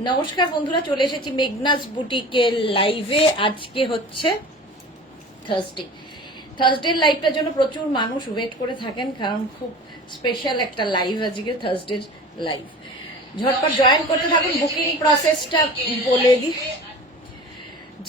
নমস্কার বন্ধুরা, চলে এসেছি মেঘনাস বুটিকের লাইভে। আজকে হচ্ছে থার্সডে লাইভটার জন্য প্রচুর মানুষ ওয়েট করে থাকেন, কারণ খুব স্পেশাল একটা লাইভ আজকে, থার্সডে লাইভ। ঝটপট জয়েন করতে থাকুন। বুকিং প্রসেসটা বলে দিই,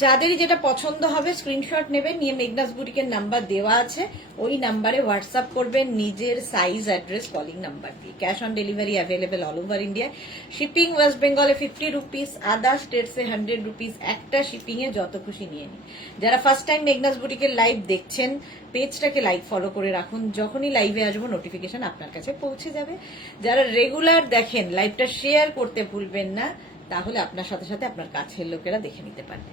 যাদেরই যেটা পছন্দ হবে স্ক্রিনশট নেবেন, নিয়ে মেঘনাস বুটিকের নাম্বার দেওয়া আছে, ওই নাম্বারে হোয়াটসঅ্যাপ করবেন নিজের সাইজ, অ্যাড্রেস, কলিং নাম্বার দিয়ে। Cash on delivery available all over India. Shipping West বেঙ্গলে 50 রুপিস, আদার স্টেটসে 100 রুপিস। একটা শিপিং এ যত খুশি নিয়ে নিন। যারা ফার্স্ট টাইম মেঘনাস বুটিকের লাইভ দেখছেন, পেজটাকে লাইক ফলো করে রাখুন, যখনই লাইভে আসবো নোটিফিকেশন আপনার কাছে পৌঁছে যাবে। যারা রেগুলার দেখেন, লাইভটা শেয়ার করতে ভুলবেন না, তাহলে আপনার সাথে সাথে আপনার কাছের লোকেরা দেখে নিতে পারবে।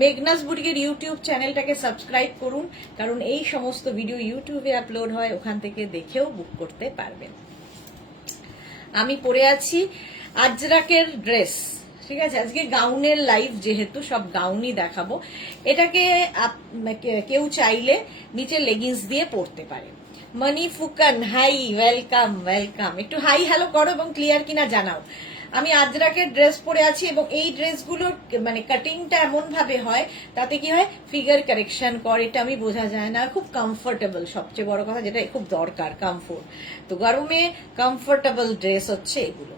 মেঘনাস বুটিকের ইউটিউব চ্যানেলটাকে সাবস্ক্রাইব করুন, কারণ এই সমস্ত ভিডিও ইউটিউবে আপলোড হয়, ওখান থেকে দেখেও বুক করতে পারবেন। আমি পরে আছি আজরাকের ড্রেস, ঠিক আছে। আজকে গাউনের লাইভ, যেহেতু সব গাউনই দেখাবো। এটাকে কেউ চাইলে নিচে লেগিংস দিয়ে পরতে পারে। মনি ফুকান, হাই, ওয়েলকাম ওয়েলকাম। একটু হাই হ্যালো করো এবং ক্লিয়ার কিনা জানাও। আমি আজরাকের ড্রেস পরে আছি এবং এই ড্রেসগুলোর মানে কাটিংটা এমন ভাবে হয়, তাতে কি হয়, ফিগার কারেকশন করে, এটা আমি বোঝা যায় না। খুব কমফোর্টেবল, সবচেয়ে বড় কথা যেটা খুব দরকার, কমফোর্ট। তো গরমে কমফোর্টেবল ড্রেস হচ্ছে এগুলো।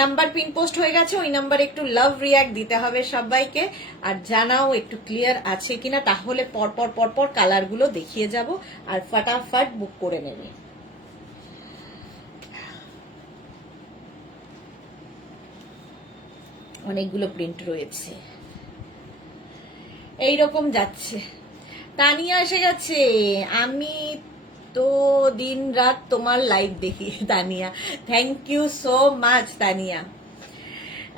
নাম্বার পিন পোস্ট হয়ে গেছে, ওই নাম্বারে একটু লাভ রিয়াক্ট দিতে হবে সবাইকে, আর জানাও একটু ক্লিয়ার আছে কিনা, তাহলে পরপর পরপর কালারগুলো দেখিয়ে যাব আর ফাটাফাট বুক করে নেবে। অনেকগুলো প্রিন্ট রয়েছে, এইরকম যাচ্ছে। তানিয়া এসে গেছে। আমি তো দিন রাত তোমার লাইভ দেখি Tania, thank you so much Tania.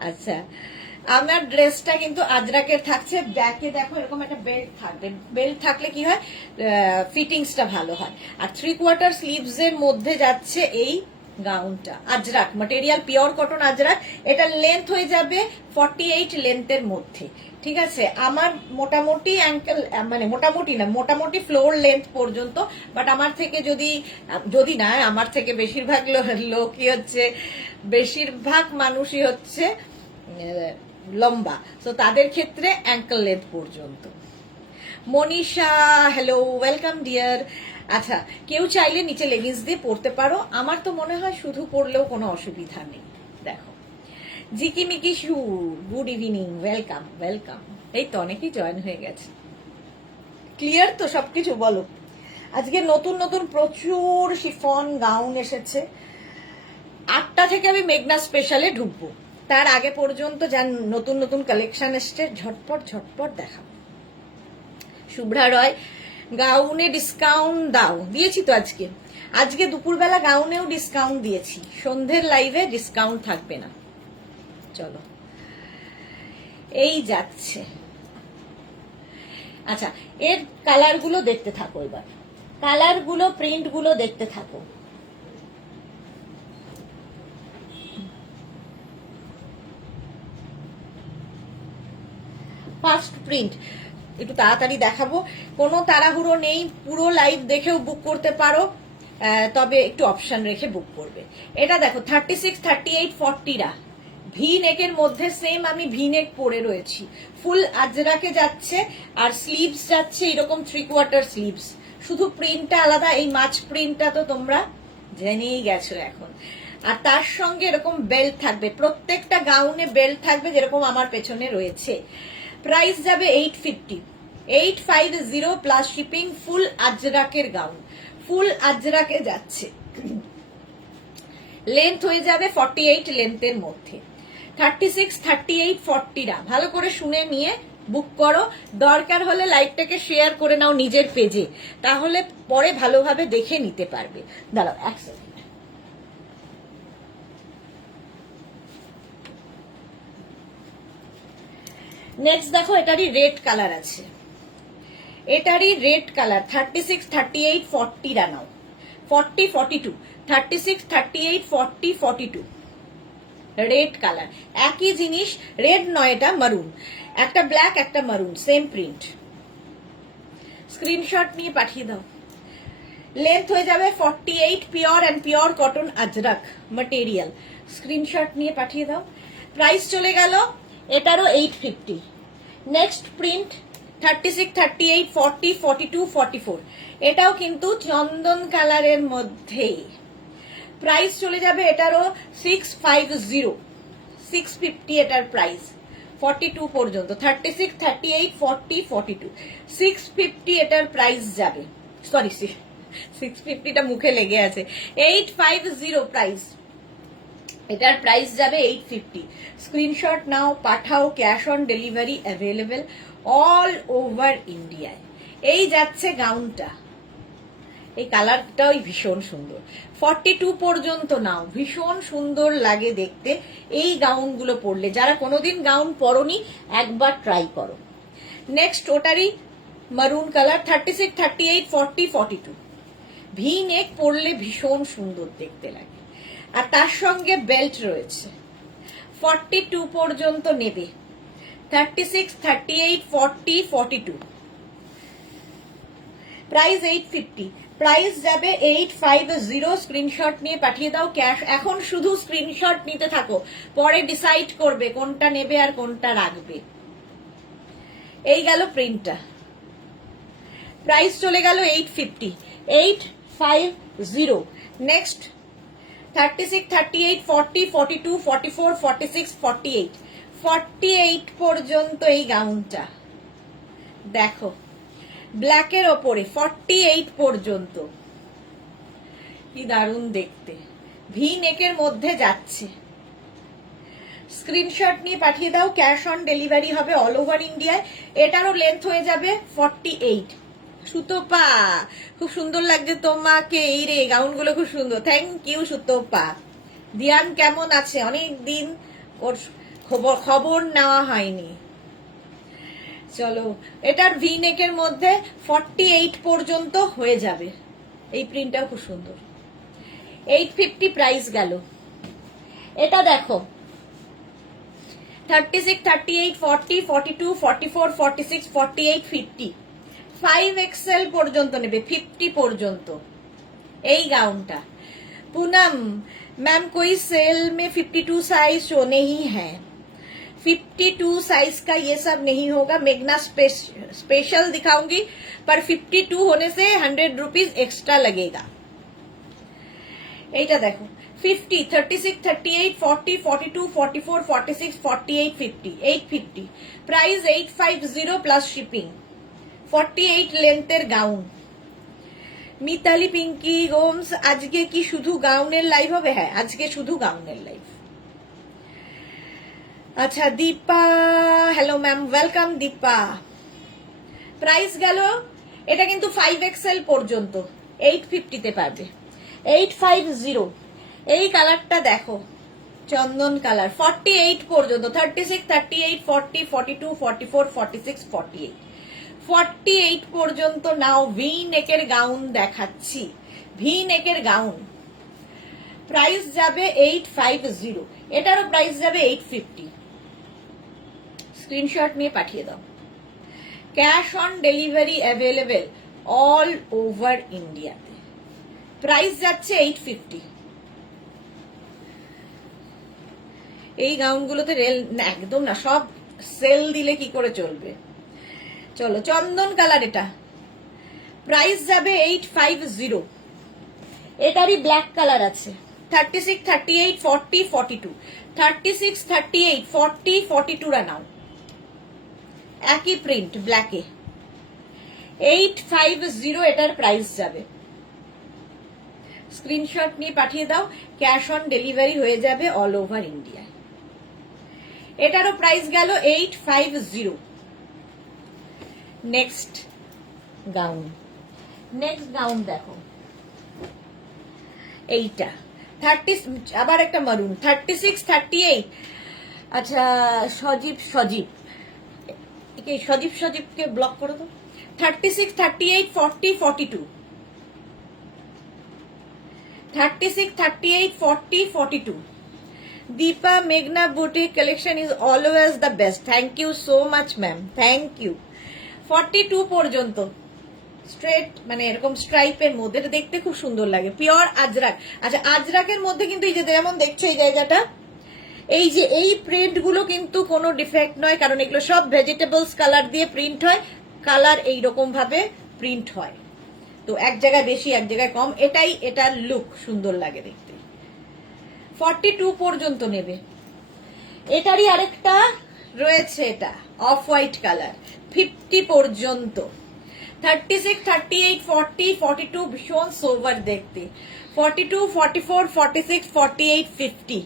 আচ্ছা, আমার ড্রেসটা কিন্তু আজরাকের থাকছে। ব্যাকে দেখো এরকম একটা বেল্ট থাকবে, বেল্ট থাকলে কি হয়, ফিটিংসটা ভালো হয়। আর 3/4 স্লিভস এর মধ্যে যাচ্ছে এই গাউনটা। Ajrak material, pure cotton Ajrak. এটা লেন্থ হয়ে যাবে 48 লেন্থের মধ্যে, ঠিক আছে। আমার মোটামুটি অ্যাঙ্কেল, মানে মোটামুটি না, মোটামুটি ফ্লোর লেন্থ পর্যন্ত। বাট আমার থেকে যদি না, আমার থেকে বেশিরভাগ লোকই হচ্ছে, বেশিরভাগ মানুষই হচ্ছে লম্বা, তো তাদের ক্ষেত্রে অ্যাঙ্কেল লেন্থ পর্যন্ত। Manisha, hello, welcome deer. আচ্ছা, কেউ চাইলে নিচে লেগিংস দিয়ে পরতে পারো। আমার তো মনে হয় শুধু পরলেও কোনো অসুবিধা নেই। দেখো, জিকিমিকি সুর, গুড ইভিনিং, ওয়েলকাম ওয়েলকাম। এই তো অনেকেই জয়েন হয়ে গেছে। ক্লিয়ার তো সবকিছু? বলো। আজকে নতুন নতুন প্রচুর শিফন গাউন এসেছে। 8টা থেকে আমি মেঘনা স্পেশালে ঢুকবো, তার আগে পর্যন্ত যা নতুন নতুন কালেকশন এসছে ঝটপট ঝটপট দেখাবো। শুভ্রা রয়, গাউনে ডিসকাউন্ট দাও। দিয়েছি তো আজকে দুপুরবেলা গাউনেও ডিসকাউন্ট দিয়েছি। সন্ধ্যের লাইভে ডিসকাউন্ট থাকবে না। চলো, এই যাচ্ছে। আচ্ছা, এর কালারগুলো দেখতে থাকো, এবার কালারগুলো, প্রিন্টগুলো দেখতে থাকো। ফার্স্ট প্রিন্ট একটু তাড়াতাড়ি দেখাবো, কোনো তাড়াহুড়ো নেই, পুরো লাইভ দেখেও বুক করতে পারো, তবে একটু অপশন রেখে বুক করবে। এটা দেখো 36, 38, 40রা ভি নেকের মধ্যে। সেম আমি ভি নেক পরে রয়েছি, ফুল আজরাকে যাচ্ছে, আর স্লিভস যাচ্ছে এরকম 3/4 স্লিভস। শুধু প্রিন্টটা আলাদা, এই মাছ প্রিন্টটা তো তোমরা জেনেই গেছো এখন। আর তার সঙ্গে এরকম বেল্ট থাকবে, প্রত্যেকটা গাউনে বেল্ট থাকবে, যেরকম আমার পেছনে রয়েছে। প্রাইস যাবে 850, 850 প্লাস শিপিং। ফুল আজরাকের গাউন, ফুল আজরাকে যাচ্ছে। লেন্থ হয়ে যাবে 48 লেন্থের মধ্যে। 36, 38, 40রা ভালো করে শুনে নিয়ে বুক করো। দরকার হলে লাইভটাকে শেয়ার করে নাও নিজের পেজে, তাহলে পরে ভালোভাবে দেখে নিতে পারবে। দাঁড়াও এক সেকেন্ড। নেক্সট দেখো, এটারই রেড কালার আছে, এটারই রেড কালার। 36, 38, 40রা নাও। 40, 42, 36, 38, 40, 42 রেড কালার। একই জিনিস, রেড নয়, এটা মারুন। একটা ব্ল্যাক, একটা মারুন, সেম প্রিন্ট। স্ক্রিনশট নিয়ে পাঠিয়ে দাও। লেন্থ হয়ে যাবে 48, pure and pure cotton Ajrak material. Screenshot নিয়ে পাঠিয়ে দাও। প্রাইস চলে গেল এটারও 850। নেক্সট প্রিন্ট 36, 38, 40, 42, 44, এটাও কিন্তু চন্দন কালারের মধ্যে। প্রাইস চলে যাবে এটারও 650, 650 এটার প্রাইস, 42 পর্যন্ত, 36, 38, 40, 42, 650 এটার প্রাইস যাবে। সরি, 650টা মুখে লেগে আছে। 850 প্রাইস, এটার প্রাইস যাবে 850। স্ক্রিনশট নাও, পাঠাও, cash on delivery available all over ইন্ডিয়ায়। এই যাচ্ছে গাউনটা, এই কালারটাও ভীষণ সুন্দর। 42 পর্যন্ত নাও, ভীষণ সুন্দর লাগে দেখতে এই গাউনগুলো পরলে। যারা কোনোদিন গাউন পরনি একবার ট্রাই করো। নেক্সট ওটারই মারুন কালার, 36, 38, 40, 42, ভি নেক পরলে ভীষণ সুন্দর দেখতে লাগে, আর তার সঙ্গে বেল্ট রয়েছে। 42 পর্যন্ত নেবে, 36, 38, 40, 42, প্রাইস 850। প্রাইস যাবে 850। স্ক্রিনশট নিয়ে পাঠিয়ে দাও, ক্যাশ। এখন শুধু স্ক্রিনশট নিতে থাকো, পরে ডিসাইড করবে কোনটা নেবে আর কোনটা রাখবে। এই গেল প্রিন্টটা, প্রাইস চলে গেল 850, 850। নেক্সট 36, 38, 40, 42, 44, 46, 48, 48 পর্যন্ত এই গাউনটা দেখো, ব্ল্যাকের ওপরে 48 পর্যন্ত, কি দারুণ দেখতে, ভি নেকের মধ্যে যাচ্ছে। স্ক্রিনশট নিয়ে পাঠিয়ে দাও, ক্যাশ অন ডেলিভারি হবে অল ওভার ইন্ডিয়ায়। এটারও লেন্থ হয়ে যাবে 48। সুতোপা, খুব সুন্দর লাগছে তোমাকে, এই রে গাউনগুলো খুব সুন্দর, থ্যাংক ইউ সুতোপা। দিয়ান কেমন আছে? অনেক দিন ওর খবর নেওয়া হয়নি। চলো, এটার ভি নেকের মধ্যে 48 পর্যন্ত হয়ে যাবে। এই প্রিন্টটাও খুব সুন্দর। 850 প্রাইস গেল। এটা দেখো, 36, 38, 40, 42, 44, 46, 48, 50, 5XL পর্যন্ত নেবে, 50 পর্যন্ত এই गाउनটা। पूनम मैम कोई सेल में 52 साइज शो नहीं है, 52 साइज का ये सब नहीं होगा। मेघना स्पेशल दिखाऊंगी, पर 52 होने से 100 रुपीज एक्स्ट्रा लगेगा। এইটা দেখো, 50, 36, 38, 40, 42, 44, 46, 48, 50, 850, প্রাইস 850 প্লাস শিপিং। 48 লেন্থের গাউন। মিতালি পিঙ্কি গোমস, আজকে কি শুধু গাউনের লাইভ হবে? হ্যাঁ, আজকে শুধু গাউনের লাইভ। আচ্ছা, Dipa, hello ma'am, welcome Dipa. Price গেল, এটা কিন্তু 5XL পর্যন্ত 850 তে পারবে। 850। এই কালারটা দেখো, চন্দন কালার, 48 পর্যন্ত, 36, 38, 40, 42, 44, 46, 48, 48 পর্যন্ত নাও। ভি নেকের গাউন দেখাচ্ছি, ভি নেকের গাউন। প্রাইস যাবে 850, এটারও প্রাইস যাবে 850। স্ক্রিনশট নিয়ে পাঠিয়ে দাও। Cash on delivery available all over ইন্ডিয়াতে। প্রাইস যাচ্ছে 850। এই গাউনগুলোতে রেল একদম না, সব সেল দিলে কি করে চলবে। চলো, চন্দন কালার, এটা প্রাইস যাবে 850। এটারই ব্ল্যাক কালার আছে, 36, 38, 40, 42, 36, 38, 40, 42 রা নাও। একই প্রিন্ট ব্ল্যাকে, 850 এটার প্রাইস যাবে। স্ক্রিনশট নিয়ে পাঠিয়ে দাও, ক্যাশ অন ডেলিভারি হয়ে যাবে অল ওভার ইন্ডিয়া। এটারও প্রাইস গেল 850। নেক্সট গাউন, নেক্সট গাউন দেখো, এইটা 30, আবার একটা মারুন, 36, 38। আচ্ছা, সজীবকে ব্লক করো তো। 36, 38, 40, 42, 36, 38, 40, 42। দীপা, মেঘনা boutique collection is always the best. Thank you so much ma'am, thank you. 42 পর্যন্ত স্ট্রেট, মানে এরকম স্ট্রাইপের মধ্যে, এটা দেখতে খুব সুন্দর লাগে, পিওর আজরাক। আচ্ছা, আজরাকের মধ্যে কিন্তু এই যে যেমন দেখছো এই জায়গাটা, এই যে এই প্রিন্ট গুলো কিন্তু কোনো ডিফেক্ট নয়, কারণ এগুলো সব ভেজিটেবলস কালার দিয়ে প্রিন্ট হয়, কালার এইরকম ভাবে প্রিন্ট হয়, তো এক জায়গায় বেশি এক জায়গায় কম, এটাই এটার লুক, সুন্দর লাগে দেখতে। 42 পর্যন্ত নেবে। এটারই আরেকটা রয়েছে, এটা অফ হোয়াইট কালার, 50 পর্যন্ত। 36, 38, 40, 42 ভীষণ সোভার দেখতে। 42, 44, 46, 48, 50,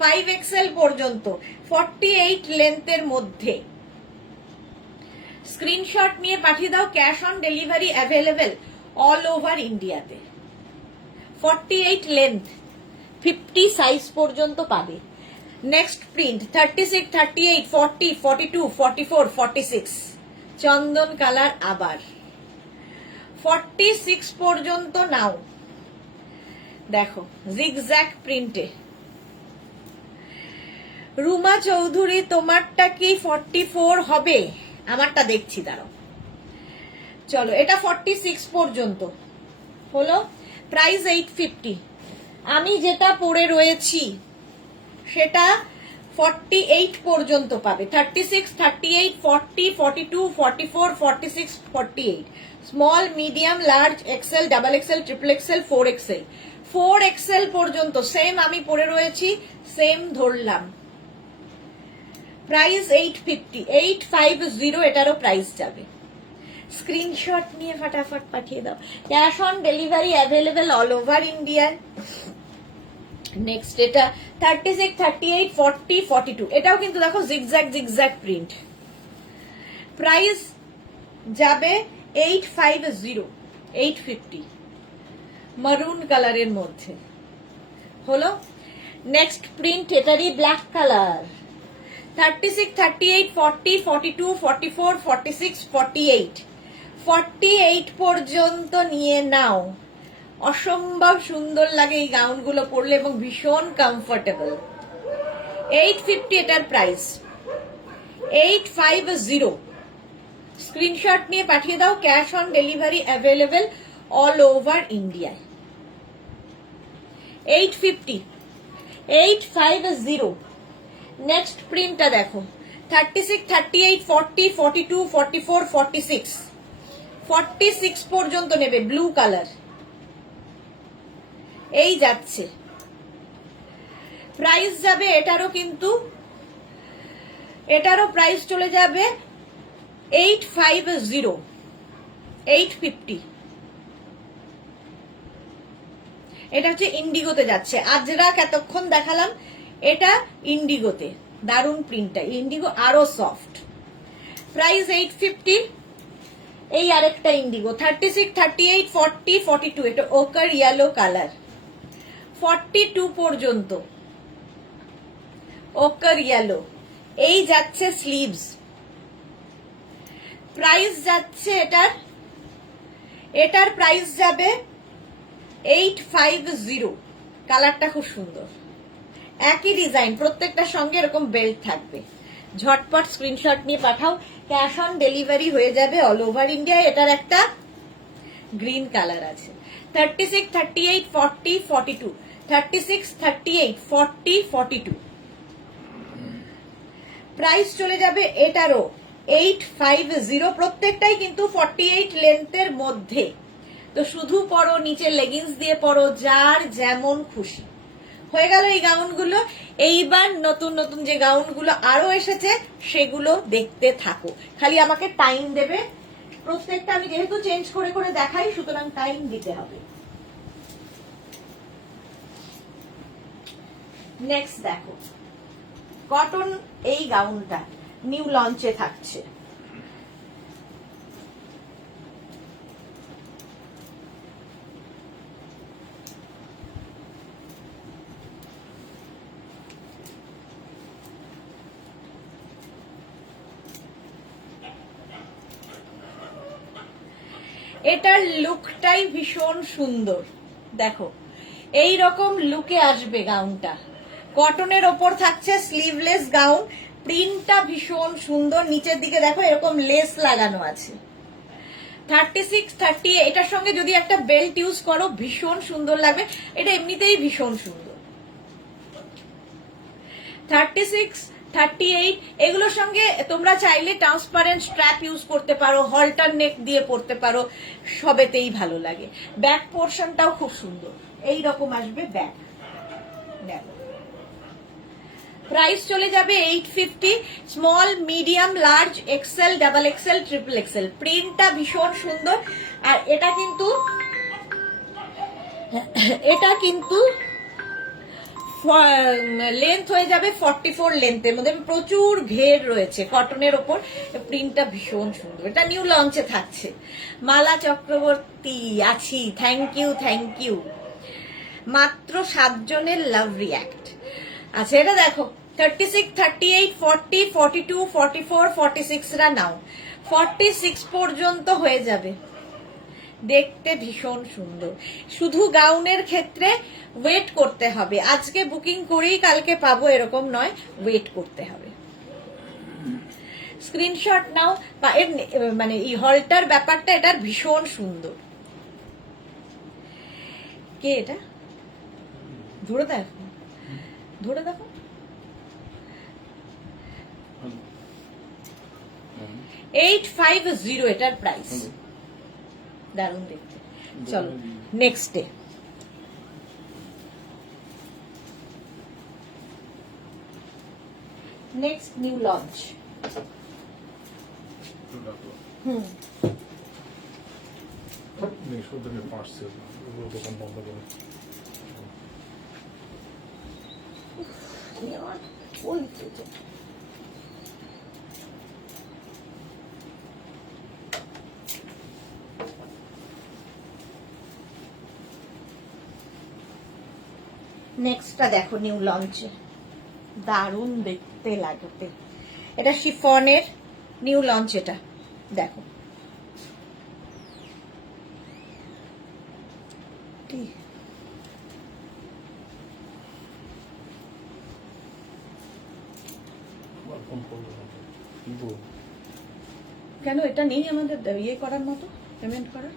5XL পর্যন্ত, 48 লেন্থের মধ্যে। স্ক্রিনশট নিয়ে পাঠিয়ে দাও, cash on delivery available all over ইন্ডিয়াতে। 48 লেন্থ, 50 সাইজ পর্যন্ত পাবে। নেক্সট প্রিন্ট 36, 38, 40, 42, 44, 46, চন্দন কালার আবার। 46 পর্যন্ত নাও, দেখো জিগজ্যাগ প্রিন্টে। রুমা চৌধুরী, তোমারটা কি 44 হবে? আমারটা দেখছি, দাঁড়াও। চলো, এটা 46 পর্যন্ত হলো, প্রাইস 850। আমি যেটা পরে রয়েছি সেটা 48 পর্যন্ত পাবে। 36, 38, 40, 42, 44, 46, 48, small, medium, large, XL, double XL, triple XL, 4XL। 4XL পর্যন্ত সেম আমি পরে রয়েছি, সেম ধরলাম। প্রাইস 850, 850 এটারও প্রাইস যাবে। স্ক্রিনশট নিয়ে ফটাফট পাঠিয়ে দাও, cash on delivery available all over India. Next এটা 36, 38, 40, 42, এটাও কিন্তু দেখো জিগজ্যাগ জিগজ্যাগ প্রিন্ট। প্রাইস যাবে 850, 850, মারুন কালারের মধ্যে হলো। নেক্সট প্রিন্ট এটারই ব্ল্যাক কালার। 36, 38, 40, 42, 44, 46, 48, 48 পর্যন্ত নিয়ে নাও। অসম্ভব সুন্দর লাগে এই গাউনগুলো পরলে এবং ভীষণ কমফোর্টেবল। 850 এটার প্রাইস, 850। স্ক্রিনশট নিয়ে পাঠিয়ে দাও, cash on delivery available all over ইন্ডিয়ায়। 850, 850। নেক্সট প্রিন্টটা দেখো, 36, 38, 40, 42, 44, 46, 46 পর্যন্ত নেবে, ব্লু কালার। এই যাচ্ছে, প্রাইস যাবে এটারও, কিন্তু এটারও প্রাইস চলে যাবে 850, 850। এটা হচ্ছে ইন্ডিগোতে যাচ্ছে, আজরাক এতক্ষণ দেখালাম, এটা ইন্ডিগোতে। দারুন প্রিন্টটা, ইন্ডিগো আরো সফট। প্রাইস 850। এই আরেকটা ইন্ডিগো 36, 38, 40, 42, এটা ওকার ইয়েলো কালার। 42 পর্যন্ত ওকার ইয়েলো। এই যাচ্ছে স্লিভস। প্রাইস যাচ্ছে এটার প্রাইস যাবে 850। কালারটা খুব সুন্দর, একই ডিজাইন, প্রত্যেকটার সঙ্গে এরকম বেল্ট থাকবে। ঝটপট স্ক্রিনশট নিয়ে পাঠাও, ক্যাশ অন ডেলিভারি হয়ে যাবে অল ওভার ইন্ডিয়া। এটার একটা গ্রিন কালার আছে। 36, 38, 40, 42, 36, 38, 40, 42। প্রাইস চলে যাবে এটারও 850। প্রত্যেকটাই কিন্তু 48 লেন্থের মধ্যে। তো শুধু পরো, নিচে লেগিংস দিয়ে পরো, যার যেমন খুশি। হয়ে গেল এই গাউনগুলো। এইবার নতুন নতুন যে গাউনগুলো আরো এসেছে সেগুলো দেখতে থাকো, খালি আমাকে টাইম দেবে। প্রত্যেকটা আমি যেহেতু চেঞ্জ করে করে দেখাই, সুতরাং টাইম দিতে হবে। নেক্সট দেখো, কটন এই গাউনটা নিউ লঞ্চে থাকছে। এটার লুকটাই ভীষণ সুন্দর, দেখো এই রকম লুকে আসবে গাউনটা। কটনের ওপর থাকছে স্লিভলেস গাউন, প্রিন্টটা ভীষণ সুন্দর। নিচের দিকে দেখো এরকম লেস লাগানো আছে। 36, 38, এটার সঙ্গে যদি একটা বেল্ট ইউজ করো ভীষণ সুন্দর লাগবে। এটা এমনিতেই ভীষণ সুন্দর। 36, 38 এগুলোর সঙ্গে তোমরা চাইলে ট্রান্সপারেন্ট স্ট্র্যাপ ইউজ করতে পারো, হল্টার নেক দিয়ে পরতে পারো, সবেতেই ভালো লাগে। ব্যাক পোর্শনটাও খুব সুন্দর, এই রকম আসবে ব্যাক। দেখো প্রাইস চলে যাবে 850। Small, medium, large, XL, double XL, triple XL. প্রিন্টটা ভীষণ সুন্দর। আর এটা কিন্তু লেন্থ হয়ে যাবে 44 লেন্থের মধ্যে, প্রচুর ঘের রয়েছে কটনের ওপর। প্রিন্টটা ভীষণ সুন্দর। এটা নিউ লঞ্চে থাকছে। মালা চক্রবর্তী আছি, থ্যাংক ইউ। মাত্র 7 জনের লাভ রিয়াক্ট। আচ্ছা এটা দেখো 36, 38, 40, 42, 44, 46 রা নাও। 46 পর্যন্ত হয়ে যাবে। দেখতে ভীষণ সুন্দর। শুধু গাউনের ক্ষেত্রে ওয়েট করতে হবে, আজকে বুকিং করেই কালকে পাবো এরকম নয়, ওয়েট করতে হবে। স্ক্রিনশট নাও। মানে এই হলটার ব্যাপারটা এটার ভীষণ সুন্দর। কে এটা? ধরে দেখো। $850 এটার প্রাইস। দারুণ দেখতে। চলো next day. Next new launch. নেক্সটটা দেখো নিউ লঞ্চে, দারুণ দেখতে লাগবে। এটা শিফনের নিউ লঞ্চ। এটা দেখো কেন এটা নেই আমাদের ইয়ে করার মতো, পেমেন্ট করার?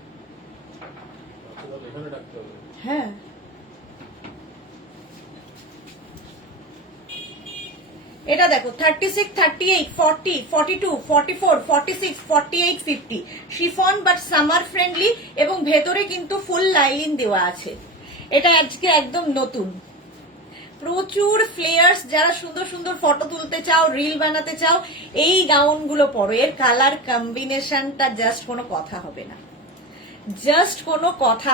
হ্যাঁ এটা দেখো 36, 38, 40, 42, 44, 46, 48, 50 শিফন বাট সামার ফ্রেন্ডলি এবং ভেতরে কিন্তু ফুল লাইলিন দেওয়া আছে। এটা আজকে একদম নতুন। প্রচুর ফ্লেয়ার্স, যারা সুন্দর সুন্দর ফটো তুলতে চাও, রিল বানাতে চাও, এই গাউনগুলো পরো। এর কালার কম্বিনেশনটা জাস্ট কোনো কথা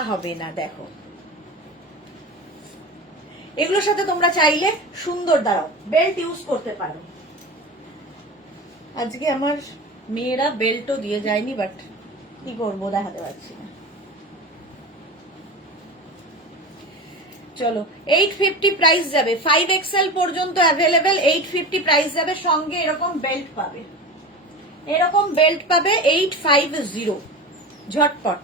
হবে না, দেখো এগুলোর সাথে তোমরা চাইলে সুন্দর দাঁড়াও বেল্ট ইউজ করতে পারো। আজকে আমার মেয়েরা বেল্টও দিয়ে যায়নি, বাট কি করবো, দেখাতে পারছি না। চলো 850 প্রাইস যাবে। 5XL পর্যন্ত অ্যাভেলেবেল। 850 প্রাইস যাবে। সঙ্গে এরকম বেল্ট পাবে 850। ঝটপট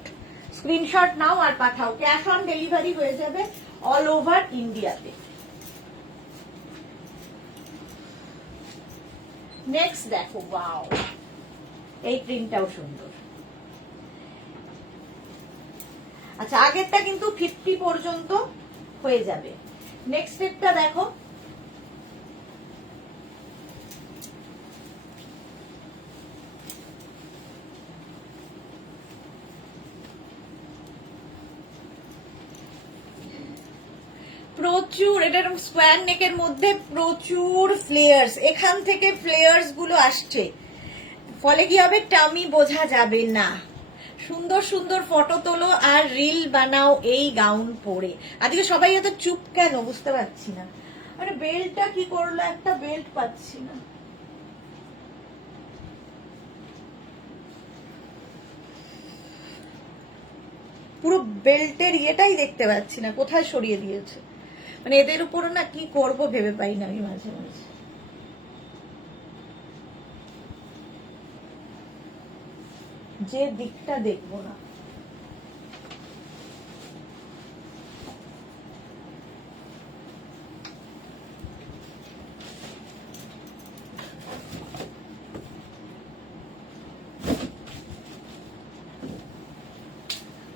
স্ক্রিনশট নাও আর পাঠাও। ক্যাশ অন ডেলিভারি হয়ে যাবে অল ওভার ইন্ডিয়াতে। নেক্সট দেখো, ওয়াও, এই প্রিন্টটাও সুন্দর। আচ্ছা আগেরটা কিন্তু 50 পর্যন্ত হয়ে যাবে। নেক্সট একটা দেখো, প্রচুর, এটা স্কোয়ার নেকের মধ্যে প্রচুর ফ্লেয়ার্স। এখান থেকে ফ্লেয়ার্স গুলো আসছে, ফলে কি হবে, টামি বোঝা যাবে না। সুন্দর সুন্দর ফটো তোলো আর রিল বানাও এই গাউন পরে। আজকে সবাই এত চুপ কেন বুঝতে পারছি না। আরে বেল্টটা কি করলো, একটা বেল্ট পাচ্ছি না। পুরো বেল্টের ইয়েটাই দেখতে পাচ্ছি না, কোথায় সরিয়ে দিয়েছে। মানে এদের উপরও না কি করব ভেবে পাই না আমি মাঝে মাঝে। যে দিকটা দেখবো না।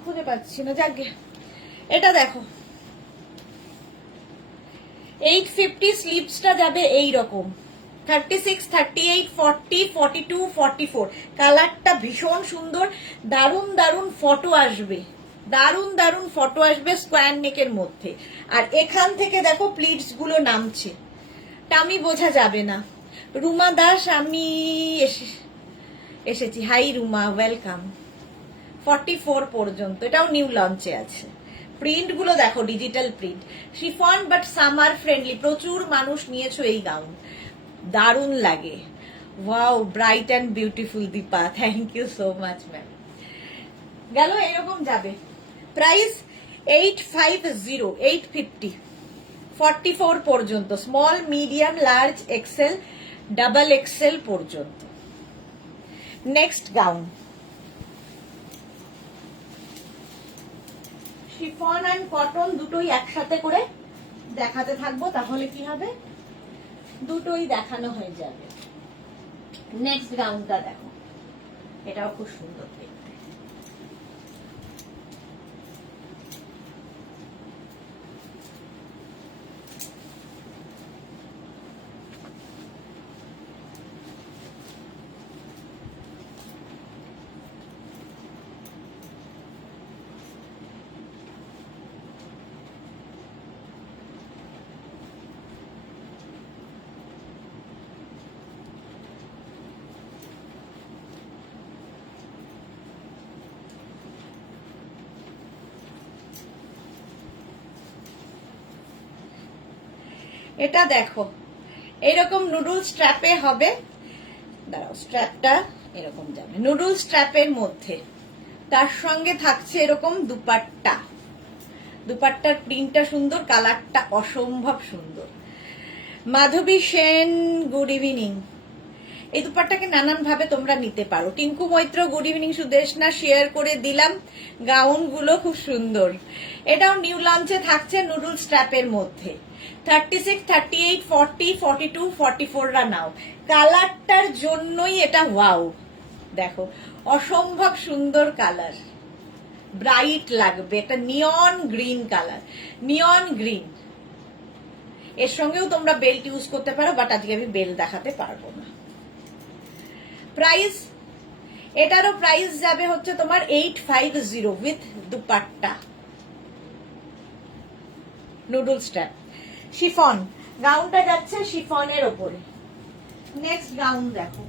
খুঁজে পাচ্ছি না, যাকে এটা দেখো 850 স্লিপসটা যাবে এই রকম 36, 38, 40, 42, 44। কালারটা ভীষণ সুন্দর, দারুণ দারুণ ফটো আসবে, দারুণ দারুণ ফটো আসবে স্কোয়ার নেকের মধ্যে। আর এখান থেকে দেখো প্লিটস গুলো নামছে, টামি বোঝা যাবে না। রুমা দাস আমি এসেছি, হাই রুমা, ওয়েলকাম। 44 পর্যন্ত, এটাও নিউ লঞ্চে আছে। প্রিন্ট গুলো দেখো, digital print, chiffon but summer friendly. প্রচুর মানুষ নিয়েছো এই গাউন, দারুণ লাগে। Wow, bright and beautiful Deepa, thank you so much ma'am. গেল, এরকম যাবে। প্রাইস 850, 850, 44 পর্যন্ত, small, medium, large, XL, double XL পর্যন্ত। Next gown, chiffon and cotton দুটোই একসাথে করে দেখাতে থাকবো, তাহলে কি হবে, দুটোই দেখানো হয়ে যাবে। নেক্সট গাউনটা দেখো, এটাও খুব সুন্দর দেখতে। এটা দেখো, এরকম নুডল স্ট্র্যাপে হবে, দাঁড়াও, স্ট্র্যাপটা এরকম যাবে নুডল স্ট্র্যাপের মধ্যে, তার সঙ্গে থাকছে এরকম দুপাট্টা। দুপাট্টার প্রিন্টটা সুন্দর, কালারটা অসম্ভব সুন্দর। Madhabi Sen, good evening. এই দুপাট্টাকে নানান ভাবে তোমরা নিতে পারো। Tinku Maitra, good evening. Sudeshna, share করে দিলাম। গাউন গুলো খুব সুন্দর। এটাও নিউ লঞ্চে থাকছে নুডল স্ট্র্যাপের মধ্যে। 36, 38, 40, 42, 44 রা নাও। কালারটার জন্যই এটা ওয়াও, দেখো অসম্ভব সুন্দর কালার, ব্রাইট লাগবে। এটা নিয়ন গ্রিন কালার, নিয়ন গ্রিন। এর সঙ্গেও তোমরা বেল্ট ইউজ করতে পারো, বাট আজকে আমি বেল্ট দেখাতে পারবো না। প্রাইস, এটারও প্রাইস যাবে হচ্ছে তোমার 850 with dupatta, noodle strap, chiffon. গাউনটা যাচ্ছে শিফনের ওপরে। নেক্সট গাউন দেখো,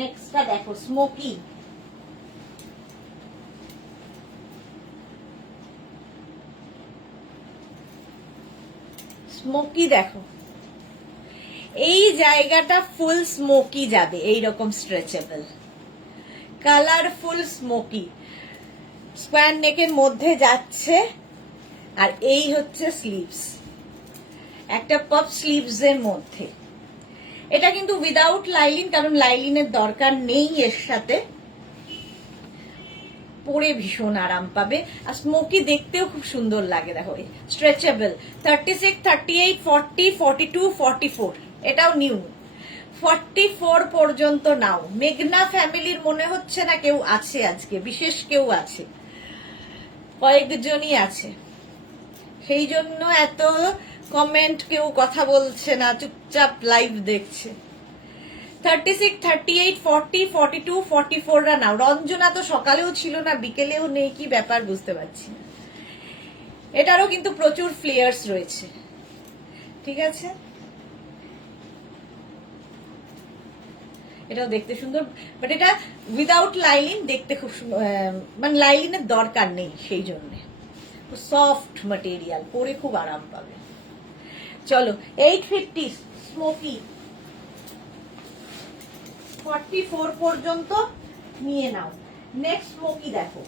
নেক্সটটা দেখো, স্মোকি। স্মোকি দেখো, এই জায়গাটা ফুল স্মোকি যাবে, এইরকম স্ট্রেচেবল, কালারফুল স্মোকি, স্কোয়ার নেকের মধ্যে যাচ্ছে। আর এই হচ্ছে স্লিভস, একটা পপ স্লিভস এর মধ্যে। এটা কিন্তু উইদাউট লাইলিন, কারণ লাইলিনের দরকার নেই এর সাথে, পরে ভীষণ আরাম পাবে। আর স্মোকি দেখতেও খুব সুন্দর লাগে, দেখো স্ট্রেচেবল। 36, 38, 40, 42, 44, এটাও নিউ। 44 পর্যন্ত নাও। মেঘনা ফ্যামিলির মনে হচ্ছে না কেউ আছে আজকে, বিশেষ কেউ আছে, কয়েকজনই আছে, সেই জন্য এত কমেন্ট, কেউ কথা বলছে না, চুপচাপ লাইভ দেখছে। 36, 38, 40, 42, 44 রা নাও। রঞ্জনা তো সকালেও ছিল না, বিকেলেও নেই, কি ব্যাপার বুঝতে পারছি না। এটারও কিন্তু প্রচুর ফ্লেয়ার্স রয়েছে, ঠিক আছে। এটাও দেখতে সুন্দর, বাট এটা উইদাউট লাইলিন, দেখতে খুব মানে লাইলিনের দরকার নেই, সেই জন্য সফট ম্যাটেরিয়াল, পরে খুব আরাম পাবে। চলো, 850 স্মোকি, 44 পর্যন্ত নিয়ে নাও। নেক্সট স্মোকি দেখো,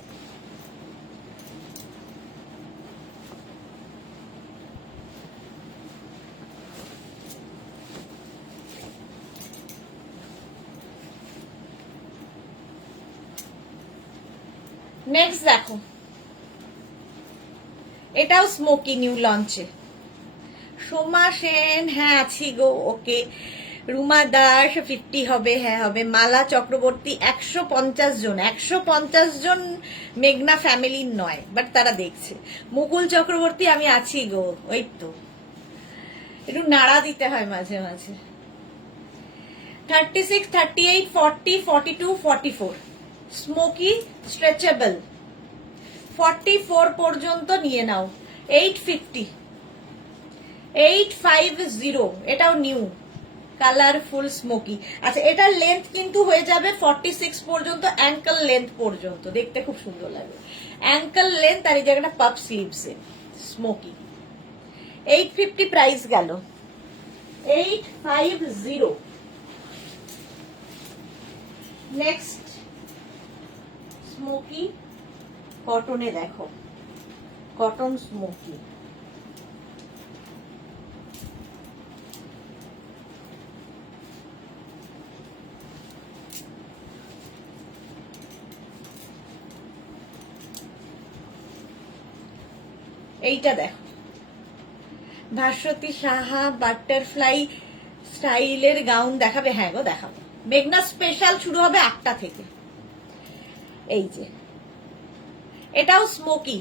নেক্সট দেখো, এটাও স্মোকি নিউ লঞ্চে। সোমা সেন, হ্যাঁ আছি গো, ওকে। রুমা দাস 50 হবে, হ্যাঁ হবে। মালা চক্রবর্তী 150 জন, 150 জন মেঘনা ফ্যামিলির নয়, বাট তারা দেখছে। মুকুল চক্রবর্তী, আমি আছি গো, ওই তো একটু নাড়া দিতে হয় মাঝে মাঝে। 36, 38, 40, 42, 44 স্মোকি স্ট্রেচেবল। 44 পর্যন্ত নিয়ে নাও। 850, 850, এটাও নিউ কালারফুল স্মোকি। আচ্ছা, এটার লেন্থ কিন্তু হয়ে যাবে 46 পর্যন্ত, অ্যাঙ্কল লেন্থ পর্যন্ত, দেখতে খুব সুন্দর লাগে। অ্যাঙ্কল লেন্থ আর এই জায়গাটা পাপ স্লিভসে স্মোকি। 850 প্রাইস গেল। 850। নেক্সট স্মোকি কটনে দেখো, কটন স্মোকি। এইটা দেখো, ভাস্বতী সাহা বাটারফ্লাই স্টাইলের গাউন দেখাবে, হ্যাঁ গো দেখাবো। মেঘনা স্পেশাল শুরু হবে 8টা থেকে। এই যে এটাও smoky,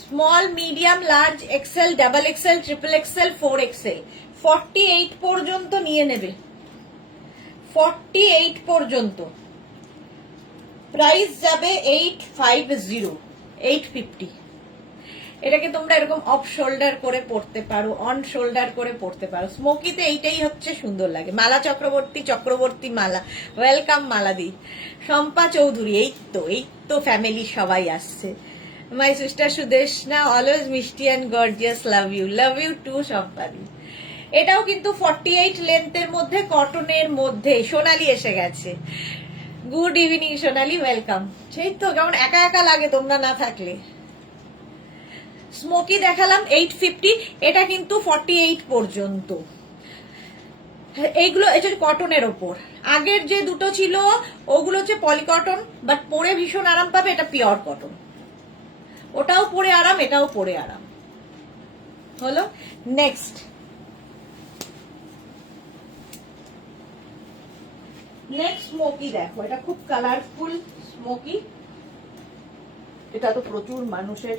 small medium large XL double XL triple XL 4XL 48 পর্যন্ত নিয়ে নেবে। 48 পর্যন্ত প্রাইস যাবে 850, 850। এটাকে তোমরা এরকম অফ শোল্ডার করে পড়তে পারো, অন শোল্ডার করে পড়তে পারো। স্মোকিতে এইটাই হচ্ছে সুন্দর লাগে। মালা চক্রবর্তী, চক্রবর্তী মালা, ওয়েলকাম মালাদি। শম্পা চৌধুরী, এই তো ফ্যামিলি সবাই আসছে। মাই সিস্টার সুদেশনা, অলওয়েজ মিষ্টি and gorgeous, love you too শম্পাদি। এটাও কিন্তু 48 লেন্থের মধ্যে, কটনের মধ্যে। সোনালি এসে গেছে, গুড ইভিনিং সোনালি, ওয়েলকাম। সেই তো, কেমন একা একা লাগে তোমরা না থাকলে। স্মোকি দেখালাম 850, এটা কিন্তু 48 পর্যন্ত। এইগুলো এটা কটনের ওপর। আগের যে দুটো ছিল ওগুলো হচ্ছে পলিকটন, বাট পরে ভীষণ আরাম পাবে। এটা পিওর কটন, ওটাও পরে আরাম, এটাও পরে আরাম। হলো নেক্সট স্মোকি দেখো, এটা খুব কালারফুল স্মোকি। এটা তো প্রচুর মানুষের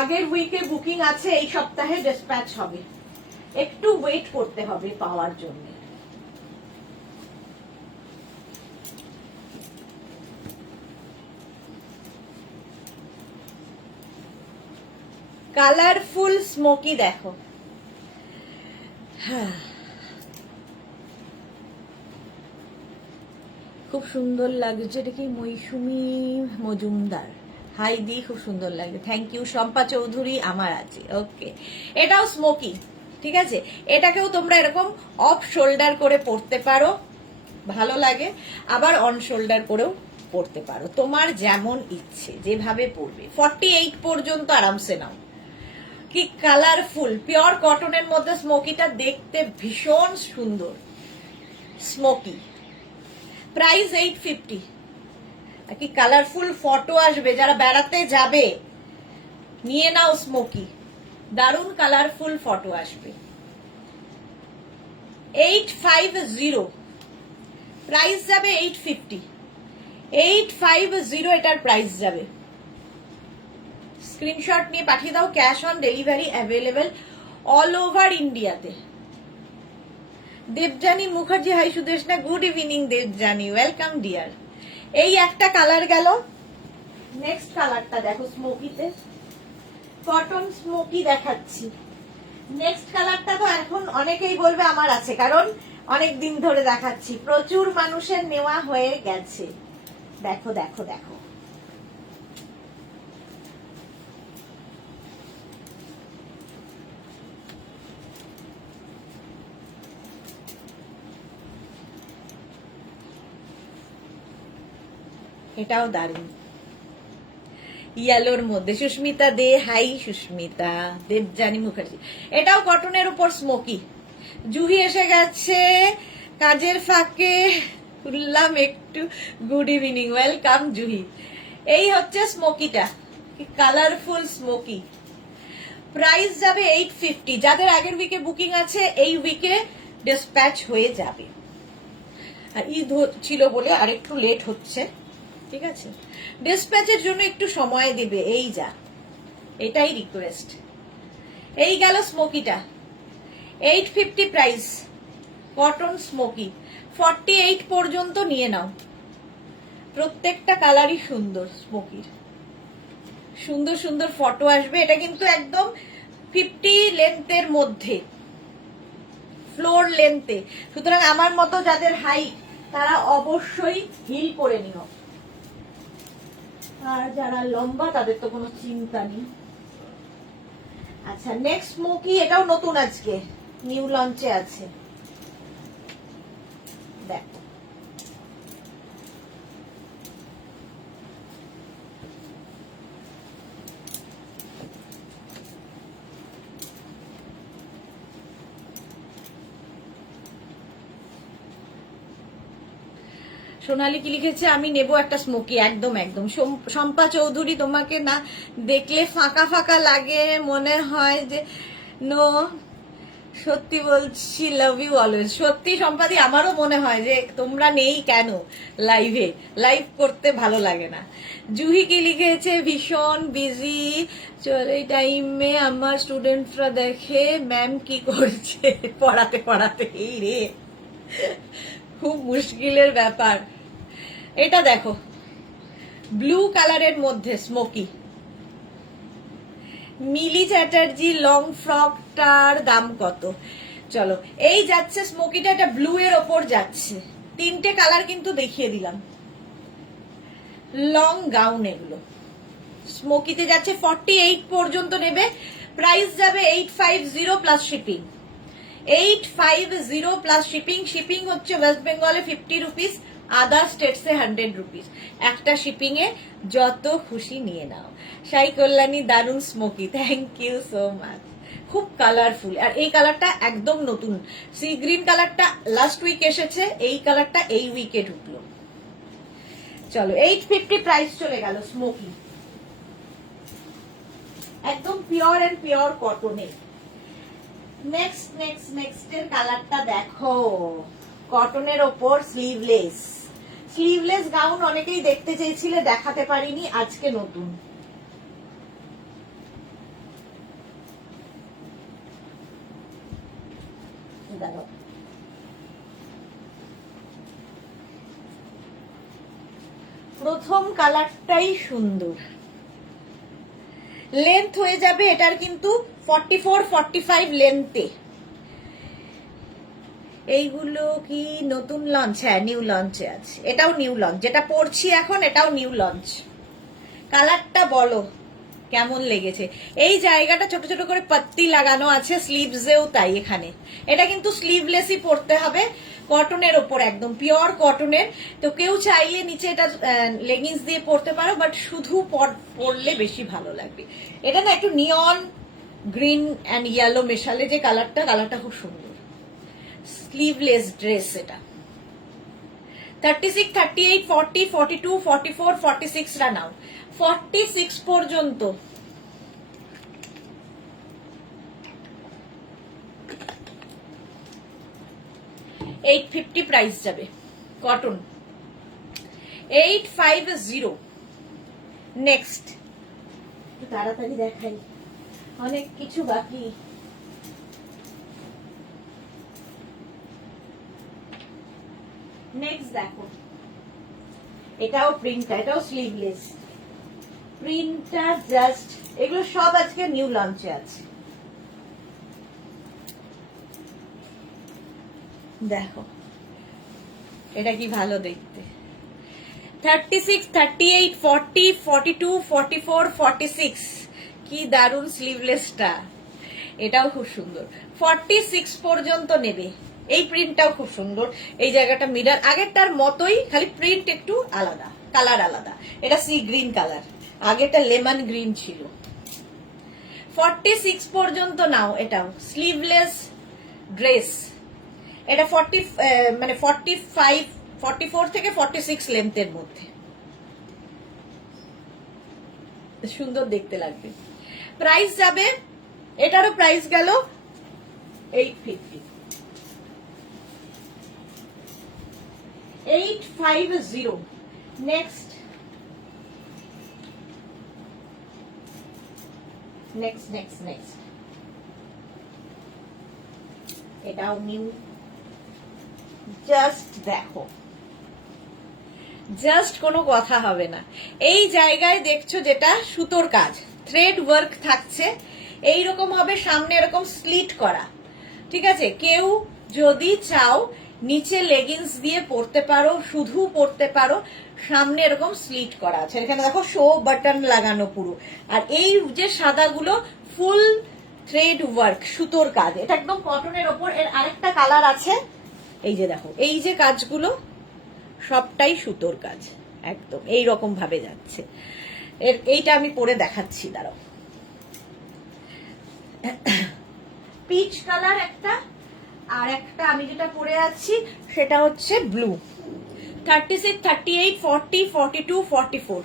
আগের উইকে বুকিং আছে, এই সপ্তাহে ডিসপ্যাচ হবে, একটু ওয়েট করতে হবে পাওয়ার জন্য। কালারফুল স্মোকি দেখো, হ্যাঁ খুব সুন্দর লাগছে। এটা কি মৌসুমি মজুমদার, হাই দি, খুব সুন্দর লাগে, থ্যাংক ইউ। শম্পা চৌধুরী, আমার আছে, ওকে। এটাও স্মোকি, ঠিক আছে। এটাকেও তোমরা এরকম অফ শোল্ডার করে পরতে পারো, ভালো লাগে। আবার অন শোল্ডার করেও পরতে পারো, তোমার যেমন ইচ্ছে, যেভাবে পরবে। 48 পর্যন্ত আরামসে নাও। কি কালারফুল পিওর কটনের মধ্যে স্মোকিটা দেখতে ভীষণ সুন্দর। Smoky price 850। কি কালারফুল ফটো আসবে, যারা বেড়াতে যাবে নিয়ে নাও স্মোকি, দারুণ কালারফুল ফটো আসবে। 850 প্রাইস যাবে, 850, 850 এটার প্রাইস যাবে। স্ক্রিনশট নিয়ে পাঠিয়ে দাও, cash on delivery available all over ইন্ডিয়াতে। Debjani Mukherjee, hi Sudeshna, good evening Debjani, welcome dear. এই একটা কালার গেল। নেক্সট কালারটা দেখো, স্মোকিতে কটন স্মোকি দেখাচ্ছি। নেক্সট কালারটা তো এখন অনেকেই বলবে আমার আছে, কারণ অনেক দিন ধরে দেখাচ্ছি, প্রচুর মানুষের নেওয়া হয়ে গেছে। দেখো দেখো দেখো, এটাও দারুণ ইয়েলোর মধ্যে। সুস্মিতা দে, হাই সুস্মিতা। দেবজানী মুখার্জি, এটাও কটনের উপর স্মোকি। জুহি এসে গেছে কাজের ফাঁকে, খুললাম একটু, গুড ইভিনিং, ওয়েলকাম জুহি। এই হচ্ছে স্মোকিটা, কালারফুল স্মোকি। প্রাইস যাবে 850। যাদের আগের উইকে বুকিং আছে এই উইকে ডিসপ্যাচ হয়ে যাবে। আর ঈদ ছিল বলে আরেকটু লেট হচ্ছে, ঠিক আছে? ডিসপ্যাচের জন্য একটু সময় দিবে, এই যা, এটাই রিকোয়েস্ট। এই গেল স্মোকিটা, 850 প্রাইস, কটন স্মোকি। 48 পর্যন্ত নিয়ে নাও। প্রত্যেকটা কালারই সুন্দর স্মোকির, সুন্দর সুন্দর ফটো আসবে। এটা কিন্তু একদম 50 লেন্থের মধ্যে, ফ্লোর লেন্থে। সুতরাং আমার মতো যাদের হাইট তারা অবশ্যই হিল করে নিও, আর যারা লম্বা তাদের তো কোনো চিন্তা নেই। আচ্ছা, নেক্সট স্মোকি, এটাও নতুন, আজকে নিউ লঞ্চে আছে। দেখো, সোনালি কি লিখেছে, আমি নেব একটা স্মোকি। একদম একদম। শম্পা চৌধুরী, তোমাকে না দেখলে ফাঁকা ফাঁকা লাগে, মনে হয় যে নো, সত্যি বলছি, লাভ ইউ অলওয়েজ। সত্যি সম্পাদি, আমারও মনে হয় যে তোমরা নেই কেন লাইভে, লাইভ করতে ভালো লাগে না। জুহি কি লিখেছে, ভীষণ বিজি, চলে টাইমে আমার স্টুডেন্টরা দেখে ম্যাম কি করছে পড়াতে পড়াতে। এই রে, খুব মুশকিলের ব্যাপার। এটা দেখো, ব্লু কালারের মধ্যে স্মোকি, মিলি চ্যাটার্জি লং ফ্রকটার দাম কত? চলো, এই যাচ্ছে স্মোকিটা, এটা ব্লু এর ওপর যাচ্ছে। 3টে কালার কিন্তু দেখিয়ে দিলাম। লং গাউন এগুলো, স্মোকিতে যাচ্ছে। 48 পর্যন্ত নেবে। প্রাইস যাবে 850 plus shipping. 850 plus shipping. Shipping হচ্ছে ওয়েস্ট বেঙ্গলে 50 রুপিস, আদার স্টেটসে 100 রুপিস। একটা শিপিং এ যত খুশি নিয়ে নাও। সাই কল্যাণী, দারুন smoky, thank you so much. খুব কালারফুল, আর এই কালারটা একদম নতুন। সি গ্রিন কালারটা লাস্ট উইক এসেছে, এই কালারটা এই উইকে ঢুকলো। চলো, 850 প্রাইস চলে গেল স্মোকি, একদম পিওর এন্ড পিওর কটনে। নেক্সট নেক্সট নেক্সট এর কালারটা দেখো, কটনের ওপর স্লিভলেস। স্লিভলেস গাউন অনেকেই দেখতে চেয়েছিলে, দেখাতে পারিনি, আজকে নতুন। প্রথম কালারটাই সুন্দর, লেন্থ হয়ে যাবে এটার কিন্তু 44-45 লেন্থে। এইগুলো কি নতুন লঞ্চ? হ্যাঁ, নিউ লঞ্চে আছে। এটাও নিউ লঞ্চ, যেটা পরছি এখন এটাও নিউ লঞ্চ। কালারটা বলো কেমন লেগেছে? এই জায়গাটা ছোট ছোট করে পাত্তি লাগানো আছে, স্লিভসেও তাই। এখানে এটা কিন্তু স্লিভলেসই পরতে হবে, কটনের ওপর, একদম পিওর কটনের। তো কেউ চাইলে নিচে এটা লেগিংস দিয়ে পরতে পারো, বাট শুধু পরলে বেশি ভালো লাগবে। এটা না একটু নিয়ন গ্রিন অ্যান্ড ইয়েলো মেশালে যে কালারটা খুব সুন্দর। স্লিভলেস ড্রেস এটা। 36, 38, 40, 42, 44, 46 রা নাও। 46 পর্যন্ত। $850 প্রাইস যাবে, কটন। 850। নেক্সট, তাড়াতাড়ি দেখাই, অনেক কিছু বাকি। নেক্সট দেখো, এটাও প্রিন্টটা, এটাও স্লিভলেস। প্রিন্টটা জাস্ট, এগুলো সব আজকে নিউ লঞ্চে আছে। দেখো এটা কি ভালো দেখতে। 36, 38, 40, 42, 44, 46, কি দারুন স্লিভলেসটা। এটাও খুব সুন্দর। 46 পর্যন্ত নেবে। এই প্রিন্টটাও খুব সুন্দর, এই জায়গাটা মিরর আগেরটার মতোই, খালি প্রিন্ট একটু আলাদা, কালার আলাদা। এটা সি গ্রিন কালার, আগেরটা লেমন গ্রিন ছিল। 46 পর্যন্ত নাও। এটাও স্লিভলেস ড্রেস। এটা 45, 44 থেকে 46 লেন্থের মধ্যে। সুন্দর দেখতে লাগবে। প্রাইস যাবে, এটারও প্রাইস গেল 850, 850। নেক্সট নেক্সট নেক্সট নেক্সট এটাও নিউ। জাস্ট দেখো, জাস্ট কোনো কথা হবে না। এই জায়গায় দেখছো যেটা সুতোর কাজ, থ্রেড ওয়ার্ক থাকছে, এইরকম হবে, সামনে এরকম স্লিট করা, ঠিক আছে। কেউ যদি চাও নিচে লেগিংস দিয়ে পরতে পারো, শুধু পরতে পারো, সামনে এরকম স্লিট করা আছে, এখানে দেখো শো বাটন লাগানো পুরো। আর এই যে সাদাগুলো ফুল থ্রেড ওয়ার্ক, সুতোর কাজ, এটা একদম কটনের ওপর। এর আরেকটা কালার আছে, এই যে দেখো, এই যে কাজগুলো সবটাই সুতোর কাজ, একদম এই রকম ভাবে যাচ্ছে। এইটা আমি পরে দেখাচ্ছি, দাঁড়াও। পিচ কালার একটা, আর একটা আমি যেটা পরে আছি সেটা হচ্ছে ব্লু। 36, 38, 40, 42, 44।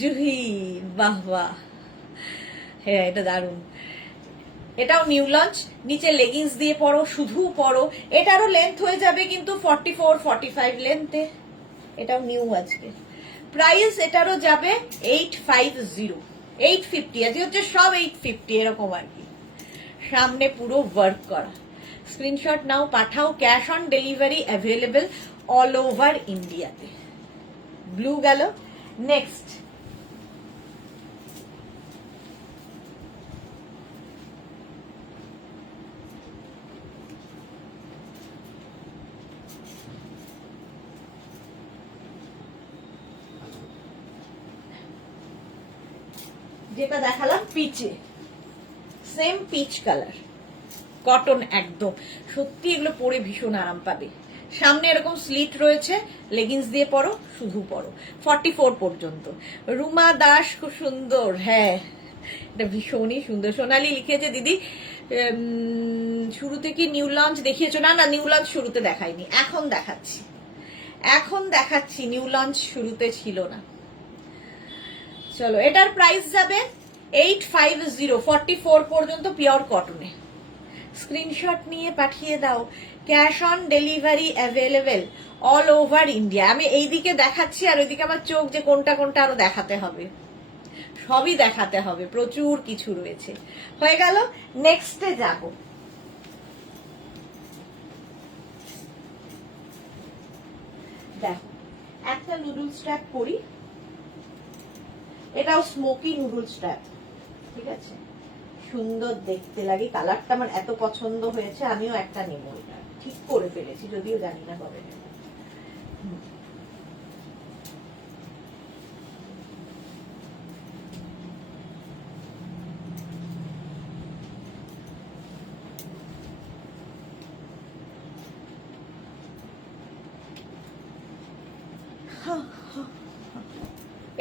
জুহি, বাহ বাহ, হ্যাঁ এটা দারুন। এটাও নিউ লঞ্চ, নিচে লেগিংস দিয়ে পরো, শুধু পরো। এটারও লেন্থ হয়ে যাবে কিন্তু 44, 45 লেন্থে। এটাও নিউ আজকে। প্রাইস এটারও যাবে 850, 850। আজকে হচ্ছে সব 850 এরকম আর কি। সামনে পুরো ওয়ার্ক করা। স্ক্রিনশট নাও, পাঠাও। Cash on delivery available all over ইন্ডিয়াতে। ব্লু গেল। নেক্সট যেটা দেখালাম পিচে, সেম পিচ কালার, কটন একদম। সত্যি এগুলো পরে ভীষণ আরাম পাবে। সামনে এরকম স্লিট রয়েছে, লেগিংস দিয়ে পরো, শুধু পরো। 44 পর্যন্ত। রুমা দাস, খুব সুন্দর। হ্যাঁ, এটা ভীষণই সুন্দর। সোনালি লিখেছে, দিদি শুরুতে কি নিউ লঞ্চ দেখিয়েছো? না না, নিউ লঞ্চ শুরুতে দেখাইনি, এখন দেখাচ্ছি, এখন দেখাচ্ছি। নিউ লঞ্চ শুরুতে ছিল না। চলো, এটার প্রাইস যাবে 850, 44 পর্যন্ত, পিওর কটনে। স্ক্রিনশট নিয়ে পাঠিয়ে দাও। Cash on delivery available all over India. আমি এইদিকে দেখাচ্ছি আর ওইদিকে আমার চোখ যে কোনটা কোনটা আরো দেখাতে হবে, সবই দেখাতে হবে, প্রচুর কিছু রয়েছে। হয়ে গেল, নেক্সটে যাব। দেখো, একটা নুডল স্ট্র্যাপ করি, এটাও স্মোকি নুডল স্ট্র্যাপ, ঠিক আছে। সুন্দর দেখতে লাগে, কালারটা আমার এত পছন্দ হয়েছে, আমিও একটা নেবো। এটা ঠিক করে ফেলেছি, যদিও জানি না কবে নেব।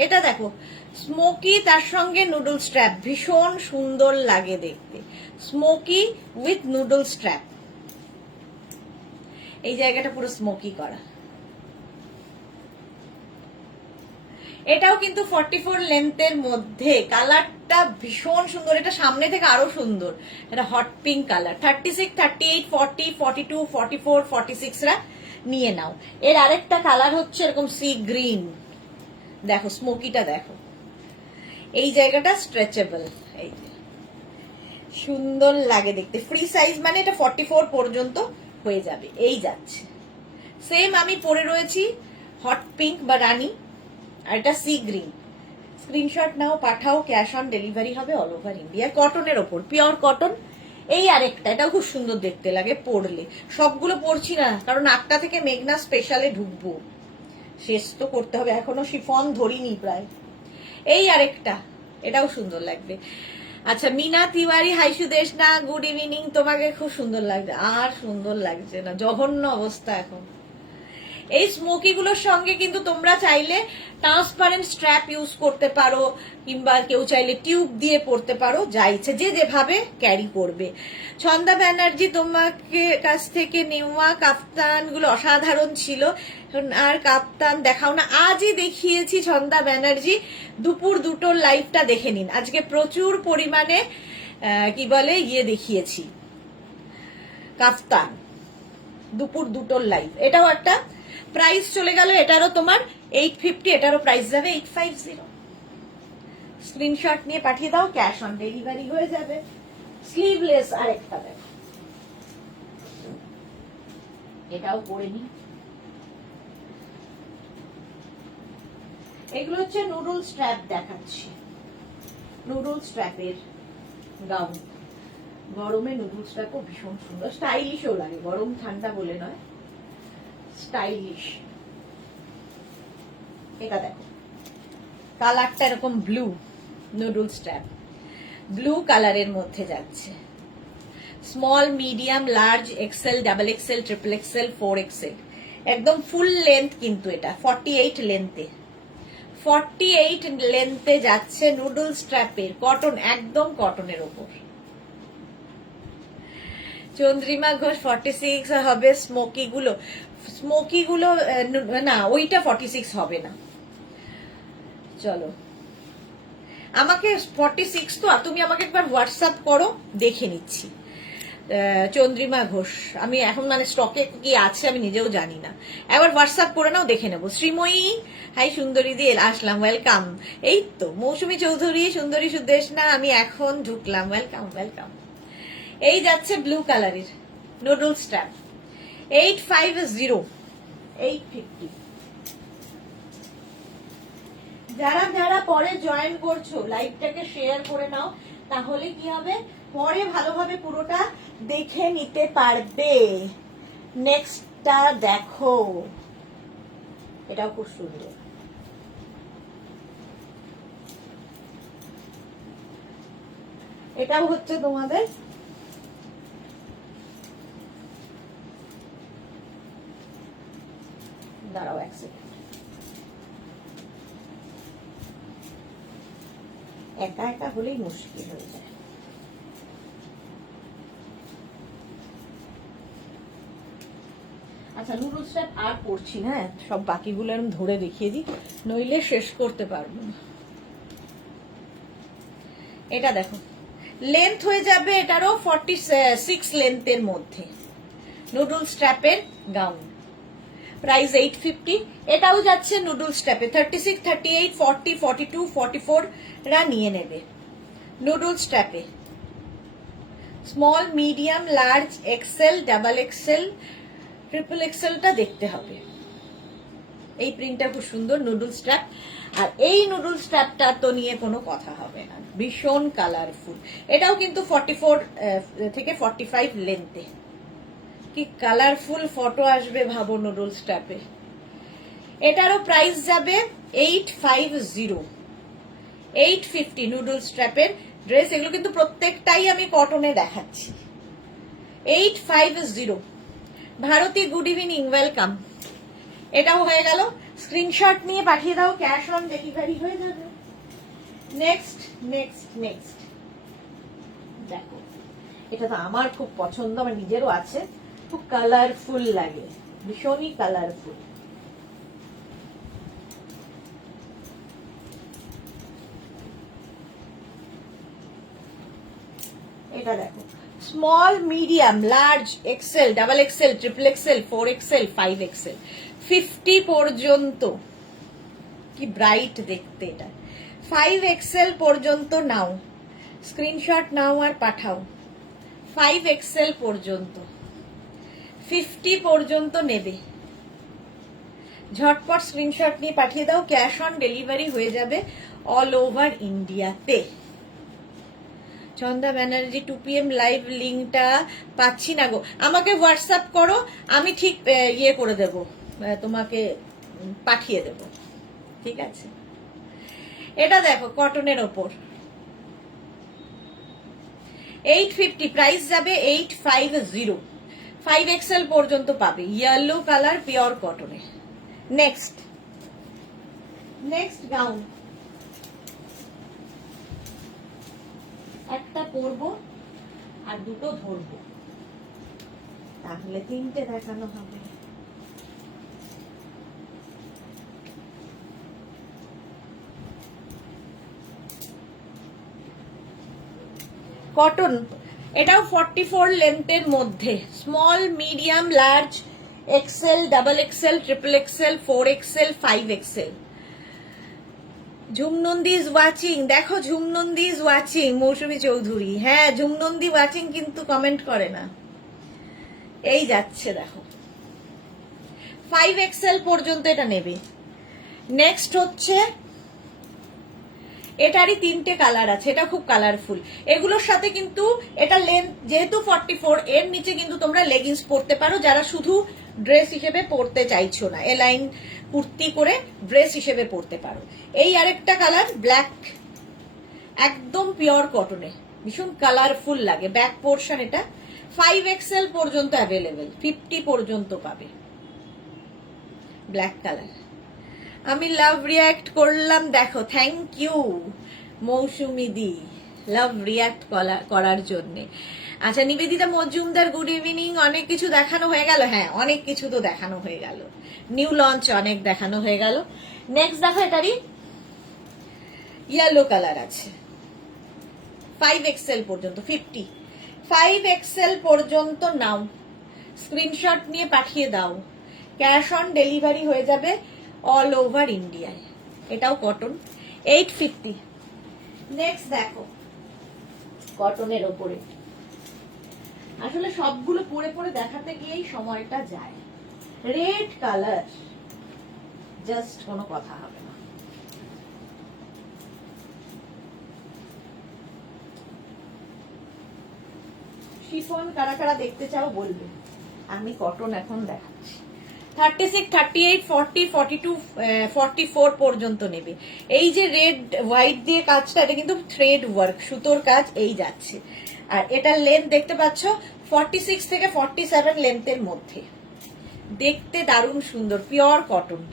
এটা দেখো, স্মোকি তার সঙ্গে নুডল স্ট্র্যাপ, ভীষণ সুন্দর লাগে দেখতে। স্মোকি উইথ নুডল স্ট্র্যাপ, এই জায়গাটা পুরো স্মোকি করা। এটাও কিন্তু 44 লেন্থের মধ্যে, কালারটা ভীষণ সুন্দর। এটা সামনে থেকে আরো সুন্দর, এটা হট পিঙ্ক কালার। 36, 38, 40, 42, 44, 46 রা নিয়ে নাও। এর আরেকটা কালার হচ্ছে এরকম সি গ্রিন। দেখো স্মোকিটা দেখো, এই জায়গাটা স্ট্রেচেবল, এই সুন্দর লাগে দেখতে। ফ্রি সাইজ মানে এটা 44 পর্যন্ত হয়ে যাবে। এই যাচ্ছে, সেম আমি পরে রয়েছি হট পিঙ্ক বা রানী, আর এটা সি গ্রিন। স্ক্রিনশট নাও, পাঠাও। ক্যাশ অন ডেলিভারি হবে অল ওভার ইন্ডিয়া। কটনের ওপর, পিওর কটন। এই আরেকটা, এটাও খুব সুন্দর দেখতে লাগে পরলে। সবগুলো পরছি না, কারণ 8টা থেকে মেঘনা স্পেশালে ঢুকবো, শেষ তো করতে হবে, এখনো শিফন ধরিনি প্রায়। এই আরেকটা, এটাও সুন্দর লাগবে। আচ্ছা, মিনা তিওয়ারি, হাই সুদেশ না, গুড ইভিনিং। তোমাকে খুব সুন্দর লাগছে, আর সুন্দর লাগছে না, জঘন্য অবস্থা এখন। এই স্মোকি গুলোর সঙ্গে কিন্তু তোমরা চাইলে ট্রান্সপারেন্ট স্ট্র্যাপ ইউজ করতে পারো, কিংবা কেউ চাইলে টিউব দিয়ে পরতে পারো, যা ইচ্ছে যে যেভাবে ক্যারি করবে। ছন্দা ব্যানার্জি, তোমাকে কাছ থেকে নেওয়া কাফতান গুলো অসাধারণ ছিল, আর কাপ্তান দেখাও না। আজই দেখিয়েছি ছন্দা ব্যানার্জি, দুপুর দুটোর লাইভটা দেখে নিন। আজকে প্রচুর পরিমাণে কি বলে দেখিয়েছি কাফতান, দুপুর দুটোর লাইভ। এটাও একটা প্রাইস চলে গেল, এটারও তোমার 850, এটারও প্রাইস যাবে 850। স্ক্রিনশট নিয়ে পাঠিয়ে দাও, ক্যাশ অন ডেলিভারি হয়ে যাবে। স্লিভলেস আরেকটা দেখো, এটাও পরে নি। এগুলো হচ্ছে নুডল স্ট্র্যাপ দেখাচ্ছি, নুডল স্ট্র্যাপের গাউন। গরমে নুডল স্ট্র্যাপও ভীষণ সুন্দর, স্টাইলিশও লাগে, গরম ঠান্ডা বলে নয়, স্টাইলিশ। এটা দেখো, কালারটা এরকম ব্লু, নুডল স্ট্র্যাপ ব্লু কালারের মধ্যে যাচ্ছে। Small, medium, large, XL, double XL, triple XL, 4XL, একদম ফুল লেন্থ। কিন্তু এটা 48 লেন্থে, 48 লেন্থে যাচ্ছে নুডল স্ট্র্যাপের, কটন, একদম কটনের ওপর। চন্দ্রিমা ঘোষ 46 হবে। স্মোকি গুলো না, ওইটা 46 হবে না। চলো, আমাকে 46 তো, তুমি আমাকে একবার হোয়াটসঅ্যাপ করো, দেখে নিচ্ছি। চন্দ্রিমা ঘোষ, আমি এখন মানে স্টকে কি আছে আমি নিজেও জানি না, একবার হোয়াটসঅ্যাপ করে নাও, দেখে নেবো। শ্রীময়ী, হাই সুন্দরী দিয়ে আসলাম, ওয়েলকাম। এই তো মৌসুমী চৌধুরী, সুন্দরী সুদেশনা, আমি এখন ঢুকলাম, ওয়েলকাম ওয়েলকাম। এই যাচ্ছে ব্লু কালারের নুডল স্ট্র্যাপ, 850, 850। যারা যারা পরে জয়েন করছো, লাইভটাকে শেয়ার করে নাও, তাহলে কি হবে, পরে ভালোভাবে পুরোটা দেখে নিতে পারবে। নেক্সটটা দেখো, এটাও খুব সুন্দর। এটাও হচ্ছে তোমাদের দাঁড়াও এক সেকেন্ড, একা একা হলেই মুশকিল হয়ে যায়। আচ্ছা, নুডল স্ট্র্যাপ আর পড়ছি না, সব বাকিগুলো আমি ধরে দেখিয়ে দিই, নইলে শেষ করতে পারবো না। এটা দেখো, লেন্থ হয়ে যাবে এটারও 46 লেন্থের মধ্যে, নুডল স্ট্র্যাপের গাউন, প্রাইস 850। এটাও যাচ্ছে নুডল স্ট্র্যাপে, 36, 38, 40, 42, 44 রা নিয়ে নেবে নুডল স্ট্র্যাপে। Small, medium, large, XL, double XL, triple এক্সেলটা দেখতে হবে। এই প্রিন্টটা খুব সুন্দর, নুডল স্ট্র্যাপ। আর এই নুডল স্ট্র্যাপটা তো নিয়ে কোনো কথা হবে না, ভীষণ কালারফুল। এটাও কিন্তু 44 থেকে 45 লেন্থে। কি কালারফুল ফটো আসবে ভাবো নুডল স্ট্র্যাপে। এটারও প্রাইস যাবে 850, 850 নুডল স্ট্র্যাপের ড্রেস। এগুলো কিন্তু প্রত্যেকটাই আমি কটনে দেখাচ্ছি। 850। Bharati, good evening, welcome. এটাও হয়ে গেল, স্ক্রিনশট নিয়ে পাঠিয়ে দাও, ক্যাশ অন ডেলিভারি হয়ে যাবে। নেক্সট নেক্সট নেক্সট দেখো, এটা তো আমার খুব পছন্দ, আমার নিজেরও আছে, খুব কালারফুল লাগে, ভীষণই কালারফুল। এটা দেখো, small, medium, large, XL, double XL, triple XL, 4XL, 5XL, 50 পর্যন্ত। কি ব্রাইট দেখতে এটা। 5XL পর্যন্ত নাও, স্ক্রিনশট নাও আর পাঠাও। 5XL পর্যন্ত, 50 পর্যন্ত নেবে, ঝটপট স্ক্রিনশট নিয়ে পাঠিয়ে দাও, ক্যাশ অন ডেলিভারি হয়ে যাবে অল ওভার ইন্ডিয়াতে। চন্দা ব্যানার্জি 2 PM লাইভ লিঙ্কটা পাচ্ছি না গো, আমাকে হোয়াটসঅ্যাপ করো, আমি ঠিক করে দেব, তোমাকে পাঠিয়ে দেব, ঠিক আছে। এটা দেখো, কটনের ওপর 850, প্রাইস যাবে 850, 5XL পর্যন্ত পাবে, ইয়েলো কালার, পিওর কটনে। নেক্সট গাউন, একটা পরবো আর দুটো ধরবো, তাহলে তিনটে দেখানো হবে। কটন, এটাও 44 লেন্থের মধ্যে, small, medium, large, XL, double XL, triple XL, 4 XL, 5 XL. Jhumnandi is watching, দেখো ঝুমনন্দী ইজ ওয়াচিং, মৌসুমী চৌধুরী, হ্যাঁ ঝুমনন্দী ওয়াচিং কিন্তু কমেন্ট করে না। এই যাচ্ছে দেখো, 5 এক্সেল পর্যন্ত এটা নেবে। নেক্সট হচ্ছে, এটারই তিনটে কালার আছে, এটা খুব কালারফুল। এগুলোর সাথে কিন্তু এটা লেন্থ যেহেতু 44, এর নিচে কিন্তু তোমরা লেগিংস পরতে পারো, যারা শুধু ড্রেস হিসেবে পরতে চাইছো না, এলাইন কুর্তি করে ড্রেস হিসেবে পরতে পারো। এই আরেকটা কালার ব্ল্যাক, একদম পিওর কটনে, ভীষণ কালারফুল লাগে। ব্যাক পোর্শন এটা 5 এক্সেল পর্যন্ত অ্যাভেলেবেল, 50 পর্যন্ত পাবে। Black colour. আমি লাভ রিয়াক্ট করলাম, দেখো থ্যাংক ইউ মৌসুমি দি লাভ রিয়াক্ট করার জন্য। আচ্ছা নিবেদিতা মজুমদার, গুড ইভিনিং। অনেক কিছু দেখানো হয়ে গেল, হ্যাঁ অনেক কিছু তো দেখানো হয়ে গেল, নিউ লঞ্চ অনেক দেখানো হয়ে গেল। নেক্সট দেখো, এটারই ইয়েলো কালার আছে, 5 এক্সেল পর্যন্ত, 50, 5 এক্সেল পর্যন্ত নাও, স্ক্রিনশট নিয়ে পাঠিয়ে দাও, ক্যাশ অন ডেলিভারি হয়ে যাবে অল ওভার ইন্ডিয়ায়। এটাও কটন, 850। নেক্সট দেখো, কটনের ওপরে, আসলে সবগুলো পরে পরে দেখাতে গিয়েই সময়টা যায়। রেড কালার, জাস্ট কোনো কথা হবে না। শিফন কারা কারা দেখতে চাও বলবে, আমি কটন এখন দেখাচ্ছি। 36, 38, 40, 42, 44 পর্যন্ত নেবে। এই যে রেড হোয়াইট দিয়ে কাজটা, এটা কিন্তু থ্রেড ওয়ার্ক, সুতোর কাজ, এই যাচ্ছে। আর এটার লেন্থ দেখতে পাচ্ছ 46 থেকে 47 লেন্থের মধ্যে, দেখতে দারুণ সুন্দর, পিওর কটন।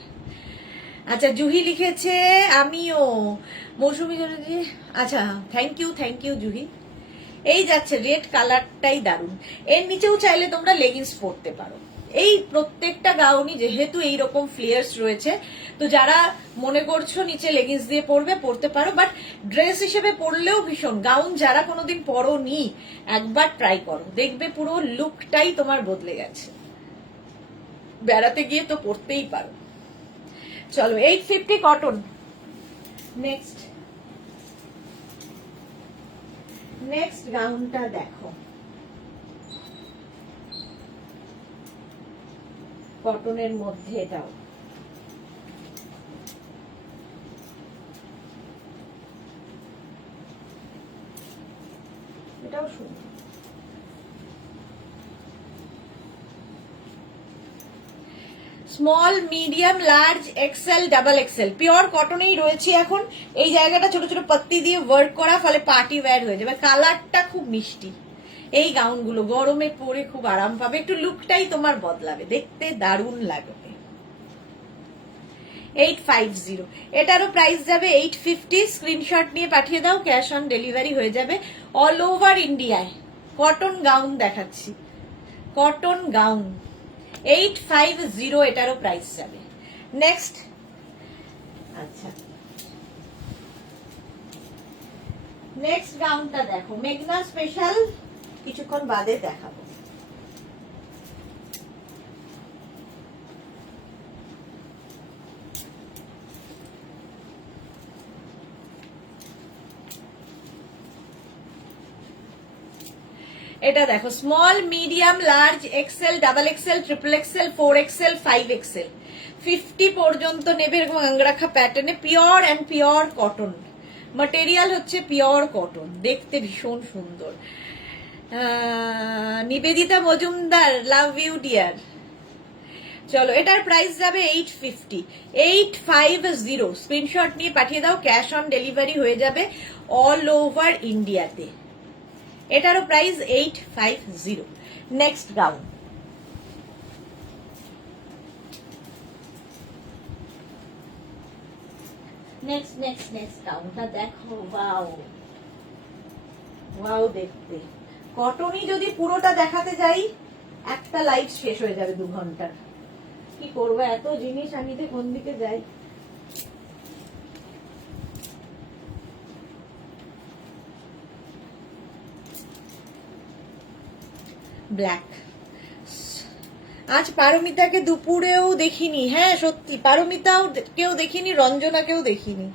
আচ্ছা জুহি লিখেছে আমিও, মৌসুমী, আচ্ছা থ্যাংক ইউ জুহি। এই যাচ্ছে, রেড কালারটাই দারুণ। এর নিচেও চাইলে তোমরা লেগিংস পরতে পারো। এই প্রত্যেকটা গাউনই যেহেতু এইরকম ফ্লেয়ার্স রয়েছে, তো যারা মনে করছো নিচে লেগিংস দিয়ে পরতে পারো, বাট ড্রেস হিসেবে পরলেও ভীষণ। গাউন যারা কোনোদিন পরোনি, একবার ট্রাই করো, দেখবে পুরো লুকটাই তোমার বদলে গেছে। বেড়াতে গিয়ে তো পরতেই পারো। চলো 850 কটন। নেক্সট গাউনটা দেখো, কটনের মধ্যে, এটাও সুন্দর। Small, medium, large, XL, double XL, pure কটনেই রয়েছে এখন। এই জায়গাটা ছোট ছোট পাত্তি দিয়ে ওয়ার্ক করা, ফলে পার্টি ওয়্যার হয়ে যাবে। কালারটা খুব মিষ্টি। এই গাউনগুলো গরমে পরে খুব আরাম পাবে, একটু লুকটাই তোমার বদলাবে, দেখতে দারুণ লাগবে। 850, এটারও প্রাইস যাবে 850। স্ক্রিনশট নিয়ে পাঠিয়ে দাও, ক্যাশ অন ডেলিভারি হয়ে যাবে অল ওভার ইন্ডিয়ায়। কটন গাউন দেখাচ্ছি, কটন গাউন 850, এটারও প্রাইস যাবে। নেক্সট, আচ্ছা নেক্সট গাউনটা দেখো, মেঘনা স্পেশাল, কিছুক্ষণ বাদে দেখাবো। এটা দেখো, small, medium, large, XL, double XL, triple XL, 4 XL, 5 XL, 50 পর্যন্ত নেবে। এরকম আংরাখা প্যাটার্নে, pure and pure cotton, material হচ্ছে পিওর কটন, দেখতে ভীষণ সুন্দর। Nibedita Majumdar, love you dear. চলো এটার প্রাইস যাবে 850, 850। স্ক্রিনশট নিয়ে পাঠিয়ে দাও, ক্যাশ অন ডেলিভারি হয়ে যাবে অল ওভার ইন্ডিয়াতে। এটারও price 850। Next gown, next next next গাউনটা দেখো, ওয়াও ওয়াও দেখতে। কটনই যদি পুরোটা দেখাতে যাই একটা লাইভ শেষ হয়ে যাবে 2 ঘন্টার। কি করবো, এত জিনিস আমি যে কোন দিকে যাই। ব্ল্যাক। আজ পারমিতাকে দুপুরেও দেখিনি, হ্যাঁ সত্যি পারমিতাও কেউ দেখিনি, রঞ্জনাকেও দেখিনি,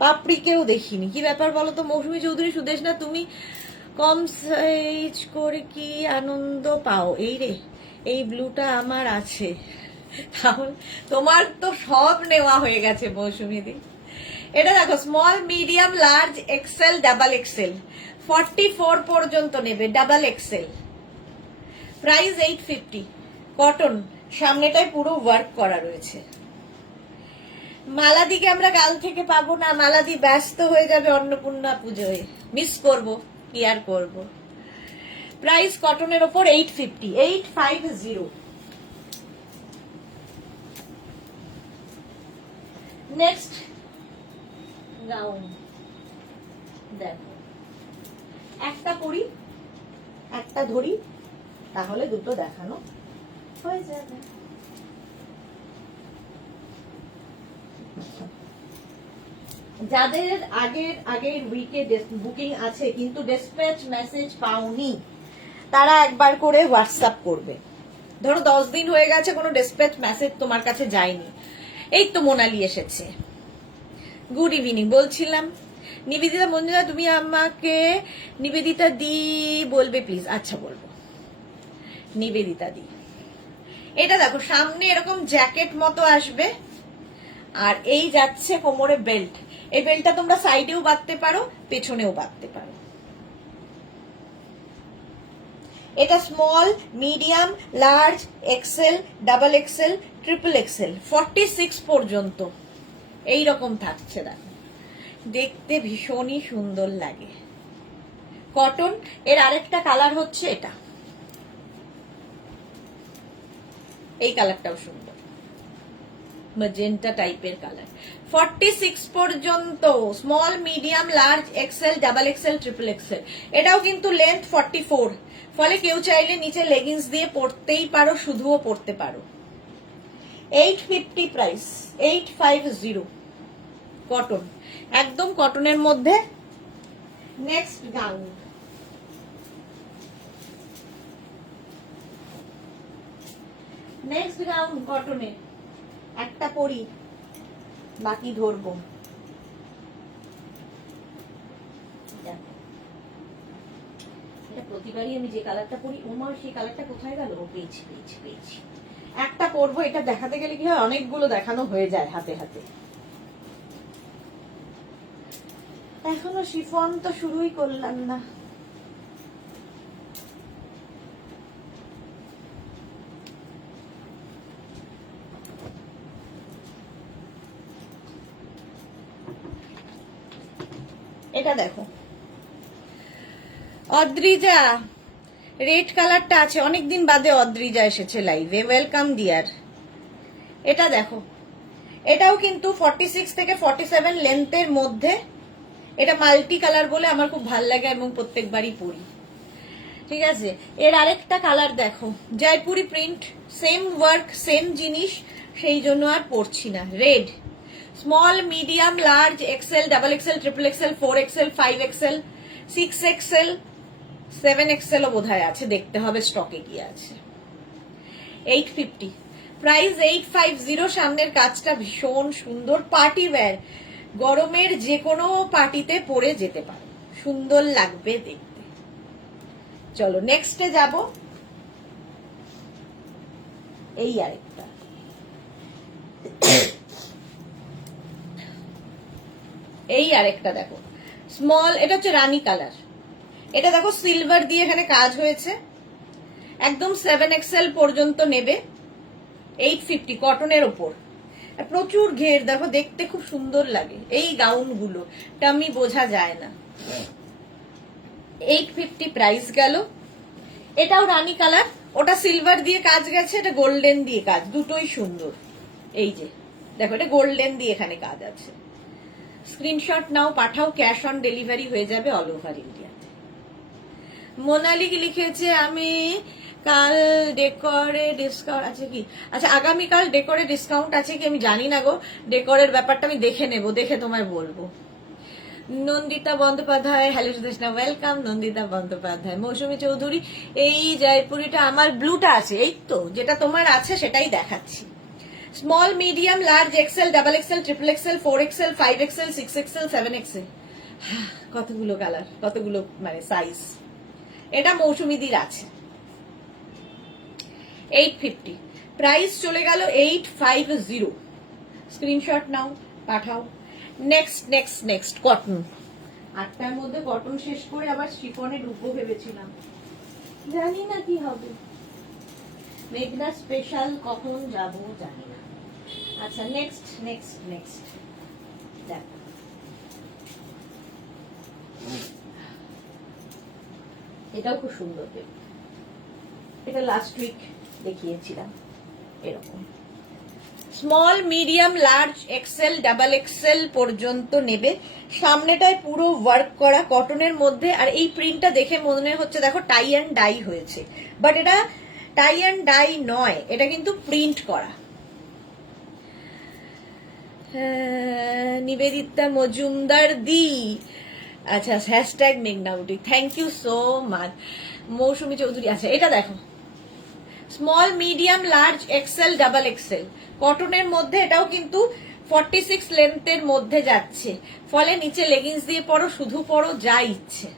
পাপড়িকেও দেখিনি। কি ব্যাপার বলো তো মৌসুমী চৌধুরী? সুদেশ না তুমি কম সাইজ করে কি আনন্দ পাও? এই রে, এই ব্লুটা আমার আছে, তাহলে তোমার তো সব নেওয়া হয়ে গেছে মৌসুমী দি। এটা দেখো, small medium large XL double Excel 44 পর্যন্ত নেবে, ডাবল এক্সেল। প্রাইস 850। কটন, সামনেটায় পুরো ওয়ার্ক করা রয়েছে। মালাদিকে আমরা কাল থেকে পাবো না, মালাদি ব্যস্ত হয়ে যাবে অন্নপূর্ণা পুজোয়, মিস করব, কি আর করব। প্রাইস কটনের ওপর 850, 850। নেক্সট গাউন দেখো, একটা পরি একটা ধরি, তাহলে দুটো দেখানো হয়ে যাবে। যাদের আগের উইকে বুকিং আছে কিন্তু ডেসপ্যাচ মেসেজ পাওনি, তারা একবার করে হোয়াটসঅ্যাপ করবে। ধরো 10 দিন হয়ে গেছে কোনো ডেসপ্যাচ মেসেজ তোমার কাছে যায়নি, এই তো মোনালি এসেছে। Good evening. বলছিলাম নিবেদিতা মঞ্জুদা, তুমি আমাকে নিবেদিতা দি বলবে প্লিজ। আচ্ছা বলবো, নিবেদিতা দি। এটা দেখো, সামনে এরকম জ্যাকেট মতো আসবে, আর এই যাচ্ছে কোমরে বেল্ট। এই বেল্টটা তোমরা সাইডেও বাঁধতে পারো, পেছনেও বাঁধতে পারো। এটা small medium large XL double XL triple Excel 46 পর্যন্ত এই রকম থাকছে। দেখো, দেখতে ভীষণই সুন্দর লাগে। কটন। এর আরেকটা কালার হচ্ছে এটা, এই কালারটাও সুন্দর, ম্যাজেন্টা টাইপের কালার। 46 পর্যন্ত small medium large XL double XL triple Excel. এটাও কিন্তু লেন্থ 44, ফলে কেউ চাইলে নিচে লেগিংস দিয়ে পরতেই পারো, শুধুও পরতে পারো। 850 প্রাইস, 850। কটন, একদম কটনের মধ্যে। নেক্সট গাউন, নেক্সট গাউন কটনের, একটা পরি বাকি ধরবো। প্রতিবারই আমি যে কালারটা পরি, ওমা সেই কালারটা কোথায় গেল? পেয়েছি পেয়েছি পেয়েছি। একটা পরবো, এটা দেখাতে গেলে কি হয়, অনেকগুলো দেখানো হয়ে যায় হাতে হাতে। এখনো শিফন তো শুরুই করলাম না। এটা দেখো, অদ্রিজা রেড কালারটা আছে, অনেকদিন বাদে অদ্রিজা এসেছে লাইভে, ওয়েলকাম ডিয়ার। এটা দেখো, এটাও কিন্তু 46 থেকে 47 লেন্থের মধ্যে। এটা মাল্টি কালার বলে আমার খুব ভাল লাগে এবং প্রত্যেকবারই পরি। ঠিক আছে, এর আরেকটা কালার দেখো, Jaipuri print, same work same জিনিস, সেই জন্য আর পরছি না। Red, small medium large XL double XL triple XL 4 XL 5 XL 6 XL 7 এক্সেলও বোধহয় আছে, দেখতে হবে স্টকে কি আছে। 850 প্রাইস, 850। সামনের কাজটা ভীষণ সুন্দর, পার্টি ওয়্যার, গরমের যে কোনো পার্টিতে পরে যেতে পারো, সুন্দর লাগবে দেখতে। চলো নেক্সটে যাব। এই আরেকটা, এই আরেকটা দেখো, স্মল, এটা হচ্ছে রানী কালার। এটা দেখো সিলভার দিয়ে এখানে কাজ হয়েছে, একদম 7 এক্সেল পর্যন্ত নেবে। 850 কটনের ওপর, প্রচুর ঘের, দেখো দেখতে খুব সুন্দর লাগে। এই গাউন গুলো টামি বোঝা যায় না। 850 প্রাইস গেল। এটাও রানী কালার, ওটা সিলভার দিয়ে কাজ গেছে, এটা গোল্ডেন দিয়ে কাজ, দুটোই সুন্দর। এই যে দেখো, এটা গোল্ডেন দিয়ে এখানে কাজ আছে, স্ক্রিনশট নাও, পাঠাও, ক্যাশ অন ডেলিভারি হয়ে যাবে অল ওভার ইন্ডিয়াতে। মোনালি কি লিখেছে, আমি কাল ডেকরে ডিসকাউন্ট আছে কি? আচ্ছা, আগামীকাল ডেকরে ডিসকাউন্ট আছে কি আমি জানি না গো, ডেকরের ব্যাপারটা আমি দেখে নেব, দেখে তোমায় বলবো। Nandita Bandyopadhyay, hello Sudeshna, welcome Nandita Bandyopadhyay. মৌসুমী চৌধুরী, এই জয়পুরিটা আমার ব্লুটা আছে, এই তো যেটা তোমার আছে সেটাই দেখাচ্ছি। Small, medium, large, XL, double XL, triple XL, 4XL, 5XL, 6XL, 7XL, কতগুলো কালার, কতগুলো মানে সাইজ। এটা মৌসুমীদির আছে 850, প্রাইস চলে গেল 850। স্ক্রিনশট নাও, পাঠাও। Next next next cotton. 8টার মধ্যে কটন শেষ করে আবার শিফনে ঢুকবো ভেবেছিলাম, জানি না কি হবে। মেঘনা স্পেশাল কখন যাব জানি না। আচ্ছা, নেক্সট নেক্সট নেক্সট দেখো, এটাও খুব সুন্দর দেখতে। এটা লাস্ট উইক দেখিয়েছিলাম এরকম। Small, medium, large, XL, double XL পর্যন্ত নেবে। সামনেটায় পুরো ওয়ার্ক করা কটনের মধ্যে, আর এই প্রিন্টটা দেখে মনে হচ্ছে দেখো টাই অ্যান্ড ডাই হয়েছে, বাট এটা টাই অ্যান্ড ডাই নয়, এটা কিন্তু প্রিন্ট করা। নিবেদিতা মজুমদার দি, আচ্ছা, হ্যাশট্যাগ মেঘনা boutique, thank you so much. Moushumi Chowdhury, আচ্ছা এটা দেখো, small, medium, large, XL, double XL কটনের মধ্যে, এটাও কিন্তু 46 লেন্থের মধ্যে যাচ্ছে, ফলে নিচে লেগিংস দিয়ে পরো, শুধু পরো, যা ইচ্ছে।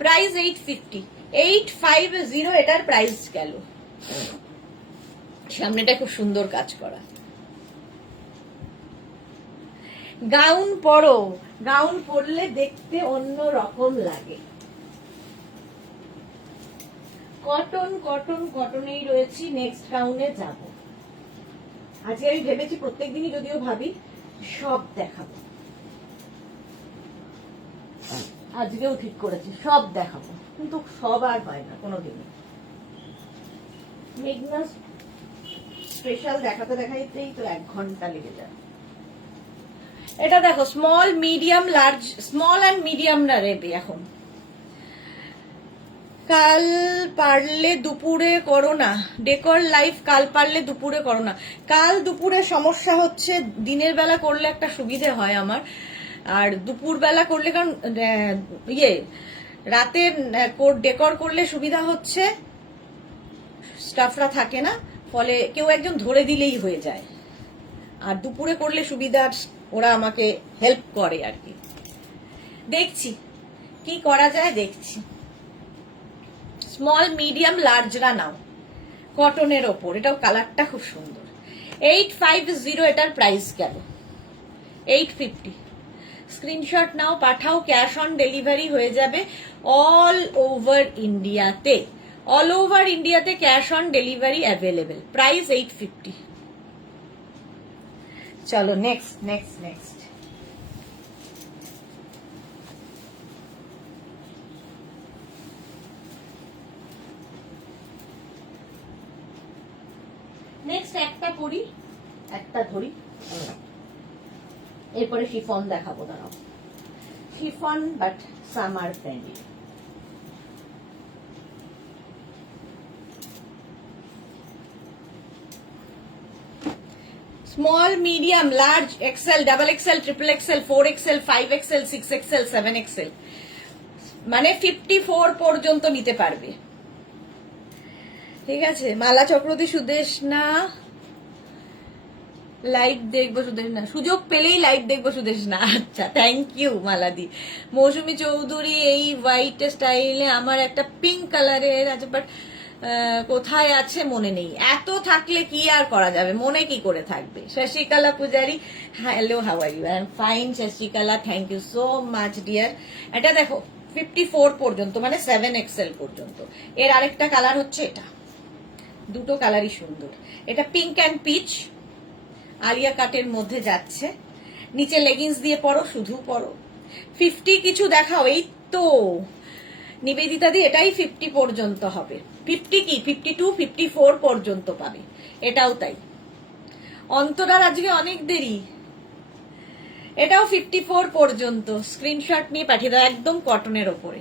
প্রাইস 850, 850 এটার প্রাইস গেল। সামনেটা খুব সুন্দর কাজ করা। গাউন পরো, গাউন পরলে দেখতে অন্য রকম লাগে। কটন কটন কটনেই রয়েছি, নেক্সট গাউনে যাব। আজকে আমি ভেবেছি প্রত্যেকদিনই, যদিও ভাবি সব দেখাবো, আজকেও ঠিক করেছি সব দেখাবো, কিন্তু সব আর হয় না কোনোদিনই। মেঘনা স্পেশাল দেখাতে দেখাইতেই তো 1 ঘন্টা লেগে যায়। এটা দেখো, small, medium, large, small and medium না রেবি এখন। কাল পারলে দুপুরে করো না, ডেকর লাইভ কাল পারলে দুপুরে করো না। কাল দুপুরে সমস্যা হচ্ছে, দিনের বেলা করলে একটা সুবিধে হয় আমার, আর দুপুর বেলা করলে, কারণ রাতের ডেকর করলে সুবিধা হচ্ছে স্টাফরা থাকে না, ফলে কেউ একজন ধরে দিলেই হয়ে যায়, আর দুপুরে করলে সুবিধা, ওরা আমাকে হেল্প করে আর কি। দেখছি কি করা যায়, দেখছি। স্মল, মিডিয়াম, লার্জরা নাও, কটনের ওপর, এটাও কালারটা খুব সুন্দর। 850 এটার প্রাইস গেল 850। স্ক্রিনশট নাও, পাঠাও, ক্যাশ অন ডেলিভারি হয়ে যাবে অল ওভার ইন্ডিয়াতে। অল ওভার ইন্ডিয়াতে cash on delivery available, price 850। চলো নেক্সট নেক্সট নেক্সট। নেক্সট একটা পরি, একটা ধরি, এরপরে শিফন দেখাবো। দাঁড়াও, chiffon but summer friendly. Small, medium, large, XL, double XL, triple XL, 4XL, 5XL, 6XL, 7XL, মানে 54 পর্যন্ত নিতে পারবে। ঠিক আছে, মালা চক্রবর্তী, সুদেশ না লাইভ দেখবো, সুদেশ না সুযোগ পেলেই লাইভ দেখবো, সুদেশ না। আচ্ছা, থ্যাংক ইউ মালাদি। মৌসুমী চৌধুরী, এই হোয়াইট স্টাইলে আমার একটা পিঙ্ক কালারের আছে, বাট কোথায় আছে মনে নেই। এত থাকলে কি আর করা যাবে, মনে কি করে থাকবে। Shashikala Pujari, hello, how are you? I am fine Shashikala, thank you so much dear. এটা দেখো 54 পর্যন্ত, মানে 7XL পর্যন্ত। এর আরেকটা কালার হচ্ছে এটা, দুটো কালারই সুন্দর। এটা পিঙ্ক অ্যান্ড পিচ, আলিয়া কাটের মধ্যে যাচ্ছে, নিচে লেগিংস দিয়ে পরো, শুধু পরো। 50 কিছু দেখাও, এই তো নিবেদিতা দি, এটাই 50 পর্যন্ত হবে। 50 কি 52, 54 পর্যন্ত পাবে, এটাও তাই। অন্তরার আজকে অনেক দেরি, এটাও 54 পর্যন্ত, স্ক্রিনশট নিয়ে পাঠিয়ে দাও, একদম কটনের ওপরে।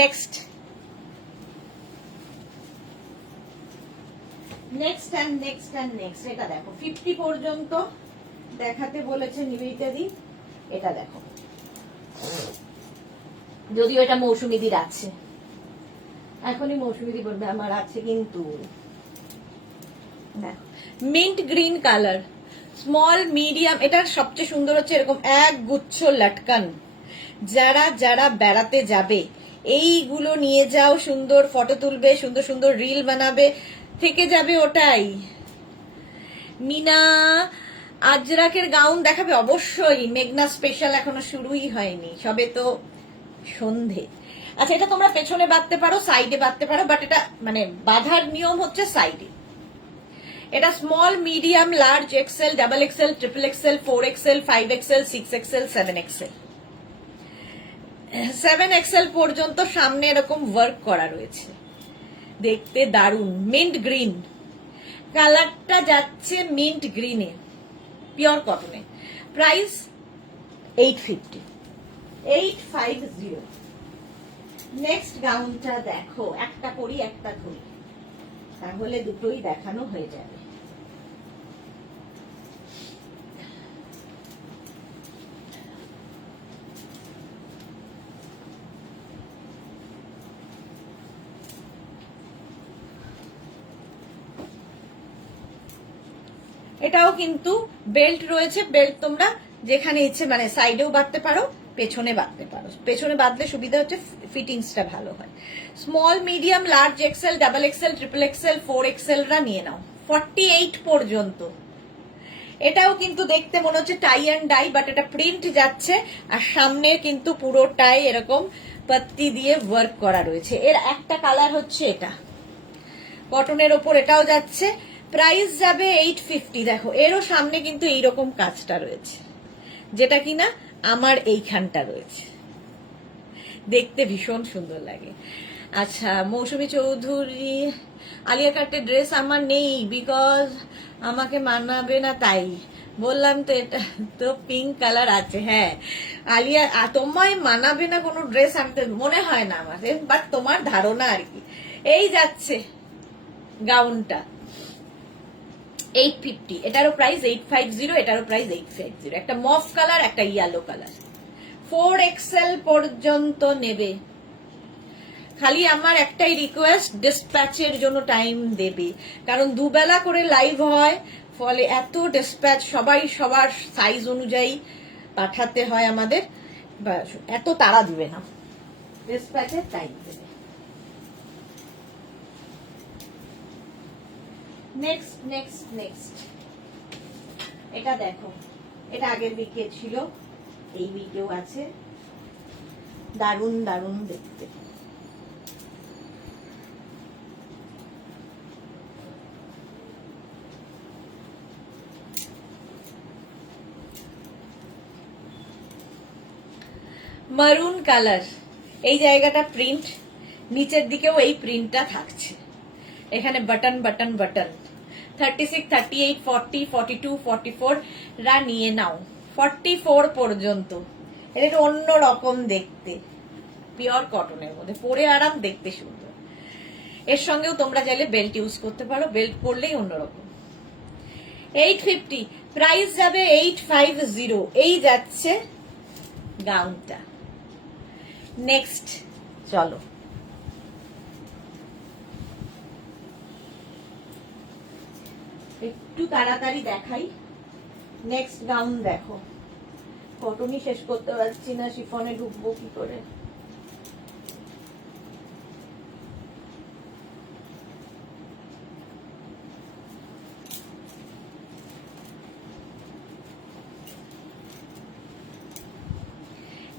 Next next and next and next, এটা দেখো 50 পর্যন্ত দেখাতে বলেছে নিবেদিতা দি। এটা দেখো, যদিও এটা মৌসুমীদির আছে, এখনই মৌসুমীদি বলবে আমার আছে, কিন্তু mint green colour, small medium. এটার সবচেয়ে সুন্দর হচ্ছে এরকম এক গুচ্ছ লটকান। যারা যারা বেড়াতে যাবে এইগুলো নিয়ে যাও, সুন্দর ফটো তুলবে, সুন্দর সুন্দর রিল বানাবে, থেকে যাবে ওটাই। মিনা আজরাকের গাউন দেখাবে অবশ্যই, মেঘনা স্পেশাল এখনো শুরুই হয়নি, সবে তো সন্ধে। আচ্ছা, এটা তোমরা পেছনে বাঁধতে পারো, সাইডে বাঁধতে পারো, বাট এটা মানে বাঁধার নিয়ম হচ্ছে সাইডে। এটা small medium large XL double XL triple XL 4XL 5XL 6XL 7XL 7XL পর্যন্ত সামনে এরকম ওয়ার্ক করা রয়েছে, দেখতে দারুণ। মিন্ট গ্রিন কালারটা যাচ্ছে, মিন্ট গ্রিনে, পিওর কটনে। প্রাইস 850 850। নেক্সট গাউনটা দেখো, একটা পরি একটা ধরি, তাহলে দুটোই দেখানো হয়ে যাবে। এটাও কিন্তু বেল্ট রয়েছে, বেল্ট তোমরা যেখানে ইচ্ছে মানে সাইডেও বাঁধতে পারো, পেছনে বাঁধতে পারো। পেছনে বাঁধলে সুবিধা হচ্ছে ফিটিংসটা ভালো হয়। Small medium large XL double XL triple XL 4XL রা নিয়ে নাও, 48 পর্যন্ত। এটাও কিন্তু দেখতে মনে হচ্ছে টাই অ্যান্ড ডাই, বাট এটা প্রিন্ট যাচ্ছে, আর সামনে কিন্তু পুরোটাই এরকম পাত্তি দিয়ে ওয়ার্ক করা রয়েছে। এর একটা কালার হচ্ছে এটা, কটনের ওপর এটাও যাচ্ছে। প্রাইস যাবে 850। দেখো এরও সামনে কিন্তু এইরকম কাজটা রয়েছে, যেটা কিনা আমার এইখানটা রয়েছে, দেখতে ভীষণ সুন্দর লাগে। আচ্ছা, মৌসুমী চৌধুরী আলিয়া কাটের ড্রেস আমার নেই, বিকজ আমাকে মানাবে না, তাই বললাম তো। এটা তো পিঙ্ক কালার আছে। হ্যাঁ আলিয়া, তোমায় মানাবে না কোনো ড্রেস আনতে মনে হয় না আমার, বাট তোমার ধারণা আর কি। এই যাচ্ছে গাউনটা 850, এটারও প্রাইস 850, এটারও প্রাইস 850। একটা মফ কালার, একটা ইয়েলো কালার, 4XL পর্যন্ত নেবে। খালি আমার একটাই রিকোয়েস্ট, ডিসপ্যাচের জন্য টাইম দেবে, কারণ দুবেলা করে লাইভ হয়, ফলে এত ডিসপ্যাচ সবাই সবার সাইজ অনুযায়ী পাঠাতে হয় আমাদের, এত তাড়া দিবে না, ডিসপ্যাচের টাইম দেবে। নেক্সট নেক্সট নেক্সট, এটা দেখো, এটা আগের উইকে ছিল, এই উইকেও আছে, দারুণ দারুণ দেখতে। মারুন কালার, এই জায়গাটা প্রিন্ট, নিচের দিকেও এই প্রিন্টটা থাকছে, এখানে বাটন বাটন বাটন। 36 38 40 42 44 রা নিয়ে নাও, 44 পর্যন্ত। এটা অন্য রকম দেখতে, পিওর কটনের মধ্যে, পরে আরাম, দেখতে সুন্দর। এর সঙ্গেও তোমরা চাইলে বেল্ট ইউজ করতে পারো, বেল্ট পরলেই অন্যরকম। 850, প্রাইস যাবে 850। এই যাচ্ছে গাউনটা। নেক্সট চলো, একটু তাড়াতাড়ি দেখাই। নেক্সট গাউন দেখো, কটনই শেষ করতে পারছি না, শিফনে ঢুকবো কি করে।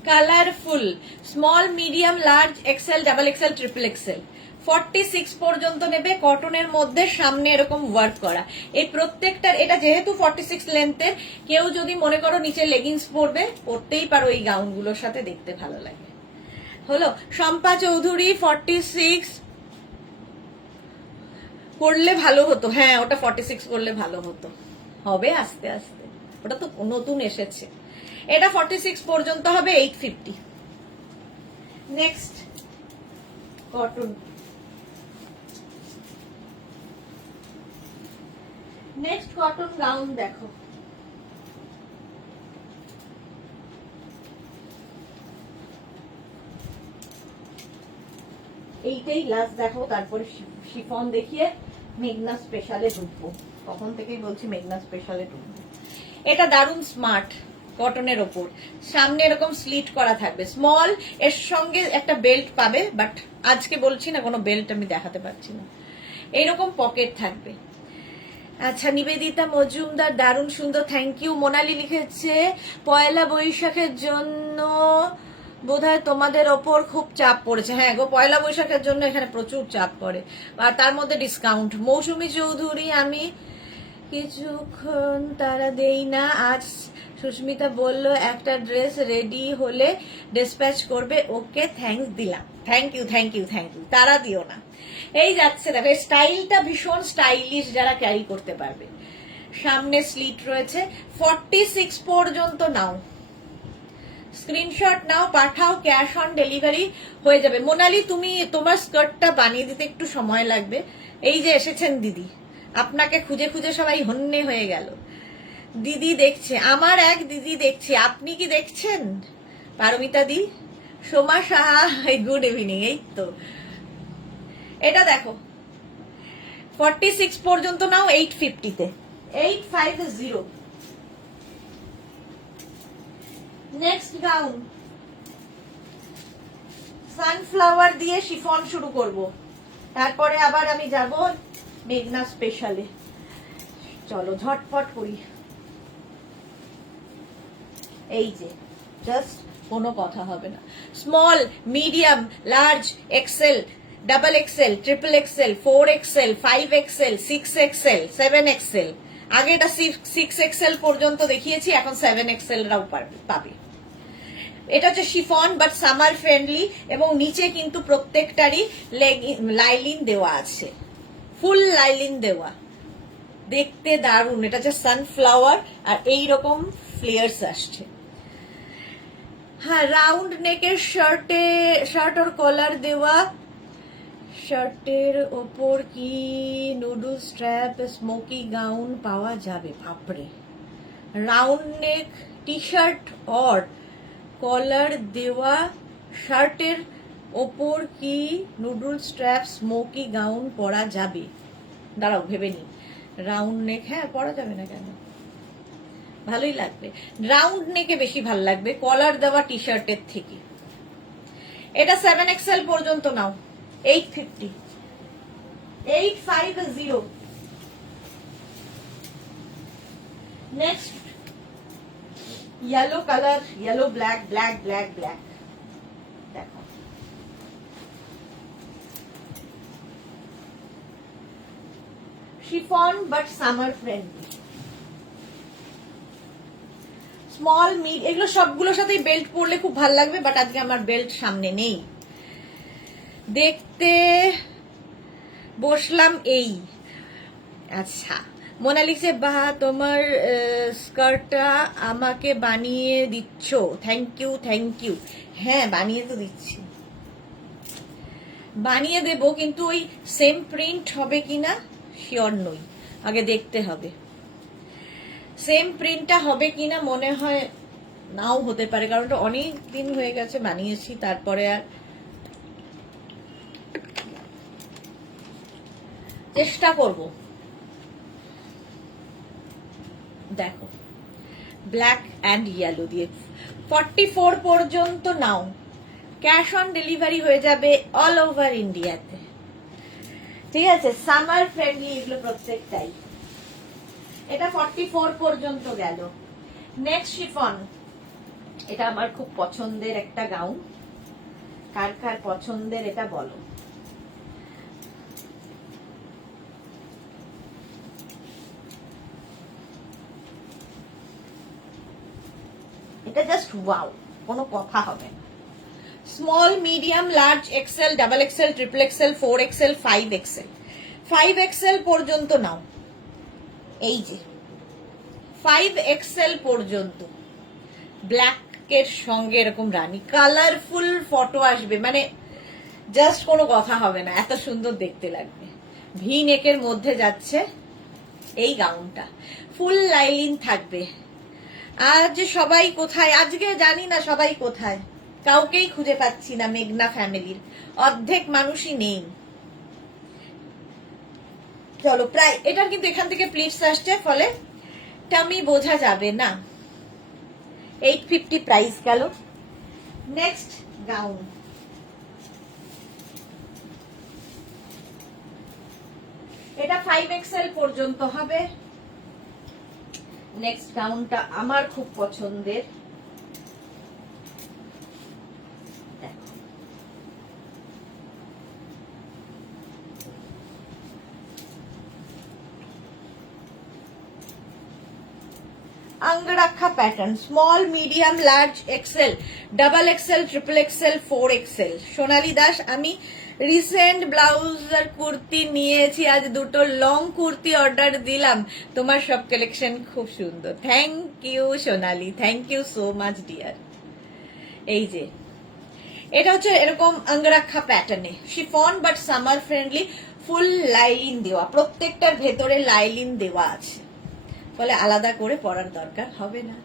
Colourful, small medium large XL double XL triple Excel 46 পর্যন্ত নেবে, কটনের মধ্যে সামনে এরকম ওয়ার্ক করা। এই প্রত্যেকটার, এটা যেহেতু 46 লেন্থের, কেউ যদি মনে করো নিচে লেগিংস পরবে, পরতেই পারো, এই গাউনগুলোর সাথে দেখতে ভালো লাগে। হলো শম্পা চৌধুরী 46 করলে ভালো হতো। হ্যাঁ, ওটা 46 করলে ভালো হতো, হবে আস্তে আস্তে, ওটা তো নতুন এসেছে। এটা 46 পর্যন্ত হবে 850। Next cotton, next cotton gown দেখো। এইটাই লাস্ট দেখো, তারপরে শিফন দেখিয়ে মেঘনা স্পেশালে ঢুকবো। কখন থেকেই বলছি মেঘনা স্পেশালে ঢুকবো। এটা দারুণ স্মার্ট কটনের ওপর, সামনে এরকম স্লিট করা থাকবে, স্মল, এর সঙ্গে একটা বেল্ট পাবে, বাট আজকে বলছি না কোনো বেল্ট আমি দেখাতে পারছি না। এইরকম পকেট থাকবে। আচ্ছা, নিবেদিতা মজুমদার দারুণ সুন্দর, থ্যাংক ইউ। মোনালি লিখেছে পয়লা বৈশাখের জন্য বোধহয় তোমাদের ওপর খুব চাপ পড়েছে। হ্যাঁ গো, পয়লা বৈশাখের জন্য এখানে প্রচুর চাপ পড়ে, আর তার মধ্যে ডিসকাউন্ট। মৌসুমী চৌধুরী, আমি কিছুক্ষণ তারা দেই না, আজ সুস্মিতা বলল একটা ড্রেস রেডি হলে ডিসপ্যাচ করবে। ওকে, থ্যাঙ্কস দিলাম। Thank you thank you thank you. তারা দিও না। এই যাচ্ছে দেখো, স্টাইলটা ভীষণ স্টাইলিশ, যারা ক্যারি করতে পারবে। সামনে স্লিট রয়েছে, 46 পর্যন্ত নাও, স্ক্রিনশট নাও, পাঠাও, ক্যাশ অন ডেলিভারি হয়ে যাবে। মোনালি, তুমি তোমার স্কার্টটা বানিয়ে দিতে একটু সময় লাগবে। এই যে এসেছেন দিদি, আপনাকে খুঁজে খুঁজে সবাই হন্যে হয়ে গেল। দিদি দেখছে, আমার এক দিদি দেখছে, আপনি কি দেখছেন? পারমিতা দি, সোমা সাহা, গুড ইভিনিং। এই তো এটা দেখো, 46 পর্যন্ত নাও 850-তে, 850। নেক্সট গাউন, সানফ্লাওয়ার দিয়ে শিফন শুরু করব, তারপরে আবার আমি যাব মেঘনা স্পেশালে। চলো ঝটপট করি। এই যে জাস্ট কোনো কথা হবে না, small, medium, large, XL, double XL, triple XL, 4XL, 5XL, 6XL, 7XL। আগে এটা 6XL পর্যন্ত দেখিয়েছি, এখন 7XL রাও পাবে। এটা হচ্ছে শিফন বাট সামার ফ্রেন্ডলি, এবং নিচে কিন্তু প্রত্যেকটারই লাইলিন দেওয়া আছে, ফুল লাইলিন দেওয়া, দেখতে দারুণ। এটা হচ্ছে সানফ্লাওয়ার, আর এইরকম ফ্লেয়ার্স আসছে। হ্যাঁ, রাউন্ড নেকের শার্ট ওর কলার দেওয়া, শার্টের ওপর কি নুডল স্ট্র্যাপ স্মোকি গাউন পাওয়া যাবে? বাপরে, round neck T shirt or collar দেওয়া শার্টের ওপর কি নুডল স্ট্র্যাপ স্মোকি গাউন পরা যাবে? দাঁড়াও ভেবে নি। রাউন্ড নেক, হ্যাঁ পরা যাবে না কেন, ভালোই লাগবে। রাউন্ড নেকে বেশি ভালো লাগবে কলার দেওয়া টি শার্টের থেকে। এটা 7XL পর্যন্ত নাও, 850, 850। Next yellow colour, yellow black, black black black, দেখো chiffon but summer friendly, small, mid, এগুলো সবগুলোর সাথেই বেল্ট পরলে খুব ভালো লাগবে, বাট আজকে আমার বেল্ট সামনে নেই। দেখতে বসলাম এই। আচ্ছা, মোনালিসে, বাহ তোমার স্কার্টটা আমাকে বানিয়ে দিচ্ছ, থ্যাংক ইউ থ্যাংক ইউ। হ্যাঁ বানিয়ে তো দিচ্ছি, বানিয়ে দেব, কিন্তু ওই সেম প্রিন্ট হবে কিনা শিওর নই, আগে দেখতে হবে। সেম প্রিন্টটা হবে কিনা, মনে হয় নাও হতে পারে, কারণ এটা অনেক দিন হয়ে গেছে বানিয়েছি, তারপরে আর চেষ্টা করব। দেখো ব্ল্যাক অ্যান্ড ইয়েলো দিয়ে 44 পর্যন্ত নাও, ক্যাশ অন ডেলিভারি হয়ে যাবে অল ওভার ইন্ডিয়াতে। ঠিক আছে, সামার ফ্রেন্ডলি এগুলো প্রত্যেকটাই। এটা 44 পর্যন্ত গেল। নেক্সট শিফন, এটা আমার খুব পছন্দের একটা গাউন, কার কার পছন্দের এটা বলো। এটা জাস্ট ওয়াও, কোনো কথা হবে না। Small, medium, large, XL, double XL, triple XL, 4XL, 5XL, 5XL পর্যন্ত নাও। এই যে 5XL পর্যন্ত, ব্ল্যাকের সঙ্গে এরকম রানী কালারফুল ফটো আসবে, মানে জাস্ট কোনো কথা হবে না, এত সুন্দর দেখতে লাগবে। ভি নেকের মধ্যে যাচ্ছে এই গাউনটা, ফুল লাইলিন থাকবে। আজ সবাই কোথায়, আজকে জানি না সবাই কোথায়, কাউকেই খুঁজে পাচ্ছি না। মেঘনা ফ্যামিলির অর্ধেক মানুষই নেই। চলো, প্রায় এটার কিন্তু এখান থেকে প্লিটস আসছে, ফলে টামি বোঝা যাবে না। 850 প্রাইস গেল। নেক্সট গাউন, এটা 5XL পর্যন্ত হবে। নেক্সট গাউনটা আমার খুব পছন্দের, angrakha pattern, small medium large XL, double XL, triple XL, 4XL। Sonali Das, আমি রিসেন্ট ব্লাউজ আর কুর্তি নিয়েছি, আজ দুটো লং কুর্তি অর্ডার দিলাম। তোমার সব কালেকশন খুব সুন্দর। Thank you Sonali, thank you so much dear. এই যে এটা হচ্ছে এরকম अंगरखा প্যাটার্নে, chiffon but summer friendly, full lining দেওয়া, প্রত্যেকটার ভেতরে লাইলিন দেওয়া আছে, ফলে আলাদা করে পরার দরকার হবে না।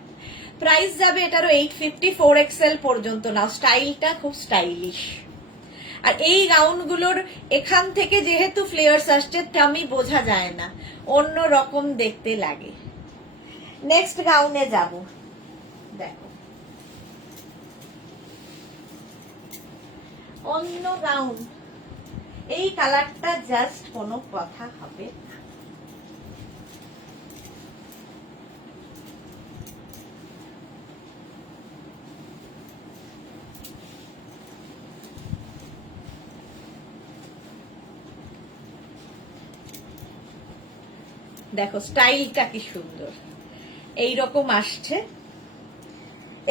প্রাইস যাবে এটারও 850, 4XL পর্যন্ত নাও। স্টাইলটা খুব স্টাইলিশ। আর এই গাউনগুলোর এখান থেকে যেহেতু ফ্লেয়ার্স আসছে, টামি বোঝা যায় না, অন্য রকম দেখতে লাগে। নেক্সট গাউনে যাব, দেখো অন্য গাউন। এই কালারটা জাস্ট কোনো কথা হবে না। দেখো স্টাইলটা কি সুন্দর, এই রকম আসছে।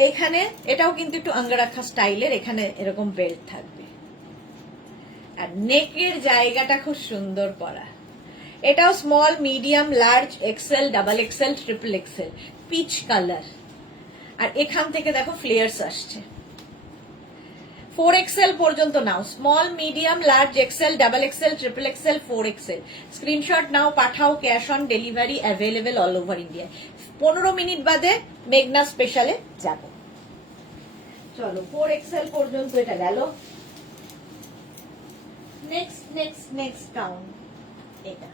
এখানে এটাও কিন্তু একটু अंगरखा স্টাইলের, এখানে এরকম বেল্ট থাকবে, আর নেকের জায়গাটা খুব সুন্দর করা। এটাও small medium large XL, double XL, triple XL, peach colour. আর এখান থেকে দেখো ফ্লেয়ার্স আসছে। 4XL পর্যন্ত নাও, small medium large XL, double XL, triple XL, 4XL। Screenshot নাও, পাঠাও, cash on delivery available all over India. 15 minute বাদে মেঘনা স্পেশালে যাব। চলো 4XL পর্যন্ত এটা গেল। নেক্সট নেক্সট নেক্সট গাউন, এটা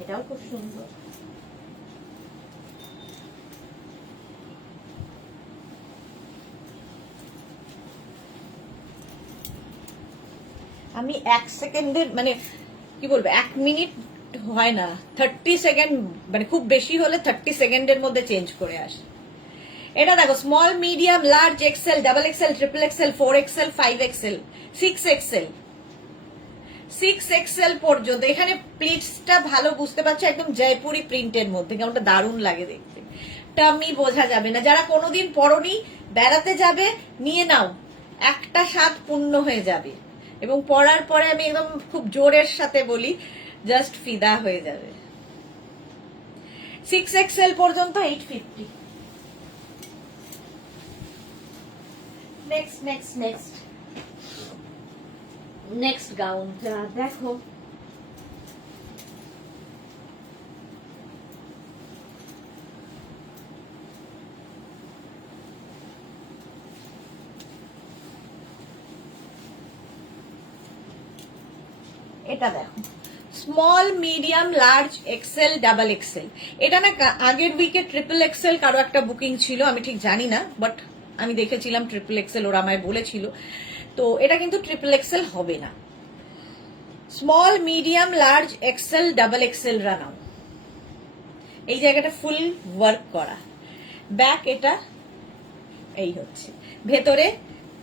এটাও খুব সুন্দর। আমি 1 সেকেন্ডের, মানে কি বলবো, 1 মিনিট হয় না, 30 সেকেন্ড, মানে খুব বেশি হলে 30 সেকেন্ডের মধ্যে চেঞ্জ করে আসে। এটা দেখো small medium large XL, double XL, triple XL, 4XL, 5XL, 6XL, 6XL পর্যন্ত। এখানে প্লিটসটা ভালো বুঝতে পারছো, একদম জয়পুরি প্রিন্টের মধ্যে, কেমনটা দারুণ লাগে দেখতে। টামি বোঝা যাবে না। যারা কোনোদিন পরনি, বেড়াতে যাবে, নিয়ে নাও, একটা স্বাদ পূর্ণ হয়ে যাবে। এবং পরার পরে আমি একদম খুব জোরের সাথে বলি, জাস্ট ফিদা হয়ে যাবে। 6XL পর্যন্ত 850। নেক্সট নেক্সট নেক্সট নেক্সট গাউনটা দেখো, এটা দেখো small medium large XL, double Excel. এটা না আগের উইকে ট্রিপল এক্সেল কারো একটা বুকিং ছিল, আমি ঠিক জানি না, বাট আমি দেখেছিলাম ট্রিপল এক্সেল, ওরা আমায় বলেছিল। তো এটা কিন্তু ট্রিপল এক্সেল হবে না। Small medium large XL, double XL রানাও। এই জায়গাটা ফুল ওয়ার্ক করা। ব্যাক এটা এই হচ্ছে, ভেতরে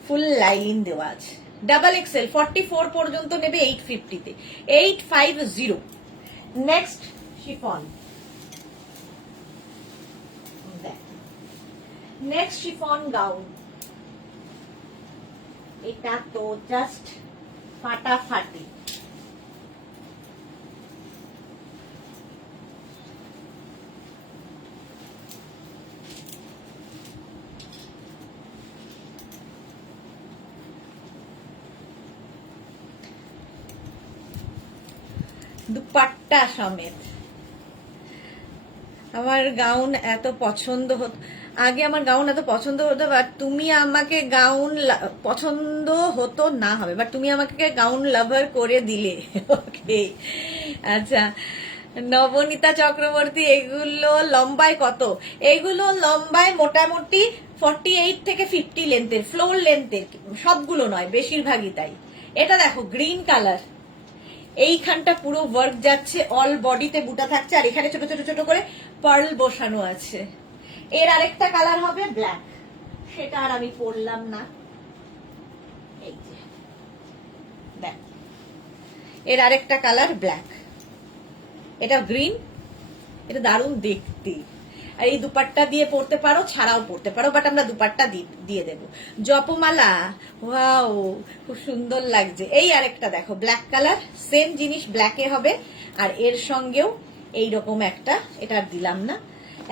ফুল লাইলিন দেওয়া আছে। ডাবল এক্সেল 44 পর্যন্ত নেবে 850-তে, 850। Next chiffon, next chiffon gown. এটা তো জাস্ট ফাটাফাটি। দুপাট্টা সমেত। আমার গাউন এত পছন্দ হতো আগে, আমার গাউন এত পছন্দ হতো, বাট তুমি আমাকে গাউন পছন্দ হতো না হবে, বাট তুমি আমাকে গাউন লাভার করে দিলে। ওকে, আচ্ছা। নবনীতা চক্রবর্তী, এগুলো লম্বায় কত? এগুলো লম্বায় মোটামুটি 48 থেকে 50 লেন্থের, ফ্লোর লেন্থের, সবগুলো নয়, বেশিরভাগই তাই। এটা দেখো গ্রিন কালার, এইখানটা পুরো ওয়ার্ক যাচ্ছে, অল বডিতে বুটা থাকছে, আর এখানে ছোট ছোট ছোট করে পার্ল বসানো আছে। এর আরেকটা কালার হবে ব্ল্যাক, সেটা আর আমি পরলাম না। এই যে দেখ, এর আরেকটা কালার ব্ল্যাক, এটা গ্রিন, এটা দারুণ দেখতে। আর এই দুপাট্টা দিয়ে পরতে পারো, ছাড়াও পরতে পারো, বাট আমরা দুপাট্টা দিয়ে দেবো। জপমালা, ওয়াও খুব সুন্দর লাগছে। এই আরেকটা দেখো ব্ল্যাক কালার, সেম জিনিস ব্ল্যাকে হবে, আর এর সঙ্গেও এইরকম একটা, এটা আর দিলাম না,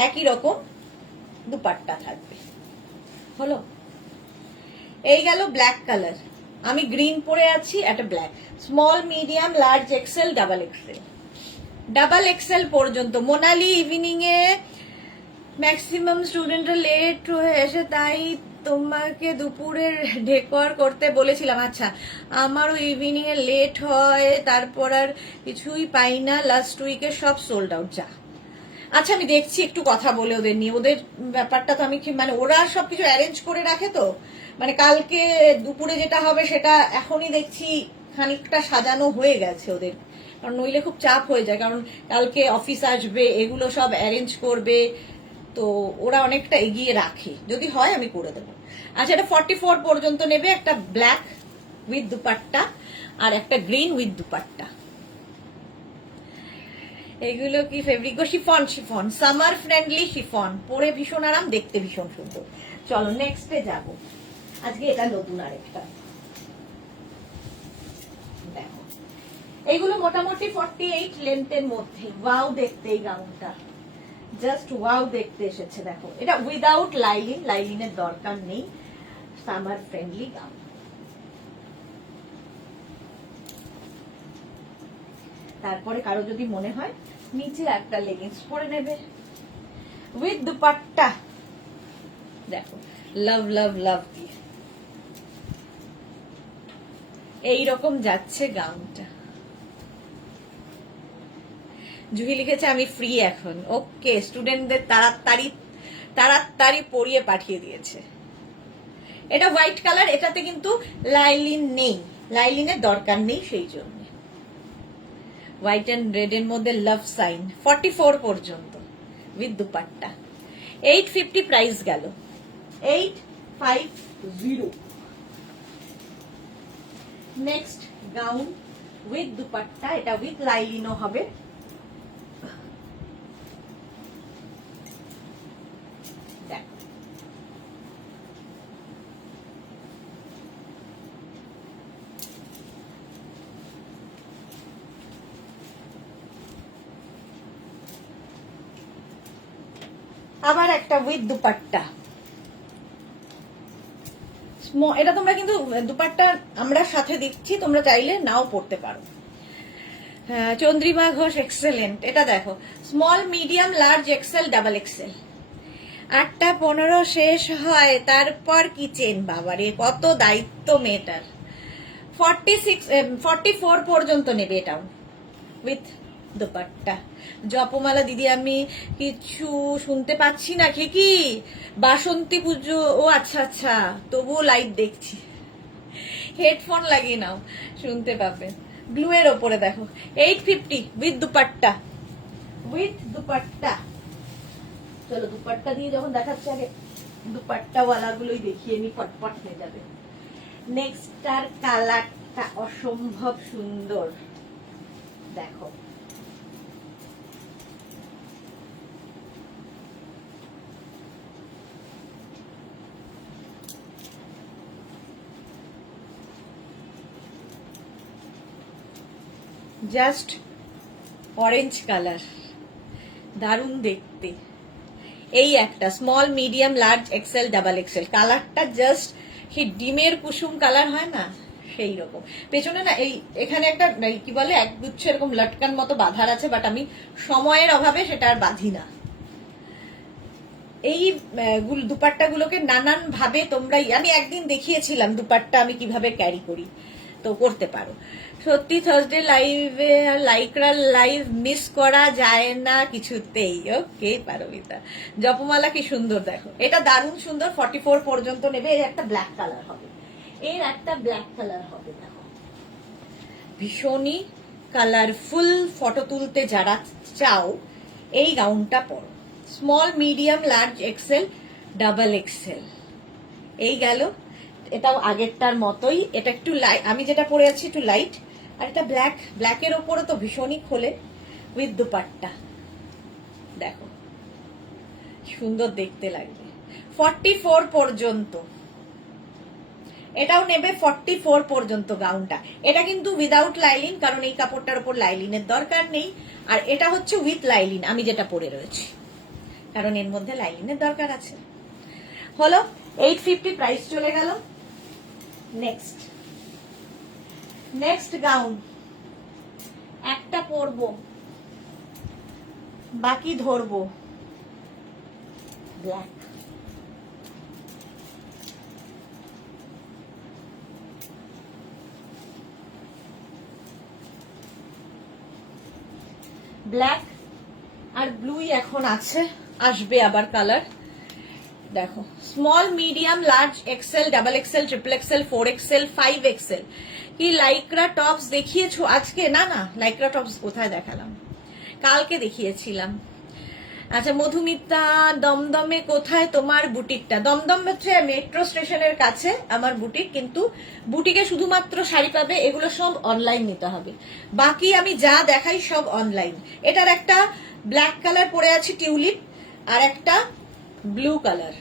একই রকম দুপাট্টা থাকবে। হলো, এই গেল ব্ল্যাক কালার। আমি গ্রিন পরে আছি, একটা black. Small, medium, large, XL, double XL, double XL পর্যন্ত। মোনালি, ইভিনিং এ ম্যাক্সিমাম স্টুডেন্টরা লেট হয়ে এসে, তাই তোমাকে দুপুরের ডেকোর করতে বলেছিলাম। আচ্ছা, আমারও ইভিনিং এ লেট হয়, তারপর আর কিছুই পাই না, লাস্ট উইকে সব সোল্ড আউট। যা, আচ্ছা আমি দেখছি, একটু কথা বলে ওদের নিয়ে। ওদের ব্যাপারটা তো আমি মানে ওরা সবকিছু অ্যারেঞ্জ করে রাখে, তো মানে কালকে দুপুরে যেটা হবে সেটা এখনই দেখছি খানিকটা সাজানো হয়ে গেছে ওদের, কারণ নইলে খুব চাপ হয়ে যায়, কারণ কালকে অফিস আসবে, এগুলো সব অ্যারেঞ্জ করবে, তো ওরা অনেকটা এগিয়ে রাখে। যদি হয় আমি করে দেবো। আচ্ছা, এটা 44 পর্যন্ত নেবে, একটা ব্ল্যাক উইথ দুপাট্টা আর একটা গ্রিন উইথ দুপাট্টা। এগুলো কি ফেব্রিক গো? Chiffon, chiffon, summer friendly chiffon, পরে ভীষণ আরাম, দেখতে ভীষণ সুন্দর। চলো নেক্সটে যাব। আজকে এটা নতুন আরেকটা দেখো, এগুলো মোটামুটি 48 লেন্থের মধ্যে। ওয়াও দেখতে এই গাউনটা, জাস্ট ওয়াও দেখতে এসেছে। দেখো, এটা উইদাউট লাইলিন, লাইলিনের দরকার নেই, সামার ফ্রেন্ডলি গাউন। তারপরে কারো যদি মনে হয় নিচে একটা লেগিংস পরে নেবে উইথ দুপাট্টা। দেখো, লাভ লাভ লাভ দিয়ে এইরকম যাচ্ছে গাউনটা। জুহি লিখেছে আমি ফ্রি এখন। ওকে, স্টুডেন্টদের তাড়াতাড়ি তাড়াতাড়ি পরিয়ে পাঠিয়ে দিয়েছে। এটা হোয়াইট কালার, এটাতে কিন্তু লাইলিন নেই, লাইলিনের দরকার নেই, সেই জন্য হোয়াইট এন্ড রেড এর মধ্যে লাভ সাইন। 44 পর্যন্ত উইথ দুপাট্টা। 850 প্রাইস গেল, 850। নেক্সট গাউন উইথ দুপাট্টা, এটা উইথ লাইলিনও হবে। আবার একটা উইথ দুপাট্টা, এটা তোমরা কিন্তু দুপাট্টা আমরা সাথে দিচ্ছি, তোমরা চাইলে নাও পড়তে পারো। চন্দ্রিমা ঘোষ, এক্সেলেন্ট। এটা দেখো, small, medium, large, XL, double XL. 8:15 শেষ হয়, তারপর কিচেন। বাবারে কত দায়িত্ব মেয়েটার। 44 পর্যন্ত নেবে এটাও উইথ দুপাট্টা। জপমালা দিদি, আমি কিছু শুনতে পাচ্ছি না। কি বাসন্তী পুজো? ও আচ্ছা আচ্ছা, তবুও লাইভ দেখছি। হেডফোন লাগিয়ে নাও, শুনতে পাবে। ব্লু এর ওপরে দেখো, 850 উইথ দুপাট্টা, উইথ দুপাট্টা। চলো দুপাট্টা দিয়ে যখন দেখাচ্ছে, আগে দুপাট্টা ওয়ালা গুলোই দেখিয়ে নি, পটপট হয়ে যাবে। নেক্সট আর কালারটা অসম্ভব সুন্দর, দেখো। জাস্ট অরেঞ্জ কালার, দারুণ দেখতে। এই একটা small, medium, large, XL, double XL. কালারটা জাস্ট ডিমের কুসুম কালার হয় না, সেই রকম পেছনে না এই এখানে একটা কি বলে একগুচ্ছ এরকম লটকান মতো বাঁধার আছে, বাট আমি সময়ের অভাবে সেটা আর বাঁধি না। এই দুপাট্টা গুলোকে নানান ভাবে তোমরা, আমি একদিন দেখিয়েছিলাম দুপাট্টা আমি কিভাবে ক্যারি করি, তো করতে পারো। সত্যি থার্সডে লাইভে লাইকরা লাইভ মিস করা যায় না কিছুতেই। ওকে পারমিতা, জপমালা কি সুন্দর দেখো, এটা দারুণ সুন্দর। 44 পর্যন্ত নেবে। এর একটা ব্ল্যাক কালার হবে, এর একটা ব্ল্যাক কালার হবে, দেখো ভীষণই কালারফুল। ফটো তুলতে যারা চাও এই গাউনটা পরো। Small medium large XL double Excel, এই গেল। এটাও আগেরটার মতোই, এটা একটু লাইট, আমি যেটা পরে আছি একটু লাইট, আর এটা ব্ল্যাক। ব্ল্যাকের ওপরে তো ভীষণই খোলে উইথ দুপাট্টা, দেখো সুন্দর দেখতে লাগবে। 44 পর্যন্ত, এটাও নেবে 44 পর্যন্ত গাউনটা। এটা কিন্তু উইদাউট লাইলিন, কারণ এই কাপড়টার উপর লাইলিনের দরকার নেই। আর এটা হচ্ছে উইথ লাইলিন, আমি যেটা পরে রয়েছি, কারণ এর মধ্যে লাইলিনের দরকার আছে। হলো 850 প্রাইস চলে গেল। নেক্সট গাউন একটা পরবো, বাকি ধরবো। ব্ল্যাক, ব্ল্যাক আর ব্লুই এখন আছে, আসবে আবার কালার। দেখো small medium large XL double XL triple XL 4 XL 5 XL. কি লাইক্রা টপস দেখিয়েছো আজকে? না না, লাইক্রা টপস কোথায় দেখালাম, কালকে দেখিয়েছিলাম। আচ্ছা মধুমিতা, দমদমে কোথায় তোমার বুটিকটা? দমদম হচ্ছে মেট্রো স্টেশনের কাছে আমার বুটিক, কিন্তু বুটিকে শুধুমাত্র শাড়ি পাবে, এগুলো সব অনলাইন নিতে হবে। বাকি আমি যা দেখাই সব অনলাইন। এটার একটা ব্ল্যাক কালার পরে আছে টিউলিপ, আর একটা ব্লু কালার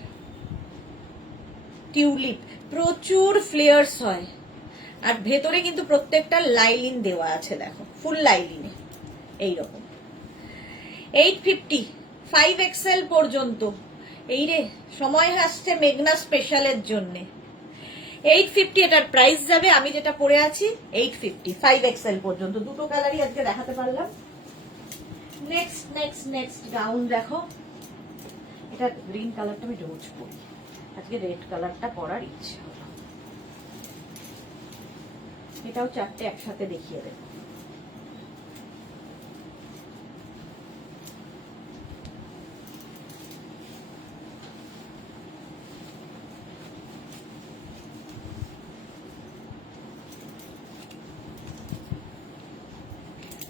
টিউলিপ, প্রচুর ফ্লেয়ার্স হয়। আর ভেতরে কিন্তু প্রত্যেকটা লাইলিন দেওয়া আছে, দেখো ফুল লাইলিনে এইরকম। 850 5 এক্সেল পর্যন্ত। এই রে সময় আসছে মেঘনা স্পেশালের জন্য। 850 এটার প্রাইস যাবে। আমি যেটা পরে আছি 850 5 এক্সেল পর্যন্ত, দুটো কালারই আজকে দেখাতে পারলাম। নেক্সট গাউন দেখো, এটা গ্রিন কালারটা আমি রোজ পরি, আজকে রেড কালারটা পরার ইচ্ছে হলো। এটাও চারটে একসাথে দেখিয়ে দেব।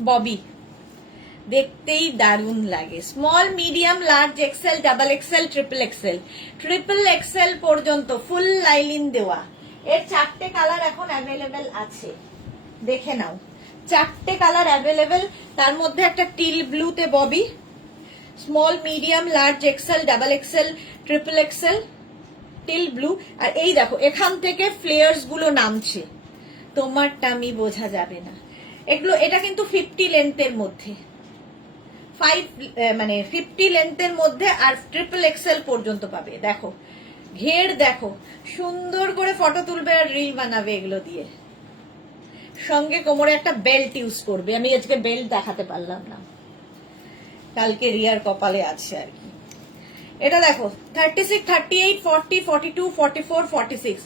ববি দেখতেই দারুণ লাগে। Small medium large XL double XL triple Excel পর্যন্ত ফুল লাইলিন দেওয়া। এর চারটে কালার এখন অ্যাভেলেবেল আছে, দেখে নাও। চারটে কালার অ্যাভেলেবেল, তার মধ্যে একটা টিল ব্লুতে Bobby, small medium large XL double XL triple XL teal blue. আর এই দেখো এখান থেকে ফ্লেয়ার্স গুলো নামছে, তোমারটা আমি বোঝা যাবে না এগুলো। এটা কিন্তু 50 লেন্থের মধ্যে, 50 লেন্থের মধ্যে, আর ট্রিপল এক্সেল পর্যন্ত পাবে। দেখো ঘের দেখো, সুন্দর করে ফটো তুলবে আর রিল বানাবে এগুলো দিয়ে। সঙ্গে কোমরে একটা বেল্ট ইউজ করবে। আমি আজকে বেল্ট দেখাতে পারলাম না, কালকে রিয়ার কপালে আছে আর কি। এটা দেখো 36 38 40 42 44 46,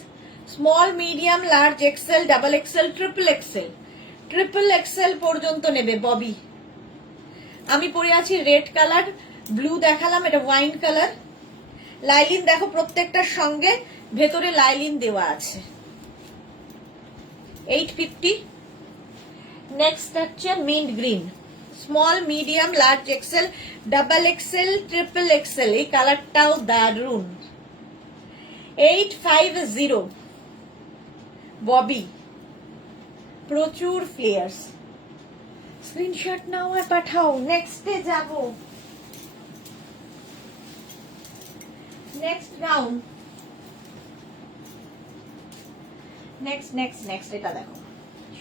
small medium large XL double XL triple Excel পর্যন্ত নেবে ববি। আমি পরে আছি রেড কালার, ব্লু দেখালাম, এটা ওয়াইন কালার। লাইলিন দেখো প্রত্যেকটার সঙ্গে ভেতরে লাইলিন দেওয়া আছে। 850। নেক্সট হচ্ছে mint green, small medium large XL double XL triple XL, এই কালারটাও দারুন। 850 ববি, প্রচুর ফ্লেয়ার্স। স্ক্রিনশট নাও আর পাঠাও। নেক্সটে যাব। নেক্সট গাউন, নেক্সট এটা দেখো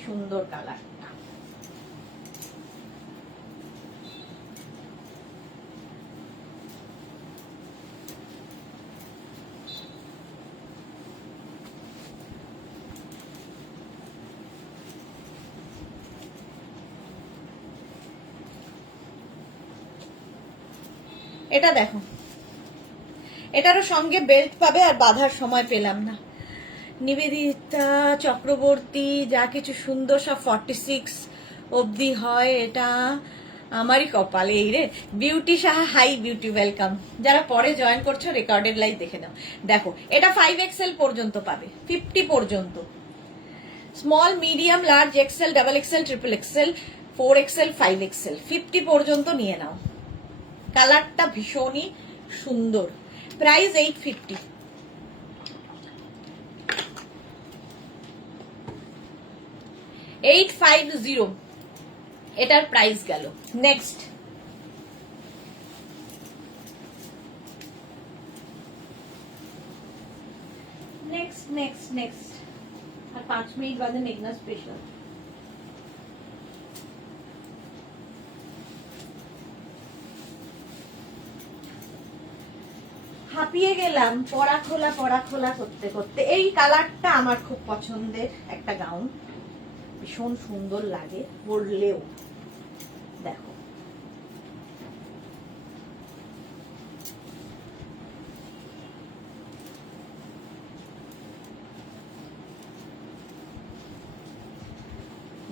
সুন্দর কালারটা। এটা দেখো, এটারও সঙ্গে বেল্ট পাবে, আর বাঁধার সময় পেলাম না। নিবেদিতা চক্রবর্তী যা কিছু সুন্দর সব 46 অবধি হয়, এটা আমারই কপালে। এই রে beauty Saha, hi beauty, welcome. যারা পরে জয়েন করছো রেকর্ডেড লাইভ দেখে নাও। দেখো এটা 5XL পর্যন্ত পাবে, 50 পর্যন্ত। Small, medium, large, XL, double XL, triple XL, 4XL, 5XL, 50 পর্যন্ত নিয়ে নাও। কালারটা ভীষণই সুন্দর। প্রাইস 850। $850 এটার প্রাইস গেল। নেক্সট, নেক্সট নেক্সট নেক্সট আর 5 মিনিট বাদে মেঘনা স্পেশাল। হাঁপিয়ে গেলাম পড়া খোলা করতে করতে। এই কালারটা আমার খুব পছন্দের একটা গাউন, ভীষণ সুন্দর লাগে পরলেও। দেখো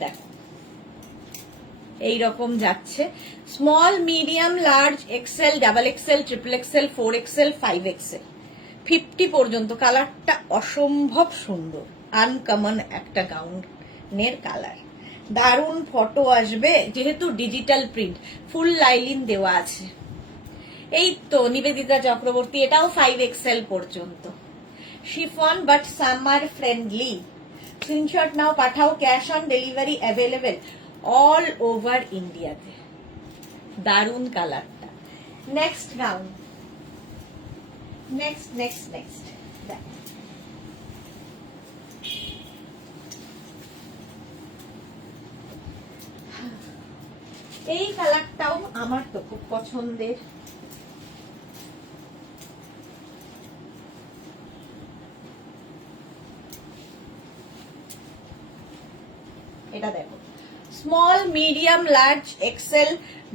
দেখো এইরকম যাচ্ছে। Small, medium, large, XL, double XL, triple XL, 4XL, 5XL, 50 পর্যন্ত। কালারটা অসম্ভব সুন্দর, আনকমন একটা গাউনের কালার। দারুণ ফটো আসবে, যেহেতু ডিজিটাল প্রিন্ট, ফুল লাইলিন দেওয়া আছে। এই তো নিবেদিতা চক্রবর্তী, এটাও 5XL পর্যন্ত। Chiffon but summer friendly. Screenshot নাও, পাঠাও। Cash on delivery available all over ইন্ডিয়াতে। দারুন কালারটা। Next gown, next next next দেখ, এই কালারটাও আমার তো খুব পছন্দের। এটা দেখো, small, medium, large, XL,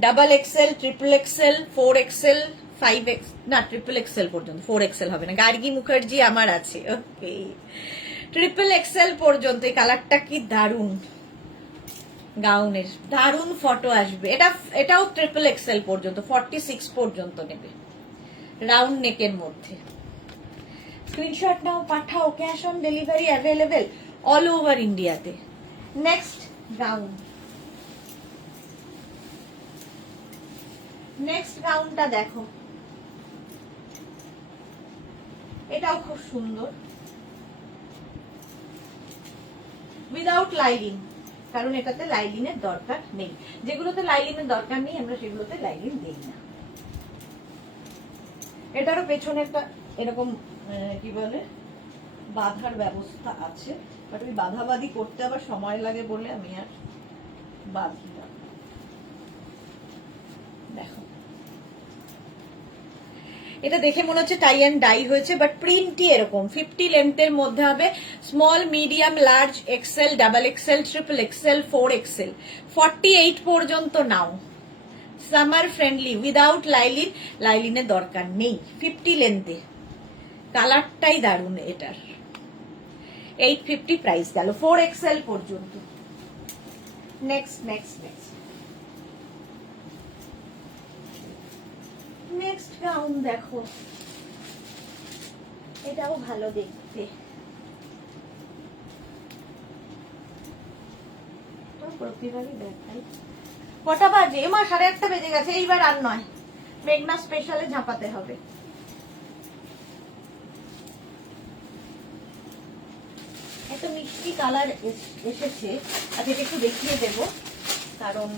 double XL, triple XL, 4XL, 5X, না ট্রিপল এক্সেল পর্যন্ত, 4XL হবে না, গার্গী মুখার্জি আমার আছে। ওকে, ট্রিপল এক্সেল পর্যন্ত। এই কালারটা কি দারুন, গাউনের দারুন ফটো আসবে। এটাও ট্রিপল এক্সেল পর্যন্ত, 46 পর্যন্ত নেবে, রাউন্ড নেকের মধ্যে। স্ক্রিনশট নাও, পাঠাও। Cash on delivery available all over ইন্ডিয়াতে। নেক্সট গাউন, নেক্সট গাউনটা দেখো, এটাও খুব সুন্দর, উইদাউট লাইলিন, কারণ এটাতে লাইলিনের দরকার নেই। যেগুলোতে লাইলিনের দরকার নেই আমরা সেগুলোতে লাইলিন দেই না। এটারও পেছনে একটা এরকম কি বলে বাঁধার ব্যবস্থা আছে, বাট ওই বাঁধাবাঁধি করতে আবার সময় লাগে বলে আমি আর বাঁধি না। দেখো এটা দেখে মনে হচ্ছে টাই অ্যান্ড ডাই হয়েছে, বাট প্রিন্টই এরকম। 50 লেন্থের মধ্যে হবে। Small, medium, large, XL, double XL, triple XL, 4XL, 48 পর্যন্ত নাও। সামার ফ্রেন্ডলি, উইদাউট লাইলিন, লাইলিনের দরকার নেই, 50 লেন্থে। কালারটাই দারুণ এটার। 850 প্রাইস গেল, 4XL পর্যন্ত। Next next next next gown দেখো, এটাও ভালো দেখতে। প্রতিবারই দেখাই। কটা বাজে? মা 1:30 বেজে গেছে। এইবার আর নয়, মেঘনা স্পেশালে ঝাঁপাতে হবে। এত মিষ্টি কালার এসেছে। আচ্ছা এটা একটু দেখিয়ে দেবো, কারণ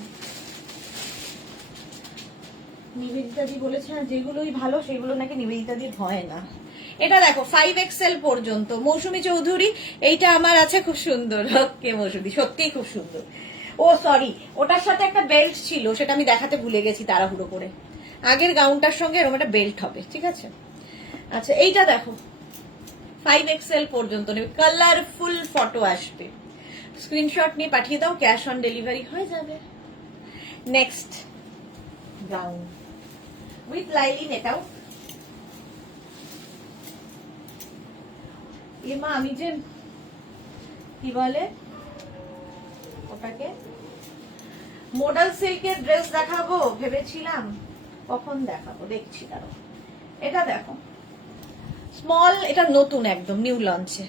নিবেদিতাদি বলেছে যেগুলোই ভালো সেগুলো নাকি নিবেদিতাদির হয় না। এটা দেখো 5XL পর্যন্ত, মৌসুমী চৌধুরী। এইটা আমার আছে, খুব সুন্দর। ওকে মৌসুমী, সত্যিই খুব সুন্দর। ও সরি, ওটার সাথে একটা বেল্ট ছিল, সেটা আমি দেখাতে ভুলে গেছি তাড়াহুড়ো করে। আগের গাউনটার সঙ্গে এরকম একটা বেল্ট হবে, ঠিক আছে। আচ্ছা এইটা দেখো, 5XL পর্যন্ত নেবে, কালারফুল ফটো আসবে। স্ক্রিনশট নিয়ে পাঠিয়ে দাও, ক্যাশ অন ডেলিভারি হয়ে যাবে। Next gown, with lining. এটাও এমা আমি যে কি বলে ওটাকে মডেল সিল্কের ড্রেস দেখাবো ভেবেছিলাম, কখন দেখাবো দেখছি দাঁড়ো। এটা দেখো স্মল, এটা নতুন একদম নিউ লঞ্চে।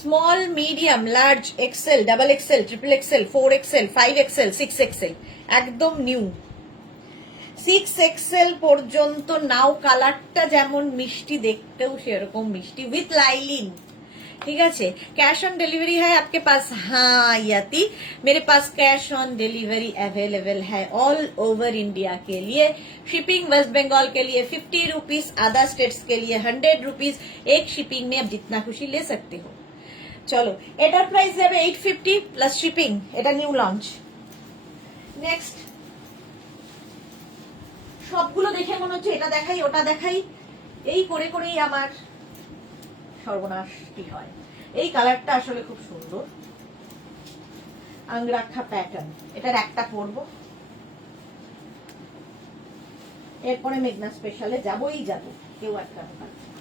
Small, medium, large, XL, double XL, triple XL, 4XL, 5XL, 6XL, একদম নিউ। 6XL পর্যন্ত নাও। কালারটা যেমন মিষ্টি, দেখতেও সেরকম মিষ্টি, উইথ লাইলিন। ठीक है, कैश ऑन डिलीवरी है आपके पास? हाँ यति, मेरे पास कैश ऑन डिलीवरी अवेलेबल है ऑल ओवर इंडिया के लिए। शिपिंग वेस्ट बंगाल के लिए 50 रुपीज, अदर स्टेट्स के लिए 100 रुपीज। एक शिपिंग में आप जितना खुशी ले सकते हो। चलो एटार प्राइस যাবে 850 প্লাস শিপিং। এটা নিউ লঞ্চ। নেক্সট সবগুলো দেখে মনে হচ্ছে এটা দেখাই ওটা দেখাই, এই করে করেই আমার সর্বনাশটি হয়। এই কালারটা আসলে খুব সুন্দর, আংরাক্ষা প্যাটার্ন। এটার একটা পরব, এরপরে মেঘনা স্পেশালে যাবই যাব, কেউ আটকাতে পারবে না।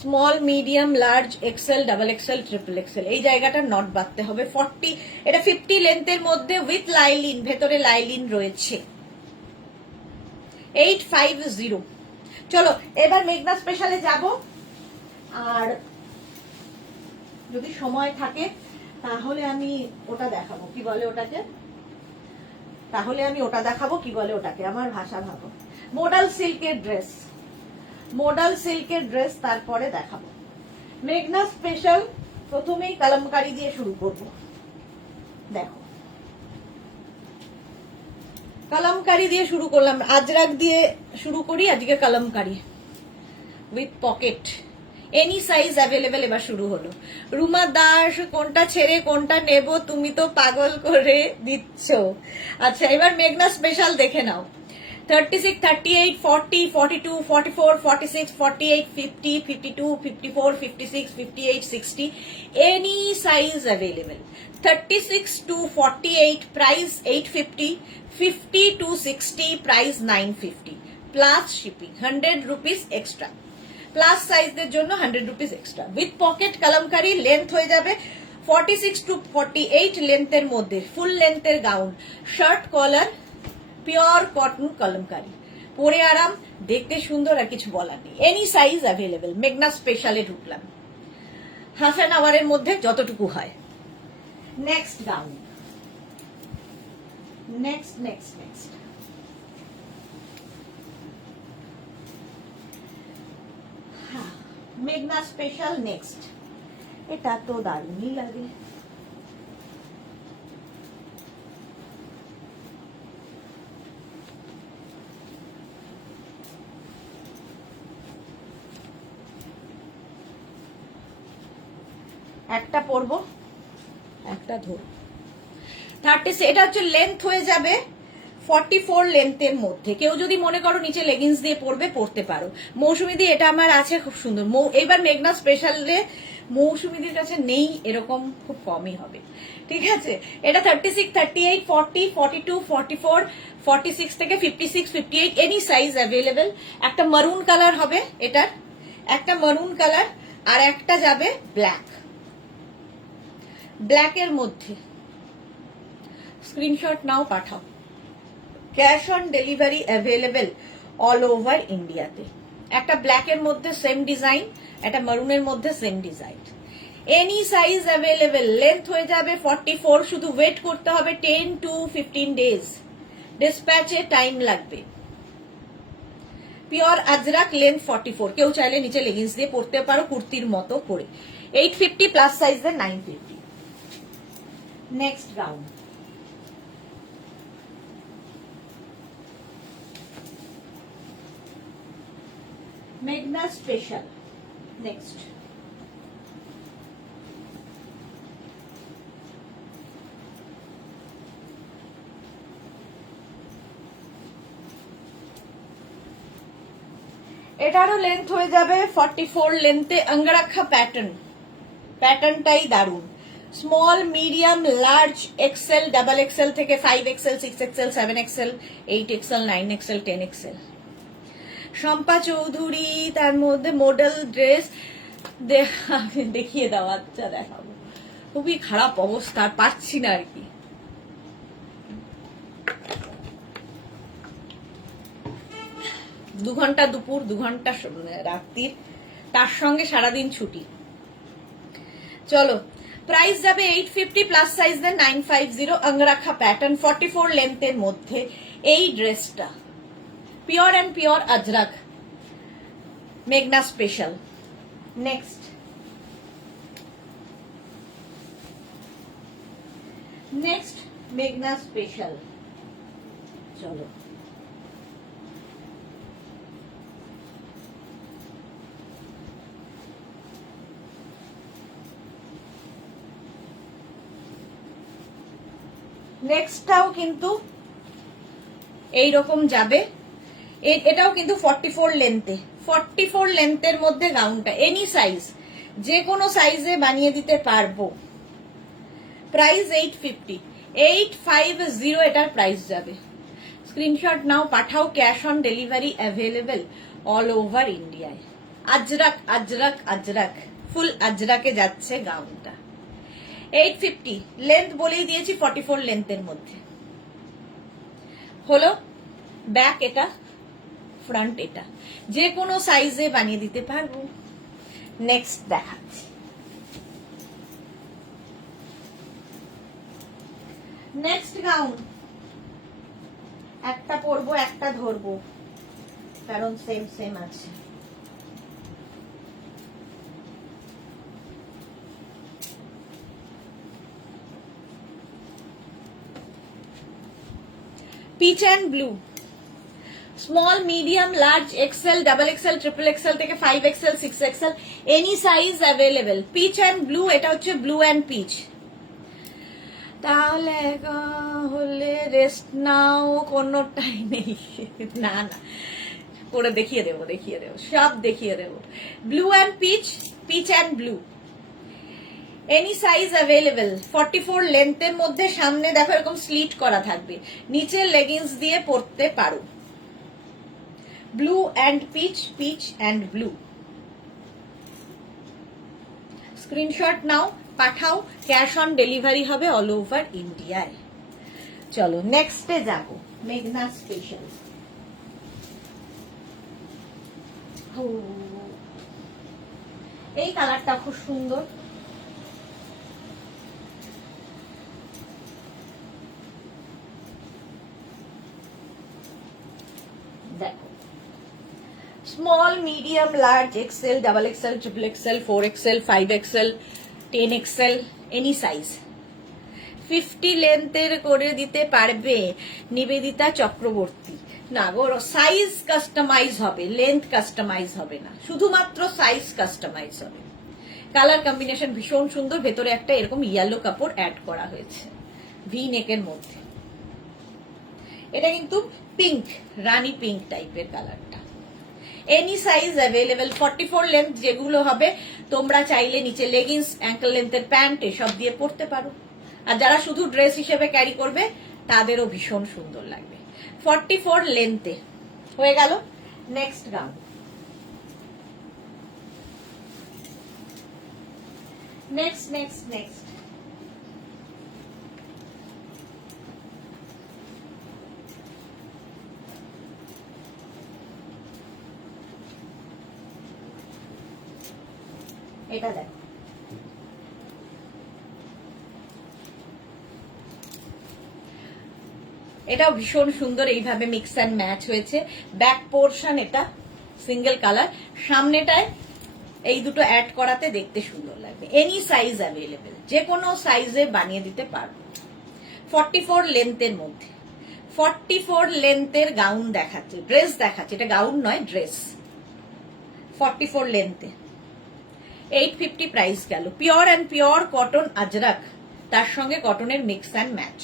Small, medium, large, XL, double XL, triple XL, এই জায়গাটা নট বাঁধতে হবে। 40, এটা 50 লেন্থের মধ্যে উইথ লাইলিন, ভেতরে লাইলিন রয়েছে। 850। চলো এবার মেঘনা স্পেশালে যাব, আর যদি সময় থাকে তাহলে আমি ওটা দেখাবো, কি বলে ওটাকে, আমার ভাষা ভাবো। মডেল সিল্কের ড্রেস, তারপরে দেখাবো মেঘনা স্পেশাল। প্রথমেই কলমকারি দিয়ে শুরু করব। দেখো কলমকারি দিয়ে শুরু করলাম, আজরাক দিয়ে শুরু করি আজকে। Kalamkari with pocket, any size available. এবার শুরু হলো। রুমা দাস, কোনটা ছেড়ে কোনটা নেব, তুমি তো পাগল করে দিচ্ছ। আচ্ছা এবার মেঘনা স্পেশাল দেখে নাও। 36, 38, 40, 42, 44, 46, 48, 50, 52, 54, 56, 58, 60, any size available। 36 to 48 price 850, 50 to 60 price 950 plus shipping 100 rupees extra। Plus সাইজদের জন্য 100 rupees extra. With pocket Kalamkari, length হয়ে যাবে 46 টু 48 লেন্থের মধ্যে। ফুল লেন্থের gown, shirt collar, pure cotton Kalamkari, পরে আরাম, দেখতে সুন্দর, আর কিছু বলার নেই। Any size available. মেঘনা স্পেশালে ঢুকলাম, হাফ অ্যান আওয়ারের মধ্যে যতটুকু হয়। নেক্সট গাউন, নেক্সট মেঘনা স্পেশাল। নেক্সট এটা তো দারুণই লাগে। একটা পরবো, একটা ধরবো। 30, এটা হচ্ছে লেন্থ হয়ে যাবে 44 লেন্থের মধ্যে। কেউ যদি মনে করো নিচে লেগিংস দিয়ে পরবে, পরতে পারো। মৌসুমীদি এটা আমার আছে, খুব সুন্দর। এবার মেঘনা স্পেশালে মৌসুমীদির কাছে নেই, এরকম খুব কমই হবে। ঠিক আছে, এটা 36, 38, 40, 42, 44, 46 থেকে 56, 58 এনি সাইজ অ্যাভেলেবেল। একটা মারুন কালার হবে এটার, একটা মারুন কালার, আর একটা যাবে ব্ল্যাক, ব্ল্যাকের মধ্যে। স্ক্রিনশট নাও, পাঠাও। Cash on delivery available all over ইন্ডিয়াতে। একটা ব্ল্যাকের মধ্যে সেম ডিজাইন, একটা মারুনের মধ্যে same design. Any size available. Length হয়ে যাবে 44, শুধু ওয়েট করতে হবে 10 to 15 ডেজ। ডিসপ্যাচে টাইম লাগবে। Pure Ajrak, length 44। কেউ চাইলে নিচে লেগিংস দিয়ে পরতে পারো, কুর্তির মতো করে। 850 প্লাস সাইজের 950। নেক্সট গাউন, মেঘনা স্পেশাল। নেক্সট এটারও লেন্থ হয়ে যাবে 44 লেন্থে। অঙ্গরাক্ষা প্যাটার্ন, প্যাটার্নটাই দারুণ। Small medium large XL double Excel থেকে 5XL 6XL 7XL 8XL 9XL 10XL। Shampa Chowdhury, তার মধ্যে মডেল ড্রেস দেখিয়ে দাও। আচ্ছা দেখাবো, খুবই খারাপ অবস্থা, পারছি না আর কি। দু ঘন্টা দুপুর, 2 ঘন্টা রাত্রির, তার সঙ্গে সারাদিন ছুটি। চলো, প্রাইস যাবে 850, প্লাস সাইজ দেন 950, অঙ্গরাখা প্যাটার্ন, 44 লেন্থের মধ্যে এই ড্রেসটা, পিওর অ্যান্ড পিওর আজরাক, মেঘনা স্পেশাল। নেক্সট মেঘনা স্পেশাল। চলো, নেক্সটটাও কিন্তু এইরকম যাবে, এটাও কিন্তু 44 লেন্থে, 44 লেন্থের মধ্যে গাউনটা, এনি সাইজ, যে কোনো সাইজে বানিয়ে দিতে পারবো। প্রাইস 850, 850 এটার প্রাইস যাবে। স্ক্রিনশট নাও, পাঠাও, cash on delivery available all over ইন্ডিয়ায়। আজরাক আজরাক আজরাক, ফুল আজরাকে যাচ্ছে গাউনটা। 850 লেন্থ বলেই দিয়েছি, 44 লেন্থের মধ্যে হলো। ব্যাক এটা, ফ্রন্ট এটা, যে কোনো সাইজে বানিয়ে দিতে পারবো। নেক্সট দেখাচ্ছি। নেক্সট গাউন, একটা পরবো একটা ধরবো, কারণ সেম সেম আছে। Peach and blue, small medium large XL double XL triple XL থেকে 5XL 6XL any size available. Peach and blue, এটা হচ্ছে ব্লু অ্যান্ড পিচ। তাহলে হলে রেস্ট নাও, কোনোটাই নেই। না না, করে দেখিয়ে দেবো, সব দেখিয়ে দেবো। Blue and peach, peach and blue, any size available. 44 লেন্থের মধ্যে, সামনে দেখো এরকম স্লিট করা থাকবে, নিচে লেগিংস দিয়ে পরতে পারো। Blue and peach, peach and blue. Screenshot নাও, পাঠাও, ক্যাশ অন ডেলিভারি হবে অল ওভার ইন্ডিয়ায়। চলো নেক্সটে যাব, মেঘনা স্পেশাল। এই কালারটা খুব সুন্দর, দেখো, small medium large XL double XL triple XL 4XL 5XL 10XL any size 50 লেন্থের করে দিতে পারবে নিবেদিতা চক্রবর্তী। না গো, সাইজ কাস্টমাইজ হবে, লেন্থ কাস্টমাইজ হবে না, শুধুমাত্র সাইজ কাস্টমাইজ হবে। কালার কম্বিনেশন ভীষণ সুন্দর, ভেতরে একটা এরকম ইয়েলো কাপড় অ্যাড করা হয়েছে ভি নেকের মধ্যে। এটা কিন্তু পিঙ্ক, রানী পিঙ্ক টাইপের কালারটা। এনি সাইজ অ্যাভেলেবেল, 44 লেন্থ যেগুলো হবে, তোমরা চাইলে নিচে লেগিংস, অ্যাঙ্কেল লেন্থের প্যান্ট এসব দিয়ে পরতে পারো। আর যারা শুধু ড্রেস হিসেবে ক্যারি করবে তাদেরও ভীষণ সুন্দর লাগবে। 44 লেন্থে হয়ে গেল। Next gown, next next next এটা দেখো, এটাও ভীষণ সুন্দর, এইভাবে মিক্স অ্যান্ড ম্যাচ হয়েছে। ব্যাক পোর্শন এটা সিঙ্গেল কালার, সামনেটায় এই দুটো অ্যাড করাতে দেখতে সুন্দর লাগবে। এনি সাইজ অ্যাভেলেবেল, যে কোনো সাইজে বানিয়ে দিতে পারবো। 44 লেন্থের মধ্যে, 44 লেন্থের গাউন দেখাচ্ছে, ড্রেস দেখাচ্ছে, এটা গাউন নয় ড্রেস। 44 লেন্থে 850 প্রাইস গেল। Pure and pure cotton Ajrak, তার সঙ্গে কটনের মিক্স অ্যান্ড ম্যাচ।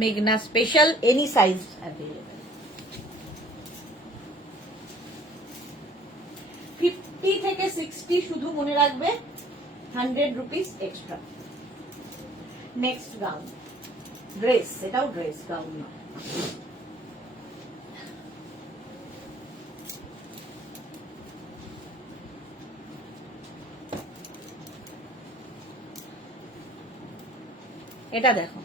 মেঘনা স্পেশাল, এনি সাইজ অ্যাভেলেবেল। 50 থেকে 60 শুধু মনে রাখবে, 100 rupees extra. Next gown, dress, এটাও ড্রেস, গাউন না। এটা দেখো,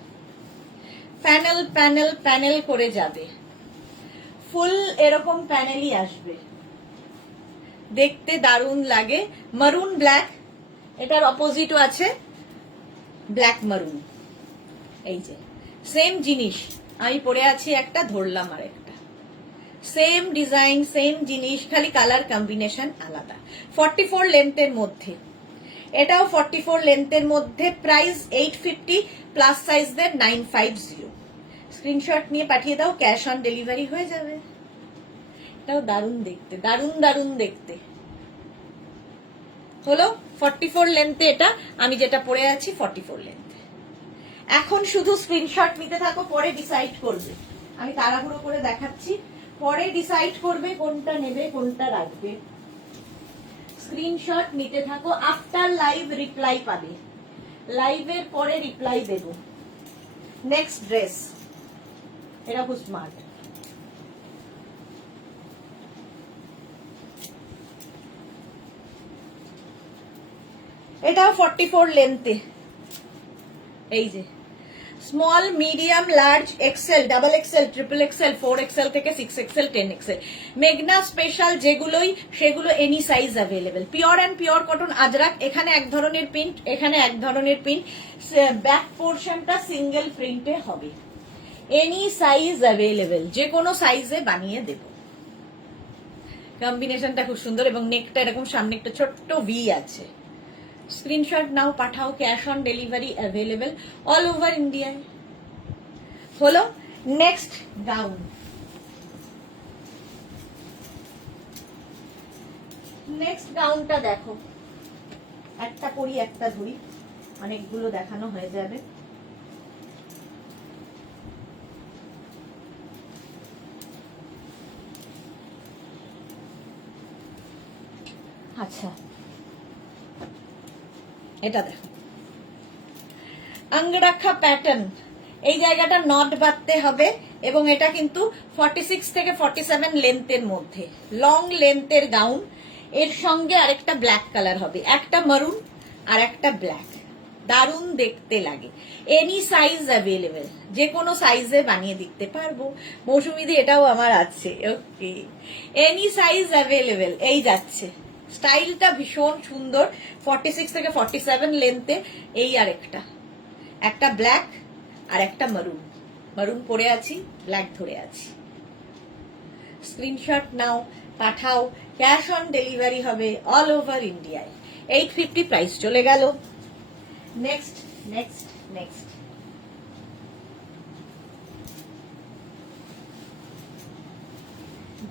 প্যানেল প্যানেল প্যানেল করে যাবে, ফুল এরকম প্যানেলই আসবে, দেখতে দারুণ লাগে। মারুন ব্ল্যাক, এটার অপোজিটও আছে ব্ল্যাক মারুন। এই যে সেম জিনিস, আমি পরে আছি একটা, ধরলাম আর একটা, সেম ডিজাইন সেম জিনিস, খালি কালার কম্বিনেশন আলাদা। 44 লেন্থের মধ্যে, এটাও 44 লেন্থের মধ্যে, প্রাইস 850, প্লাস সাইজদের 950। স্ক্রিনশট নিয়ে পাঠিয়ে দাও, ক্যাশ অন ডেলিভারি হয়ে যাবে। এটাও দারুণ দেখতে, দারুণ দারুণ দেখতে। হলো 44 লেন্থে, এটা আমি যেটা পরে আছি 44 লেন্থে। এখন শুধু স্ক্রিনশট নিতে থাকো, পরে ডিসাইড করবে। আমি তাড়াহুড়ো করে দেখাচ্ছি, পরে ডিসাইড করবে কোনটা নেবে কোনটা রাখবে। স্ক্রিনশট নিতে থাকো, আফটার লাইভ রিপ্লাই পাবে, লাইভের পরে রিপ্লাই দেব। নেক্সট ড্রেস, এটা খুব স্মার্ট, এটা 44 লেন্থে। এই যে small, medium, large, XL, double XL, triple XL, 4 XL থেকে 6 এক্সেল, 10 এক্সেল, মেঘনা স্পেশাল যেগুলোই সেগুলো any size available. Pure and pure cotton ajrak, এখানে এক ধরনের প্রিন্ট, এখানে এক ধরনের প্রিন্ট, ব্যাক পোর্শনটা সিঙ্গেল প্রিন্টে হবে। এনি সাইজ অ্যাভেলেবেল, যে কোনো সাইজে বানিয়ে দেব। কম্বিনেশনটা খুব সুন্দর, এবং নেকটা এরকম সামনে একটা ছোট্ট ভি আছে। স্ক্রিনশট নাও, পাঠাও, cash on delivery available all over ইন্ডিয়ায়। হলো নেক্সট গাউন, নেক্সট গাউনটা দেখো, একটা করি একটা ধরি, অনেকগুলো দেখানো হয়ে যাবে। আচ্ছা, এটা দেখো, অঙ্গরাখা প্যাটার্ন, এই জায়গাটা নট বাঁধতে হবে, এবং এটা কিন্তু 46 থেকে 47 লেন্থের মধ্যে, লং লেন্থের গাউন। এর সঙ্গে আরেকটা ব্ল্যাক কালার হবে, একটা মারুন আর একটা ব্ল্যাক, দারুণ দেখতে লাগে। এনি সাইজ অ্যাভেলেবেল, যে কোনো সাইজে বানিয়ে দিতে পারবো। মৌসুমিদি এটাও আমার আছে, ওকে, এনি সাইজ অ্যাভেলেবেল। এই যাচ্ছে, স্টাইলটা ভীষণ সুন্দর, 46 থেকে 47 লেন্থে। এই আরেকটা, একটা ব্ল্যাক আর একটা মারুন, মারুন পরে আছি, ব্ল্যাক ধরে আছি। স্ক্রিনশট নাও, পাঠাও, ক্যাশ অন ডেলিভারি হবে অল ওভার ইন্ডিয়ায়। 850 প্রাইস চলে গেল। নেক্সট নেক্সট নেক্সট,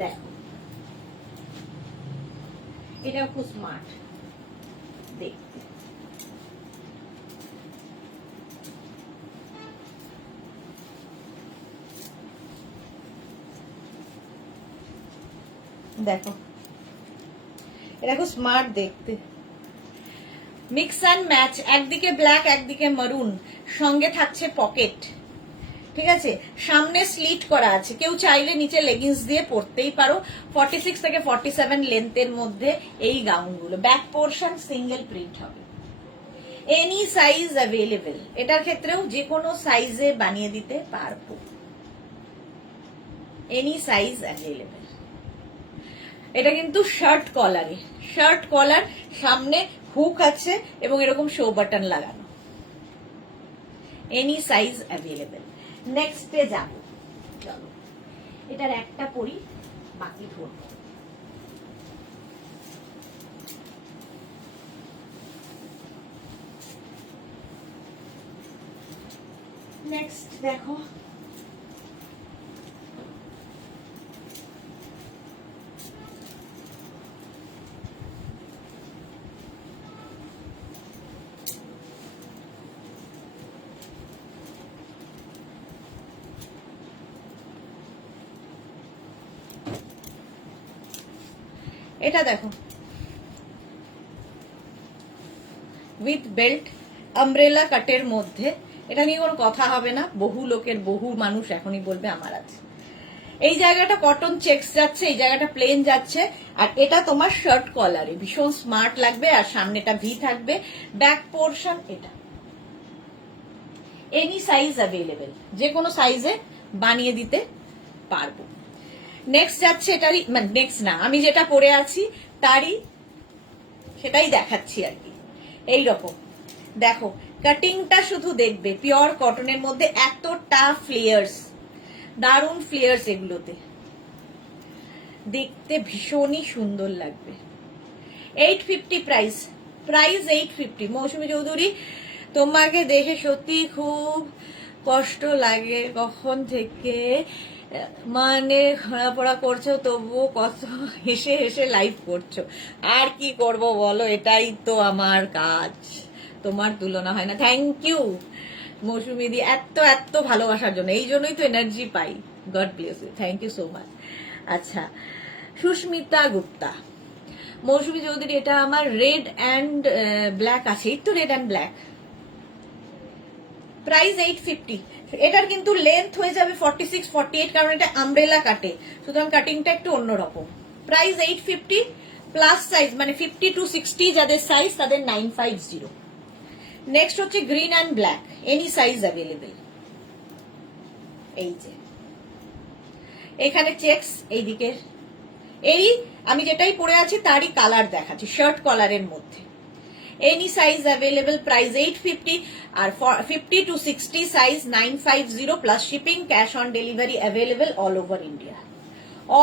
দেখো, এটাও খুব স্মার্ট দেখতে। দেখো, এটা খুব স্মার্ট দেখতে, মিক্স অ্যান্ড ম্যাচ, একদিকে ব্ল্যাক একদিকে মারুন, সঙ্গে থাকছে পকেট, ঠিক আছে, সামনে স্লিট করা আছে, কেউ চাইলে নিচে লেগিংস দিয়ে পরতেই পারো। 46 থেকে 47 লেন্থের মধ্যে এই গাউনগুলো, ব্যাক পোর্শন সিঙ্গেল প্রিন্ট হবে, এনি সাইজ অ্যাভেলেবেল। এটার ক্ষেত্রেও যে কোনো সাইজে বানিয়ে দিতে পারবো, এনি সাইজ অ্যাভেলেবেল। এটা কিন্তু শার্ট কলারে, শার্ট কলার, সামনে হুক আছে এবং এরকম শো বাটন লাগানো, এনি সাইজ অ্যাভেলেবেল। নেক্সটে যাব, চলো এটার একটা পরি, বাকি ধরবো। নেক্সট দেখো, এটা দেখো, উইথ বেল্ট, আমব্রেলা কাটের মধ্যে, এটা নিয়ে কোনো কথা হবে না, বহু লোকের বহু মানুষ এখনই বলবে আমার আছে। এই জায়গাটা কটন চেক্স যাচ্ছে, এই জায়গাটা প্লেন যাচ্ছে, আর এটা তোমার শার্ট কলারে ভীষণ স্মার্ট লাগবে, আর সামনেটা ভি থাকবে, ব্যাক পোর্শন এটা। এনি সাইজ অ্যাভেলেবেল, যে কোনো সাইজে বানিয়ে দিতে পারবো। নেক্সট যাচ্ছে এটারই, মানে নেক্সট না, আমি যেটা পরে আছি তারই সেটাই দেখাচ্ছি আর কি। এইরকম দেখো, কাটিংটা শুধু দেখবে, পিওর কটনের মধ্যে এতটা ফ্লেয়ার্স, দারুণ ফ্লেয়ার্স, এগুলোতে দেখতে ভীষণই সুন্দর লাগবে। 850 প্রাইস, প্রাইস 850। মৌসুমী চৌধুরী, তোমাকে দেখে সত্যি খুব কষ্ট লাগে, কখন থেকে মানে ঘোরাফোরা করছো তবুও কত হেসে হেসে লাইভ করছো। আর কি করব বলো, এটাই তো আমার কাজ, তোমার তুলনা হয় না। থ্যাংক ইউ মৌসুমী দি, এত এত ভালোবাসার জন্য, এই জন্যই তো এনার্জি পাই। God bless you, thank you so much. আচ্ছা, সুস্মিতা গুপ্তা, মৌসুমী চৌধুরী এটা আমার রেড অ্যান্ড ব্ল্যাক আছে, এই তো রেড অ্যান্ড ব্ল্যাক, প্রাইস 850। এটার কিন্তু লেন্থ হয়ে যাবে 46 48, কারণ এটা আমব্রেলা কাটে, সুতরাং কাটিংটা একটু অন্যরকম। প্রাইস 850 প্লাস সাইজ, মানে 50 to 60 যাদের সাইজ তাদের 950। নেক্সট হচ্ছে green and black, any size available. এই যে এখানে চেক্স, এইদিকে এই আমি যেটাই পরে আছি তারই কালার দেখাচ্ছি, শার্ট কলারের মধ্যে। এনি সাইজ অ্যাভেলেবল, প্রাইস 850, আর 50 to 60 size 950 plus shipping, cash on delivery available all over India.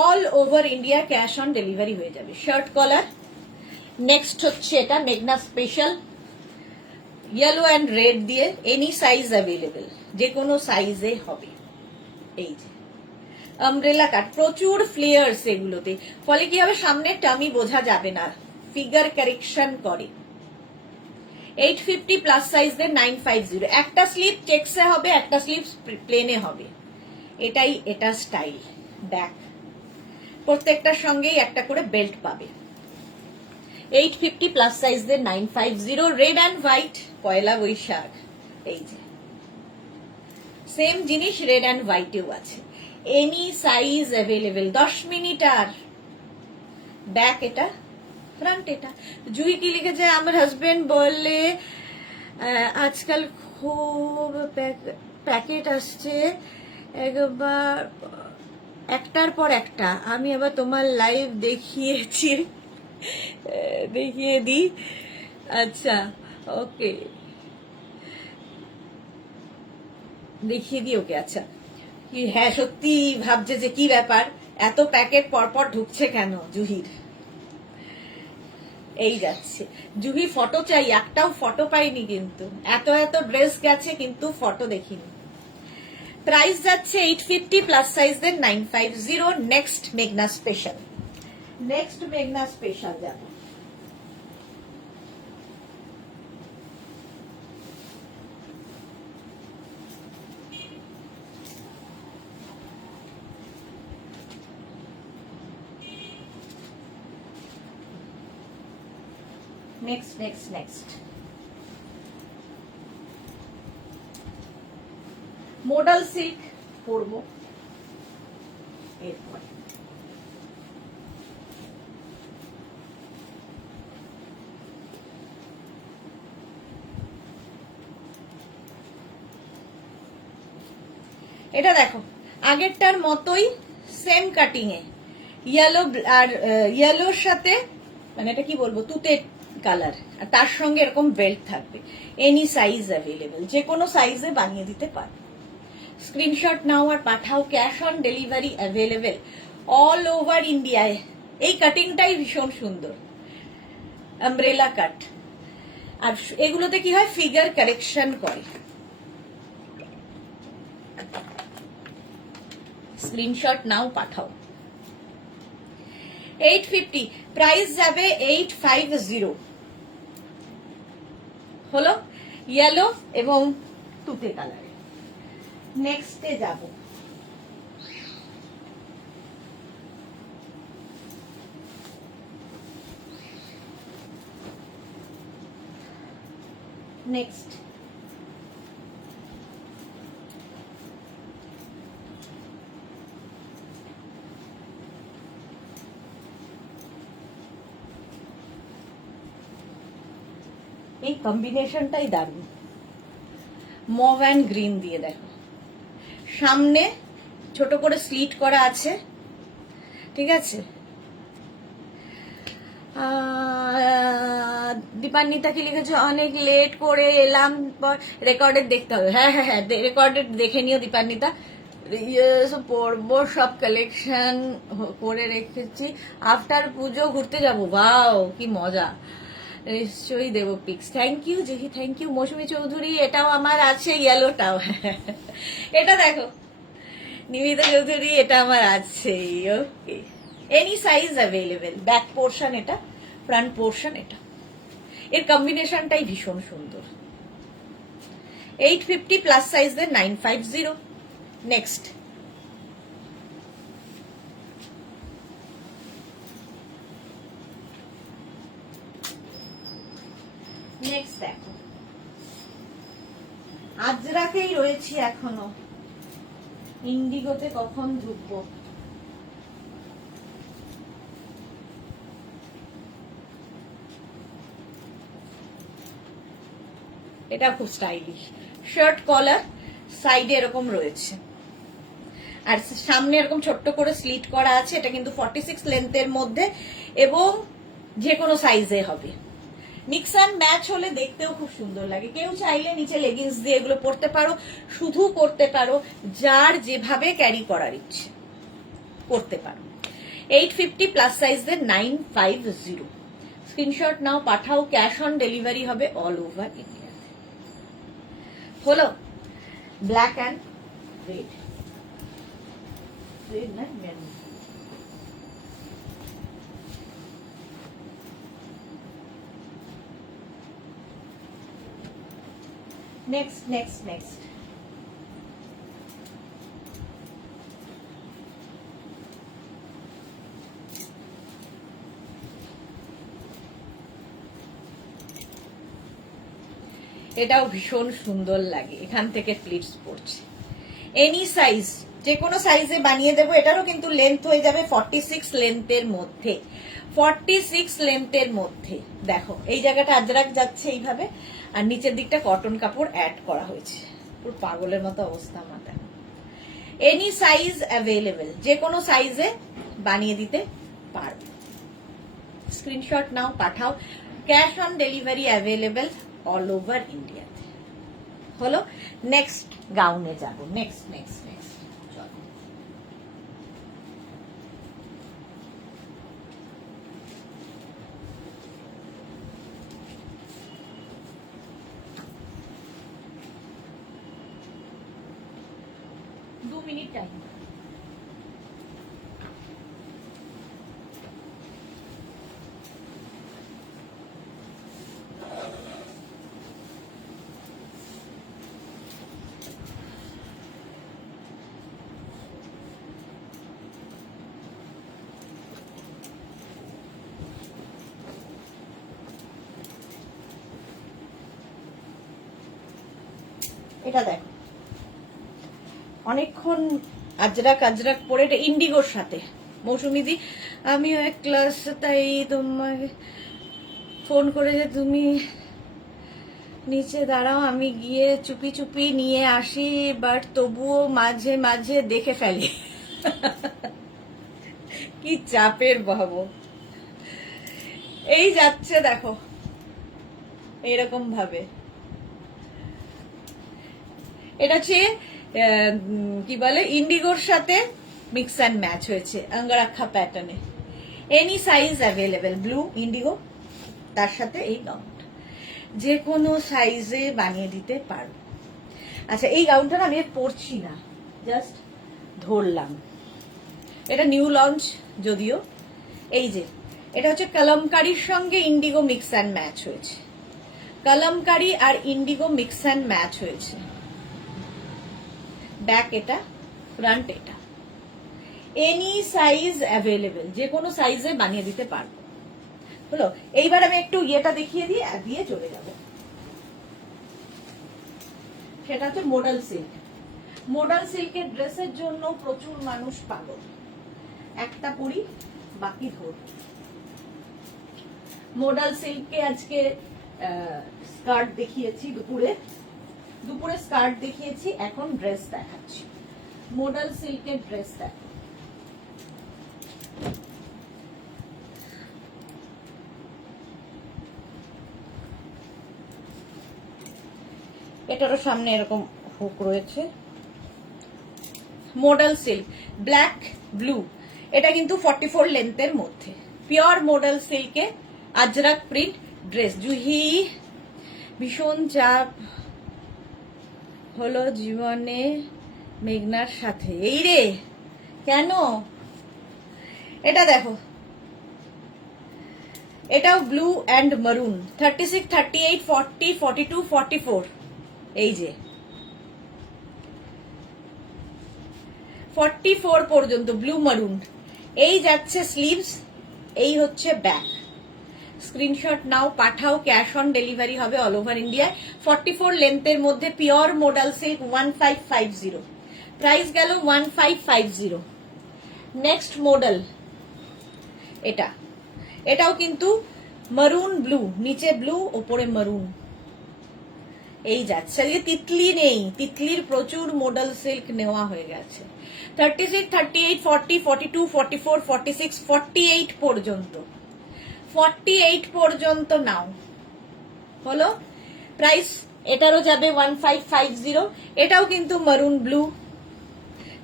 All over India cash on delivery হয়ে যাবে। Shirt collar. নেক্সট হচ্ছে এটা মেঘনা স্পেশাল, ইয়েলো অ্যান্ড রেড দিয়ে, এনি সাইজ অ্যাভেলেবল, যে কোনো সাইজে হবে। এই যে আমব্রেলা কাট, প্রচুর ফ্লেয়ার্স এগুলোতে, ফলে কি হবে সামনের টামি বোঝা যাবে না, ফিগার কারেকশন করে। 850 প্লাস সাইজদের 950। একটা স্লিভ চেক্সে হবে, একটা স্লিভ প্লেনে হবে, এটাই এটা স্টাইল। ব্যাক প্রত্যেকটার সঙ্গেই একটা করে বেল্ট পাবে। 850 প্লাস সাইজদের 950। রেড অ্যান্ড হোয়াইট, পয়লা বৈশাখ, এই যে সেম জিনিস রেড অ্যান্ড হোয়াইটেও আছে, এনি সাইজ অ্যাভেলেবেল। 10 মিনিট। আর ব্যাক এটা, ফ্রন্ট এটা। জুহি কি লিখেছে, আমার হাজবেন্ড বলে আজকাল খুব প্যাকেট আসছে একবার, একটার পর একটা। আমি আবার তোমার লাইভ দেখিয়ে দিই। আচ্ছা ওকে, দেখিয়ে দিই ওকে। আচ্ছা, হ্যাঁ সত্যি ভাবছে যে কি ব্যাপার, এত প্যাকেট পরপর ঢুকছে কেন জুহির। এই যাচ্ছে জুহি, ফটো চাই, একটাও ফটো পাইনি, কিন্তু এত এত ড্রেস গেছে কিন্তু ফটো দেখিনি। প্রাইস যাচ্ছে 850 প্লাস সাইজদের 950। নেক্সট মেঘনা স্পেশাল, নেক্সট মেঘনা স্পেশাল যাবো। নেক্সট মোডাল সিল্ক পরবো এরপর। এটা দেখো আগেরটার মতোই সেম কাটিং এ, ইয়েলো আর ইয়েলোর সাথে, মানে এটা কি বলবো, তুতে কালার, আর তার সঙ্গে এরকম বেল্ট থাকবে। এনি সাইজ অ্যাভেলেবেল, যে কোনো সাইজে বানিয়ে দিতে পারো। স্ক্রিনশট নাও আর পাঠাও, cash on delivery available all over ইন্ডিয়ায়। এই কাটিংটাই ভীষণ সুন্দর, আমব্রেলা কাট, আর এগুলোতে কি হয় ফিগার কারেকশন করে। স্ক্রিনশট নাও পাঠাও। 850 প্রাইস যাবে 850। হলো ইয়েলো এবং তুতে কালারে। নেক্সটে যাব, নেক্সট এই কম্বিনেশনটাই দারুণ, মভ অ্যান্ড গ্রিন দিয়ে দেখো, সামনে ছোট করে স্লিট করা আছে, ঠিক আছে। দীপান্বিতা কি লিখেছে, অনেক লেট করে এলাম, রেকর্ডেড দেখতে হবে। হ্যাঁ হ্যাঁ হ্যাঁ, রেকর্ডেড দেখে নিও দীপান্বিতা। পরবো, সব কালেকশন করে রেখেছি, আফটার পুজো ঘুরতে যাবো। বাও কি মজা, নিশ্চয়ই দেবো pics. Thank you Juhi, thank you. Moushumi Chowdhury, এটাও আমার আছে, ইয়েলোটাও। এটা দেখো নিমিতা চৌধুরী, এটা আমার আছে। Okay, any size available. Back portion এটা, ফ্রন্ট পোর্শন এটা, এর কম্বিনেশনটাই ভীষণ সুন্দর। 850 প্লাস সাইজের 950। নেক্সট, নেক্সট দেখো, আজরাকেই রয়েছি এখনো, ইন্ডিগোতে কখন ঢুকবো। এটা খুব স্টাইলিশ, শার্ট কলার, সাইডে এরকম রয়েছে, আর সামনে এরকম ছোট্ট করে স্লিট করা আছে। এটা কিন্তু 46 লেন্থের মধ্যে এবং যে কোনো সাইজে হবে। মিক্স অ্যান্ড ম্যাচ হলে দেখতেও খুব সুন্দর লাগে। কেউ চাইলে নিচে লেগিংস দিয়ে এগুলো পরতে পারো, শুধু পরতে পারো, যার যেভাবে ক্যারি করার ইচ্ছে করতে পারো। 850 প্লাস সাইজের 950। স্ক্রিনশট নাও, পাঠাও, ক্যাশ অন ডেলিভারি হবে অল ওভার ইন্ডিয়া। হলো ব্ল্যাক অ্যান্ড রেড, রেড না মেরুন। নেক্সট নেক্সট নেক্সট, এটাও ভীষণ সুন্দর লাগে, এখান থেকে প্লিটস পড়ছে। এনি সাইজ, যে কোনো সাইজে বানিয়ে দেবো। এটারও কিন্তু লেন্থ হয়ে যাবে 46 লেন্থের মধ্যে, 46 লেন্থের মধ্যে। দেখো এই জায়গাটা আজরাক যাচ্ছে এইভাবে, আর নিচের দিকটা কটন কাপড় অ্যাড করা হয়েছে। পুরো পাগলের মতো অবস্থা আমার। দেখো এনি সাইজ অ্যাভেলেবেল, যে কোনো সাইজে বানিয়ে দিতে পারবে। স্ক্রিনশট নাও, পাঠাও, cash on delivery available all over ইন্ডিয়াতে। হলো, নেক্সট গাউনে যাব। নেক্সট নেক্সট নেক্সট, চলো। দু মিনিট টাইম। এটা দেখো, অনেকক্ষণ আজরাক আজরাক পরে, এটা ইন্ডিগোর সাথে। মৌসুমী দি, আমিও এক ক্লাস, তাই তোমাকে ফোন করে যে তুমি নিচে দাঁড়াও, আমি গিয়ে চুপি চুপি নিয়ে আসি, বাট তবুও মাঝে মাঝে দেখে ফেলি। কি চাপের ভাবো। এই যাচ্ছে দেখো এইরকম ভাবে। এটা হচ্ছে কি বলে, ইন্ডিগোর সাথে মিক্স অ্যান্ড ম্যাচ হয়েছে, অঙ্গরাক্ষা প্যাটার্নে। Any size available, blue Indigo, তার সাথে এই গাউনটা যে কোনো সাইজে বানিয়ে দিতে পারো। আচ্ছা, এই গাউনটা আমি পরছি না, জাস্ট ধরলাম। এটা নিউ লঞ্চ যদিও। এই যে এটা হচ্ছে কলমকারির সঙ্গে ইন্ডিগো মিক্স অ্যান্ড ম্যাচ হয়েছে, কলমকারি আর ইন্ডিগো মিক্স অ্যান্ড ম্যাচ হয়েছে। ব্যাক এটা, ফ্রন্ট এটা। এনি সাইজ অ্যাভেলেবেল, যে কোনো সাইজে বানিয়ে দিতে পারবো। হলো, এইবার আমি একটু ইয়েটা দেখিয়ে দিয়ে চলে যাব। সেটা হচ্ছে মডাল সিল্ক। মডাল সিল্কের ড্রেসের জন্য প্রচুর মানুষ পাগল। একটা পরি, বাকি ধর। মডাল সিল্কে আজকে স্কার্ট দেখিয়েছি দুপুরে স্কার্ট দেখিয়েছি, এখন ড্রেস দেখাচ্ছি। মডেল সিল্কের ড্রেস দেখো, এটারও সামনে এরকম হুক রয়েছে। মডেল সিল্ক ব্ল্যাক ব্লু, এটা কিন্তু 44 লেন্থের মধ্যে, পিওর মডেল সিল্কে আজরাক প্রিন্ট ড্রেস। জুহি ভীষণ চাপ হলো জীবনে মেঘনার সাথে, এই রে কেন? এটা দেখো, এটাও ব্লু অ্যান্ড মারুন, 36, 38, 40, 42, 44, এই যে 44 পর্যন্ত ব্লু মারুন। এই যাচ্ছে স্লিভস, এই হচ্ছে ব্যাক। স্ক্রিনশট নাও, পাঠাও, ক্যাশ অন ডেলিভারি হবে অল ওভার ইন্ডিয়ায়। 44 লেন্থের মধ্যে পিওর মডেল সিল্ক 1550, প্রাইস গেল 1550। নেক্সট মডেল এটাও কিন্তু মারুন ব্লু, নিচে ব্লু ওপরে মারুন, এই যাচ্ছে। তিতলি নেই, তিতলির প্রচুর মডেল সিল্ক নেওয়া হয়ে গেছে। 36, 38, 40, 42, 44, 46, 48 পর্যন্ত, 48 পর্যন্ত নাও হলো। প্রাইস এটারও যাবে 1550। এটাও কিন্তু মারুন ব্লু,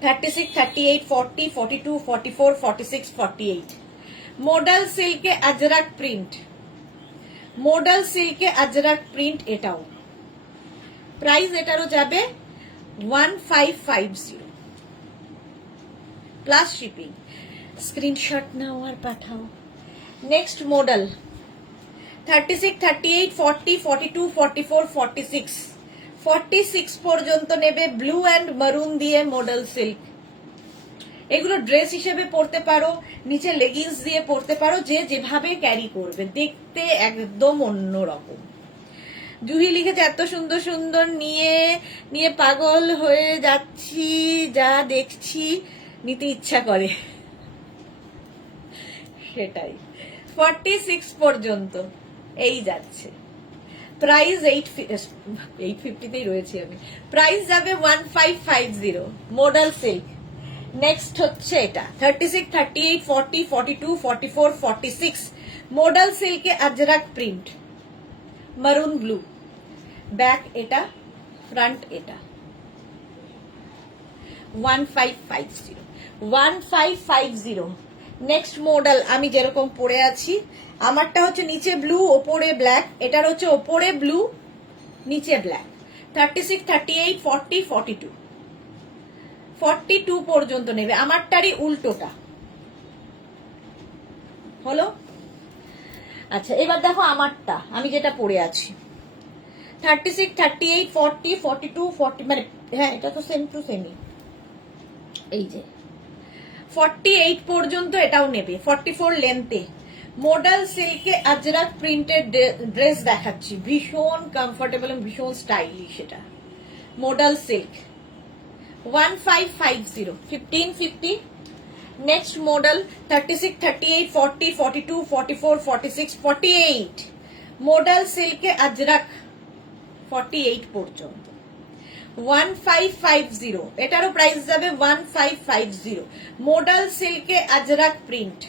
36, 38, 40, 42, 44, 46, 48। মডেল সিল্কে আজরাক প্রিন্ট, মডেল সিল্কে আজরাক প্রিন্ট, এটাও প্রাইস এটারও যাবে 1550 প্লাস শিপিং। স্ক্রিনশট নাও আর পাঠাও। নেক্সট মডেল 36, 38, 40, 42, 44, 46, 46 পর্যন্ত নেবে, ব্লু অ্যান্ড মারুন দিয়ে মডেল সিল্ক। এগুলো ড্রেস হিসেবে পরতে পারো, নিচে লেগিংস দিয়ে পরতে পারো, যে যেভাবে ক্যারি করবে, দেখতে একদম অন্যরকম। জুহি লিখেছে এত সুন্দর সুন্দর নিয়ে নিয়ে পাগল হয়ে যাচ্ছি, যা দেখছি নিতে ইচ্ছা করে, সেটাই। 46 পর্যন্ত এই যাচ্ছে, প্রাইস 850তেই রয়েছে আমি, প্রাইস যাবে 1550 মডেল সিল্ক। নেক্সট হচ্ছে এটা 36, 38, 40, 42, 44, 46 মডেল সিল্কে আজরাক প্রিন্ট, মারুন ব্লু, ব্যাক এটা, ফ্রন্ট এটা, 1550, 1550। নেক্সট মডেল আমি যেরকম পরে আছি, আমারটা হচ্ছে নিচে ব্লু ওপরে ব্ল্যাক, এটার হচ্ছে ওপরে ব্লু নিচে ব্ল্যাক। 36, 38, 40, 42, 42 পর্যন্ত নেবে, আমারটারই উল্টোটা হলো। আচ্ছা এবার দেখো আমারটা, আমি যেটা পরে আছি 36, 38, 40, 42, 40, মানে হ্যাঁ এটা তো সেম টু সেমই, এই যে 48 পর্যন্ত এটাও নেবে, 44 লেন্থে মডেল সিল্কে আজরাক প্রিন্টেড ড্রেস দেখাচ্ছি, ভীষণ কমফোর্টেবল এবং ভীষণ স্টাইলিশ। এটা model silk 1550, 1550। Next model 36, 38, 40, 42, 44, 46, 48 model সিল্কে আজরাক 48 পর্যন্ত 1550, এটারও প্রাইস যাবে 1550। মডেল সিল্কে আজরাক প্রিন্ট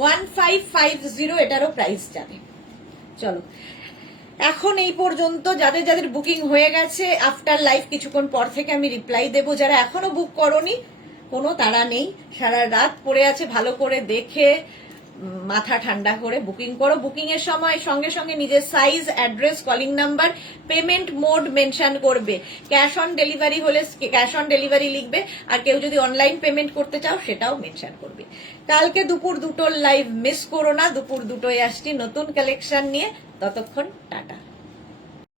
1550, এটারও প্রাইস যাবে। চলো এখন এই পর্যন্ত, যাদের যাদের বুকিং হয়ে গেছে আফটার লাইভ কিছুক্ষণ পর থেকে আমি রিপ্লাই দেবো। যারা এখনো বুক করোনি কোনো তাড়া নেই, সারা রাত পড়ে আছে, ভালো করে দেখে মাথা ঠান্ডা করে বুকিং করো। বুকিং এর সময় সঙ্গে সঙ্গে নিজের size, address, calling number, payment mode mention করবে। ক্যাশ অন ডেলিভারি হলে ক্যাশ অন ডেলিভারি লিখবে, আর কেউ যদি অনলাইন পেমেন্ট করতে চাও সেটাও মেনশন করবে। কালকে দুপুর 2টোর লাইভ মিস করো না, দুপুর 2টোয় আসছি নতুন কালেকশন নিয়ে। ততক্ষণ টাটা।